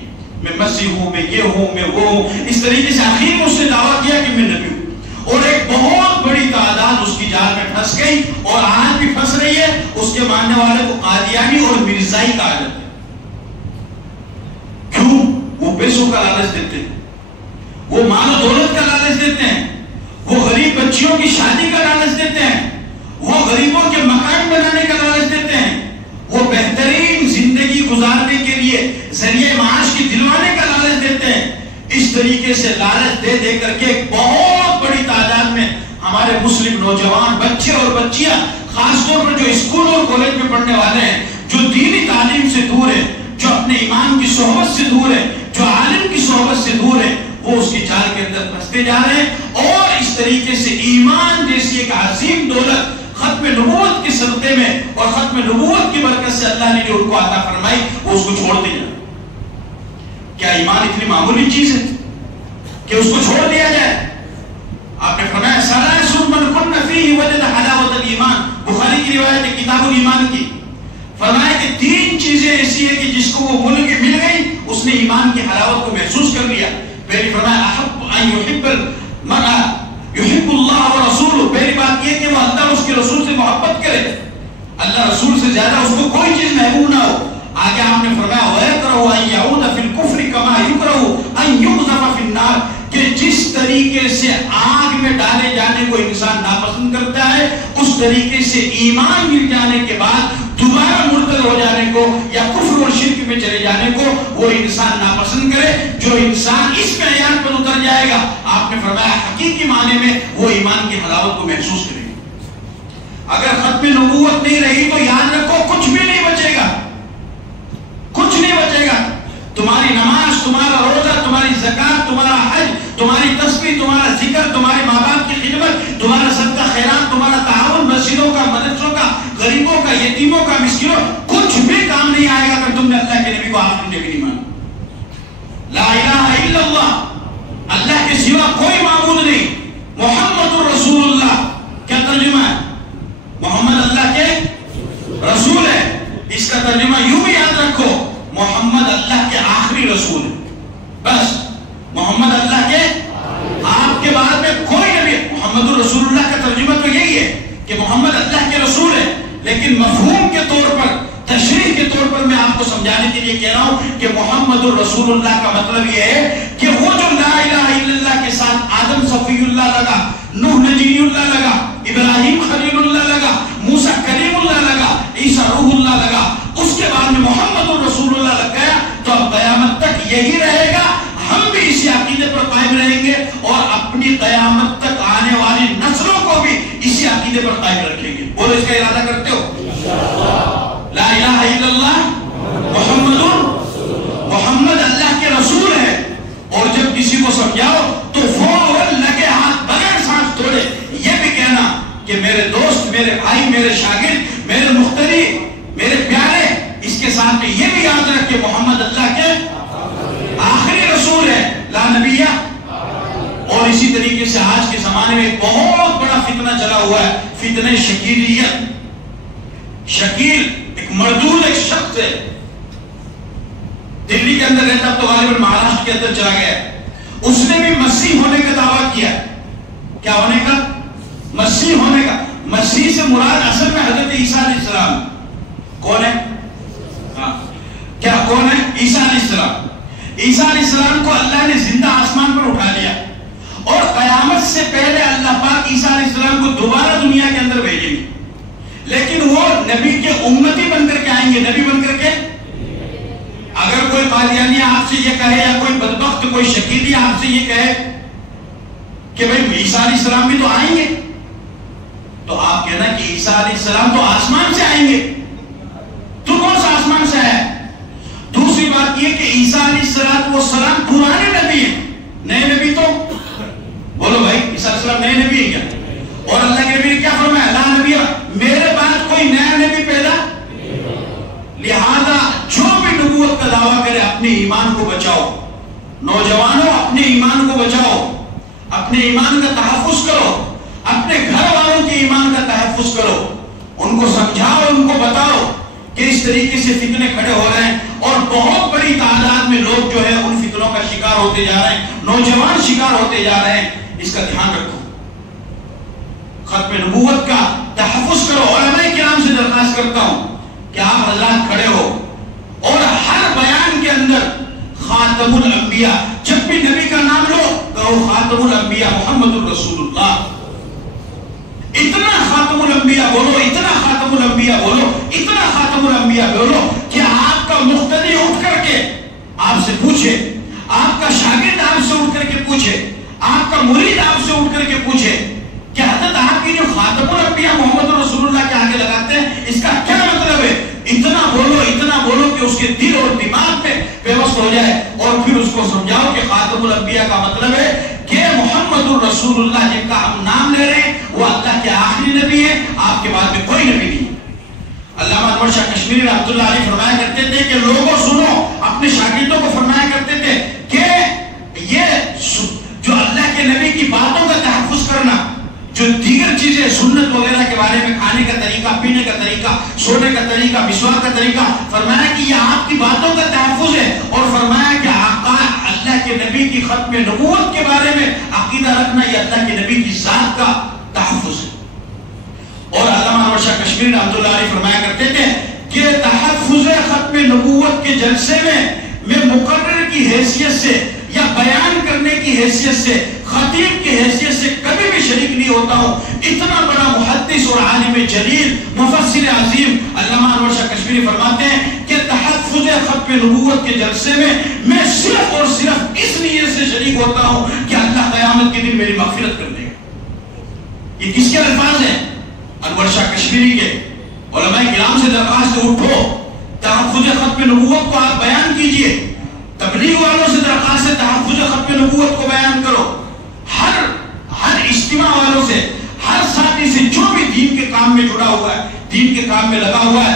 میں مسیح ہوں، میں یہ ہوں، میں وہ ہوں، اس طریقے سے آخر میں اس نے دعویٰ کیا کہ میں نبی ہوں، اور ایک بہت بڑی تعداد اس کی جال میں پھنس گئی اور آج بھی پھنس رہی ہے۔ اس کے ماننے والے کو قادیانی اور مرزائی کہا جاتا ہے۔ کیوں؟ وہ پیسوں کا لالچ دیتے ہیں، وہ مال و دولت کا لالچ دیتے ہیں، وہ غریب بچیوں کی شادی کا لالچ دیتے ہیں، وہ غریبوں کے مکان بنانے کا لالچ دیتے ہیں، وہ بہترین زندگی گزارنے کے لیے ذریعہ معاش کی دلوانے کا لالچ دیتے ہیں۔ اس طریقے سے لالچ دے دے کر کے ایک بہت بڑی تعداد میں ہمارے مسلم نوجوان بچے اور بچیاں، خاص طور پر جو اسکول اور کالج میں پڑھنے والے ہیں، جو دینی تعلیم سے دور ہیں، جو اپنے ایمان کی صحبت سے دور ہیں، جو عالم کی صحبت سے دور ہیں، وہ اس کی جال کے اندر پھنستے جا رہے ہیں، اور اس طریقے سے ایمان جیسی ایک عظیم دولت ختم نبوت کے صدقے میں اور ختم نبوت کی برکت سے اللہ نے جو ان کو عطا فرمائی، وہ اس کو چھوڑتے جائے۔ کیا ایمان اتنی معمولی چیز ہے کہ اس کو چھوڑ دیا جائے؟ آپ نے فرمایا ثلاث من کن فیہ وجد حلاوۃ الایمان، بخاری کی روایت ہے کتاب الایمان کی، فرمایا کہ 3 چیزیں ایسی ہیں کہ جس کو وہ مل گئی، اس نے ایمان کی حلاوت کو محسوس کر لیا۔ پہلی فرمایا احب ان یحب المرء یحب اللہ ورسولہ، پہلی بات یہ کہ وہ اللہ اور اس کے رسول سے محبت کرے، اللہ رسول سے زیادہ اس کو کوئی چیز محبوب نہ ہو۔ آگے آپ نے فرمایا وَيَكْرَهُ أَن يَعُودَ فِي الْكُفْرِ كَمَا يُكْرَهُ أَن يُقْذَفَ فِي النَّارِ، کہ جس طریقے سے آگ میں ڈالے جانے کو انسان ناپسند کرتا ہے، اس طریقے سے ایمان مل جانے کے بعد دوبارہ مرتد ہو جانے کو یا کفر اور شرک میں چلے جانے کو وہ انسان ناپسند کرے۔ جو انسان اس معیار پر اتر جائے گا، آپ نے فرمایا حقیقی معنی میں وہ ایمان کی حلاوت کو محسوس کرے گا۔ اگر ختم نبوت نہیں رہی تو یاد رکھو کچھ بھی نہیں بچے گا، کچھ نہیں بچے گا۔ تمہاری نماز، تمہارا روزہ، تمہاری زکات، تمہارا حج، تمہاری تسبیح، تمہارا ذکر، تمہارے ماں باپ کی خدمت، تمہارا صدقہ خیرات، تمہارا تعاون مسجدوں کا، مدرسوں کا، غریبوں کا، یتیموں کا، مسکینوں، کچھ بھی کام نہیں آئے گا اگر تم نے اللہ کے نبی کو آخری نبی نہیں مانا۔ لا الہ الا اللہ، اللہ کے سوا کوئی معبود نہیں، محمد الرسول اللہ۔ کیا ترجمہ ہے؟ محمد اللہ کے رسول ہے۔ اس کا ترجمہ یوں بھی یاد رکھو، محمد اللہ کے آخری رسول ہے۔ بس محمد اللہ کے، آپ کے بعد میں کوئی نبی، محمد الرسول اللہ کا ترجمہ تو یہی ہے کہ محمد اللہ کے رسول ہے، لیکن مفہوم کے طور پر، تشریح کے طور پر میں آپ کو سمجھانے کے لیے کہہ رہا ہوں کہ محمد الرسول اللہ کا مطلب یہ ہے کہ وہ جو لا الہ الا اللہ کے ساتھ آدم صفی اللہ لگا، نوح نجی اللہ لگا، ابراہیم خلیل اللہ لگا، موسیٰ کلیم اللہ لگا، عیسیٰ روح اللہ لگا، اس کے بعد میں محمد الرسول اللہ لگ گیا، تو اب قیامت تک یہی رہے گا۔ ہم بھی اسی عقیدے پر قائم رہیں گے اور اپنی قیامت تک آنے والی نسلوں کو بھی اسی عقیدے پر قائم رکھیں گے. بولو اس کا ارادہ کرتے ہو؟ لا الہ الا اللہ محمد اللہ کے رسول ہے. اور جب کسی کو سمجھاؤ تو فوراً لگے ہاتھ بغیر سانس توڑے یہ بھی کہنا کہ میرے دوست، میرے بھائی، میرے شاگرد، میرے مختری، میرے پیارے، اس کے ساتھ میں یہ بھی یاد رکھ کہ محمد اللہ کے آخری رسول ہے، لا نبی. اور اسی طریقے سے آج کے زمانے میں ایک بہت بڑا فتنہ چلا ہوا ہے، فتنہ شکیلیت. شکیل ایک مردود ایک شخص ہے، دلی کے اندر رہتا، تو غالباً مہاراشٹر کے اندر چلا گیا. اس نے بھی مسیح ہونے کا دعویٰ کیا. کیا ہونے کا؟ مسیح ہونے کا. مسیح سے مراد اصل میں حضرت عیسیٰ علیہ السلام. کون ہے؟ کیا کون ہے؟ عیسیٰ علیہ السلام. عیسیٰ علیہ السلام کو اللہ نے زندہ آسمان پر اٹھا لیا اور قیامت سے پہلے اللہ پاک عیسیٰ علیہ السلام کو دوبارہ دنیا کے اندر بھیجیں گے، لیکن وہ نبی کے امتی بن کر کے آئیں گے. نبی بن کر کے. اگر کوئی قادیانی آپ سے یہ کہے یا کوئی بدبخت کوئی شکیلی آپ سے یہ کہے کہ بھئی عیسیٰ علیہ السلام بھی تو آئیں گے، تو آپ کہنا کہ عیسیٰ علیہ السلام تو آسمان سے آئیں گے. تو کون سا آسمان سے آیا ہے؟ دوسری بات یہ کہ عیسیٰ علیہ السلام پرانے نبی ہیں، نئے نبی تو بولو بھائی عیسیٰ علیہ السلام نئے نبی ہیں کیا؟ اور اللہ کے نبی نے کیا فرمایا؟ لا نبی، میرے بعد کوئی نیا نبی پیدا. لہذا جو بھی نبوت کا دعویٰ کرے اپنے ایمان کو بچاؤ. نوجوانوں اپنے ایمان کو بچاؤ، اپنے ایمان کا تحفظ کرو، اپنے گھر والوں کے ایمان کا تحفظ کرو. ان کو سمجھاؤ، ان کو بتاؤ کہ اس طریقے سے فتنے کھڑے ہو رہے ہیں اور بہت بڑی تعداد میں لوگ جو ہے ان فتنوں کا شکار ہوتے جا رہے ہیں، نوجوان شکار ہوتے جا رہے ہیں. اس کا دھیان رکھو، ختم نبوت کا تحفظ کرو. علماء کرام سے درخواست کرتا ہوں کہ آپ حضرات کھڑے ہو اور ہر بیان کے اندر خاتم الانبیاء، جب بھی نبی کا نام لو کہو خاتم الانبیاء محمد الرسول اللہ. اتنا خاتم الانبیاء بولو، اتنا خاتم الانبیاء بولو، اتنا خاتم الانبیاء بولو کہ آپ کا مقتدی اٹھ کر کے آپ سے پوچھے، آپ کا شاگرد آپ سے اٹھ کر کے پوچھے، آپ کا مرید آپ سے اٹھ کر کے پوچھے کہ حضرت آپ کی جو خاتم الانبیاء محمد رسول اللہ کے آگے لگاتے ہیں اس کا کیا مطلب ہے؟ اتنا بولو کہ اس کے دل اور دماغ میں پیوست ہو جائے، اور پھر اس کو سمجھاؤ کہ خاتم الانبیاء کا مطلب ہے کہ محمد الرسول اللہ جن کا ہم نام لے رہے ہیں وہ اللہ کے آخری نبی ہے، آپ کے بعد میں کوئی نبی نہیں. علامہ انور شاہ کشمیری رحمۃ اللہ علیہ فرمایا کرتے تھے کہ لوگوں سنو، اپنے شاگردوں کو فرمایا کرتے تھے کہ یہ جو اللہ کے نبی کی باتوں کا تحفظ کرنا، جو دیگر چیزیں سنت وغیرہ کے بارے میں کھانے کا طریقہ، پینے کا طریقہ، سونے کا طریقہ، مسواک کا طریقہ، فرمایا کہ یہ آپ کی باتوں کا تحفظ ہے. اور فرمایا کہ آقا اللہ کے نبی کی ختم نبوت کے بارے میں عقیدہ رکھنا یہ اللہ کے نبی کی ذات کا تحفظ ہے. اور علامہ انور شاہ کشمیری رحمۃ اللہ علیہ فرمایا کرتے تھے کہ تحفظ ختم نبوت کے جلسے میں مقرر کی حیثیت سے یا بیان کرنے کی حیثیت سے، خطیب کی حیثیت سے کبھی بھی شریک نہیں ہوتا ہوں. اتنا بڑا محدث اور عالم جلیل مفسر عظیم علامہ انور شاہ کشمیری فرماتے ہیں کہ تحفظ ختم نبوت کے جلسے میں صرف اور صرف اس نیت سے شریک ہوتا ہوں کہ اللہ قیامت کے دن میری مغفرت کر دے گا. یہ کس کے الفاظ ہیں؟ انور شاہ کشمیری کے. علماء کرام سے درخواست اٹھو، تحفظ ختم نبوت کو آپ بیان کیجئے. تبلیغ والوں سے درخواست ہے تحفظ ختم نبوت کو بیان کرو. ہر اجتماع والوں سے، ہر ساتھی سے جو بھی دین کے کام میں جڑا ہوا ہے، دین کے کام میں لگا ہوا ہے،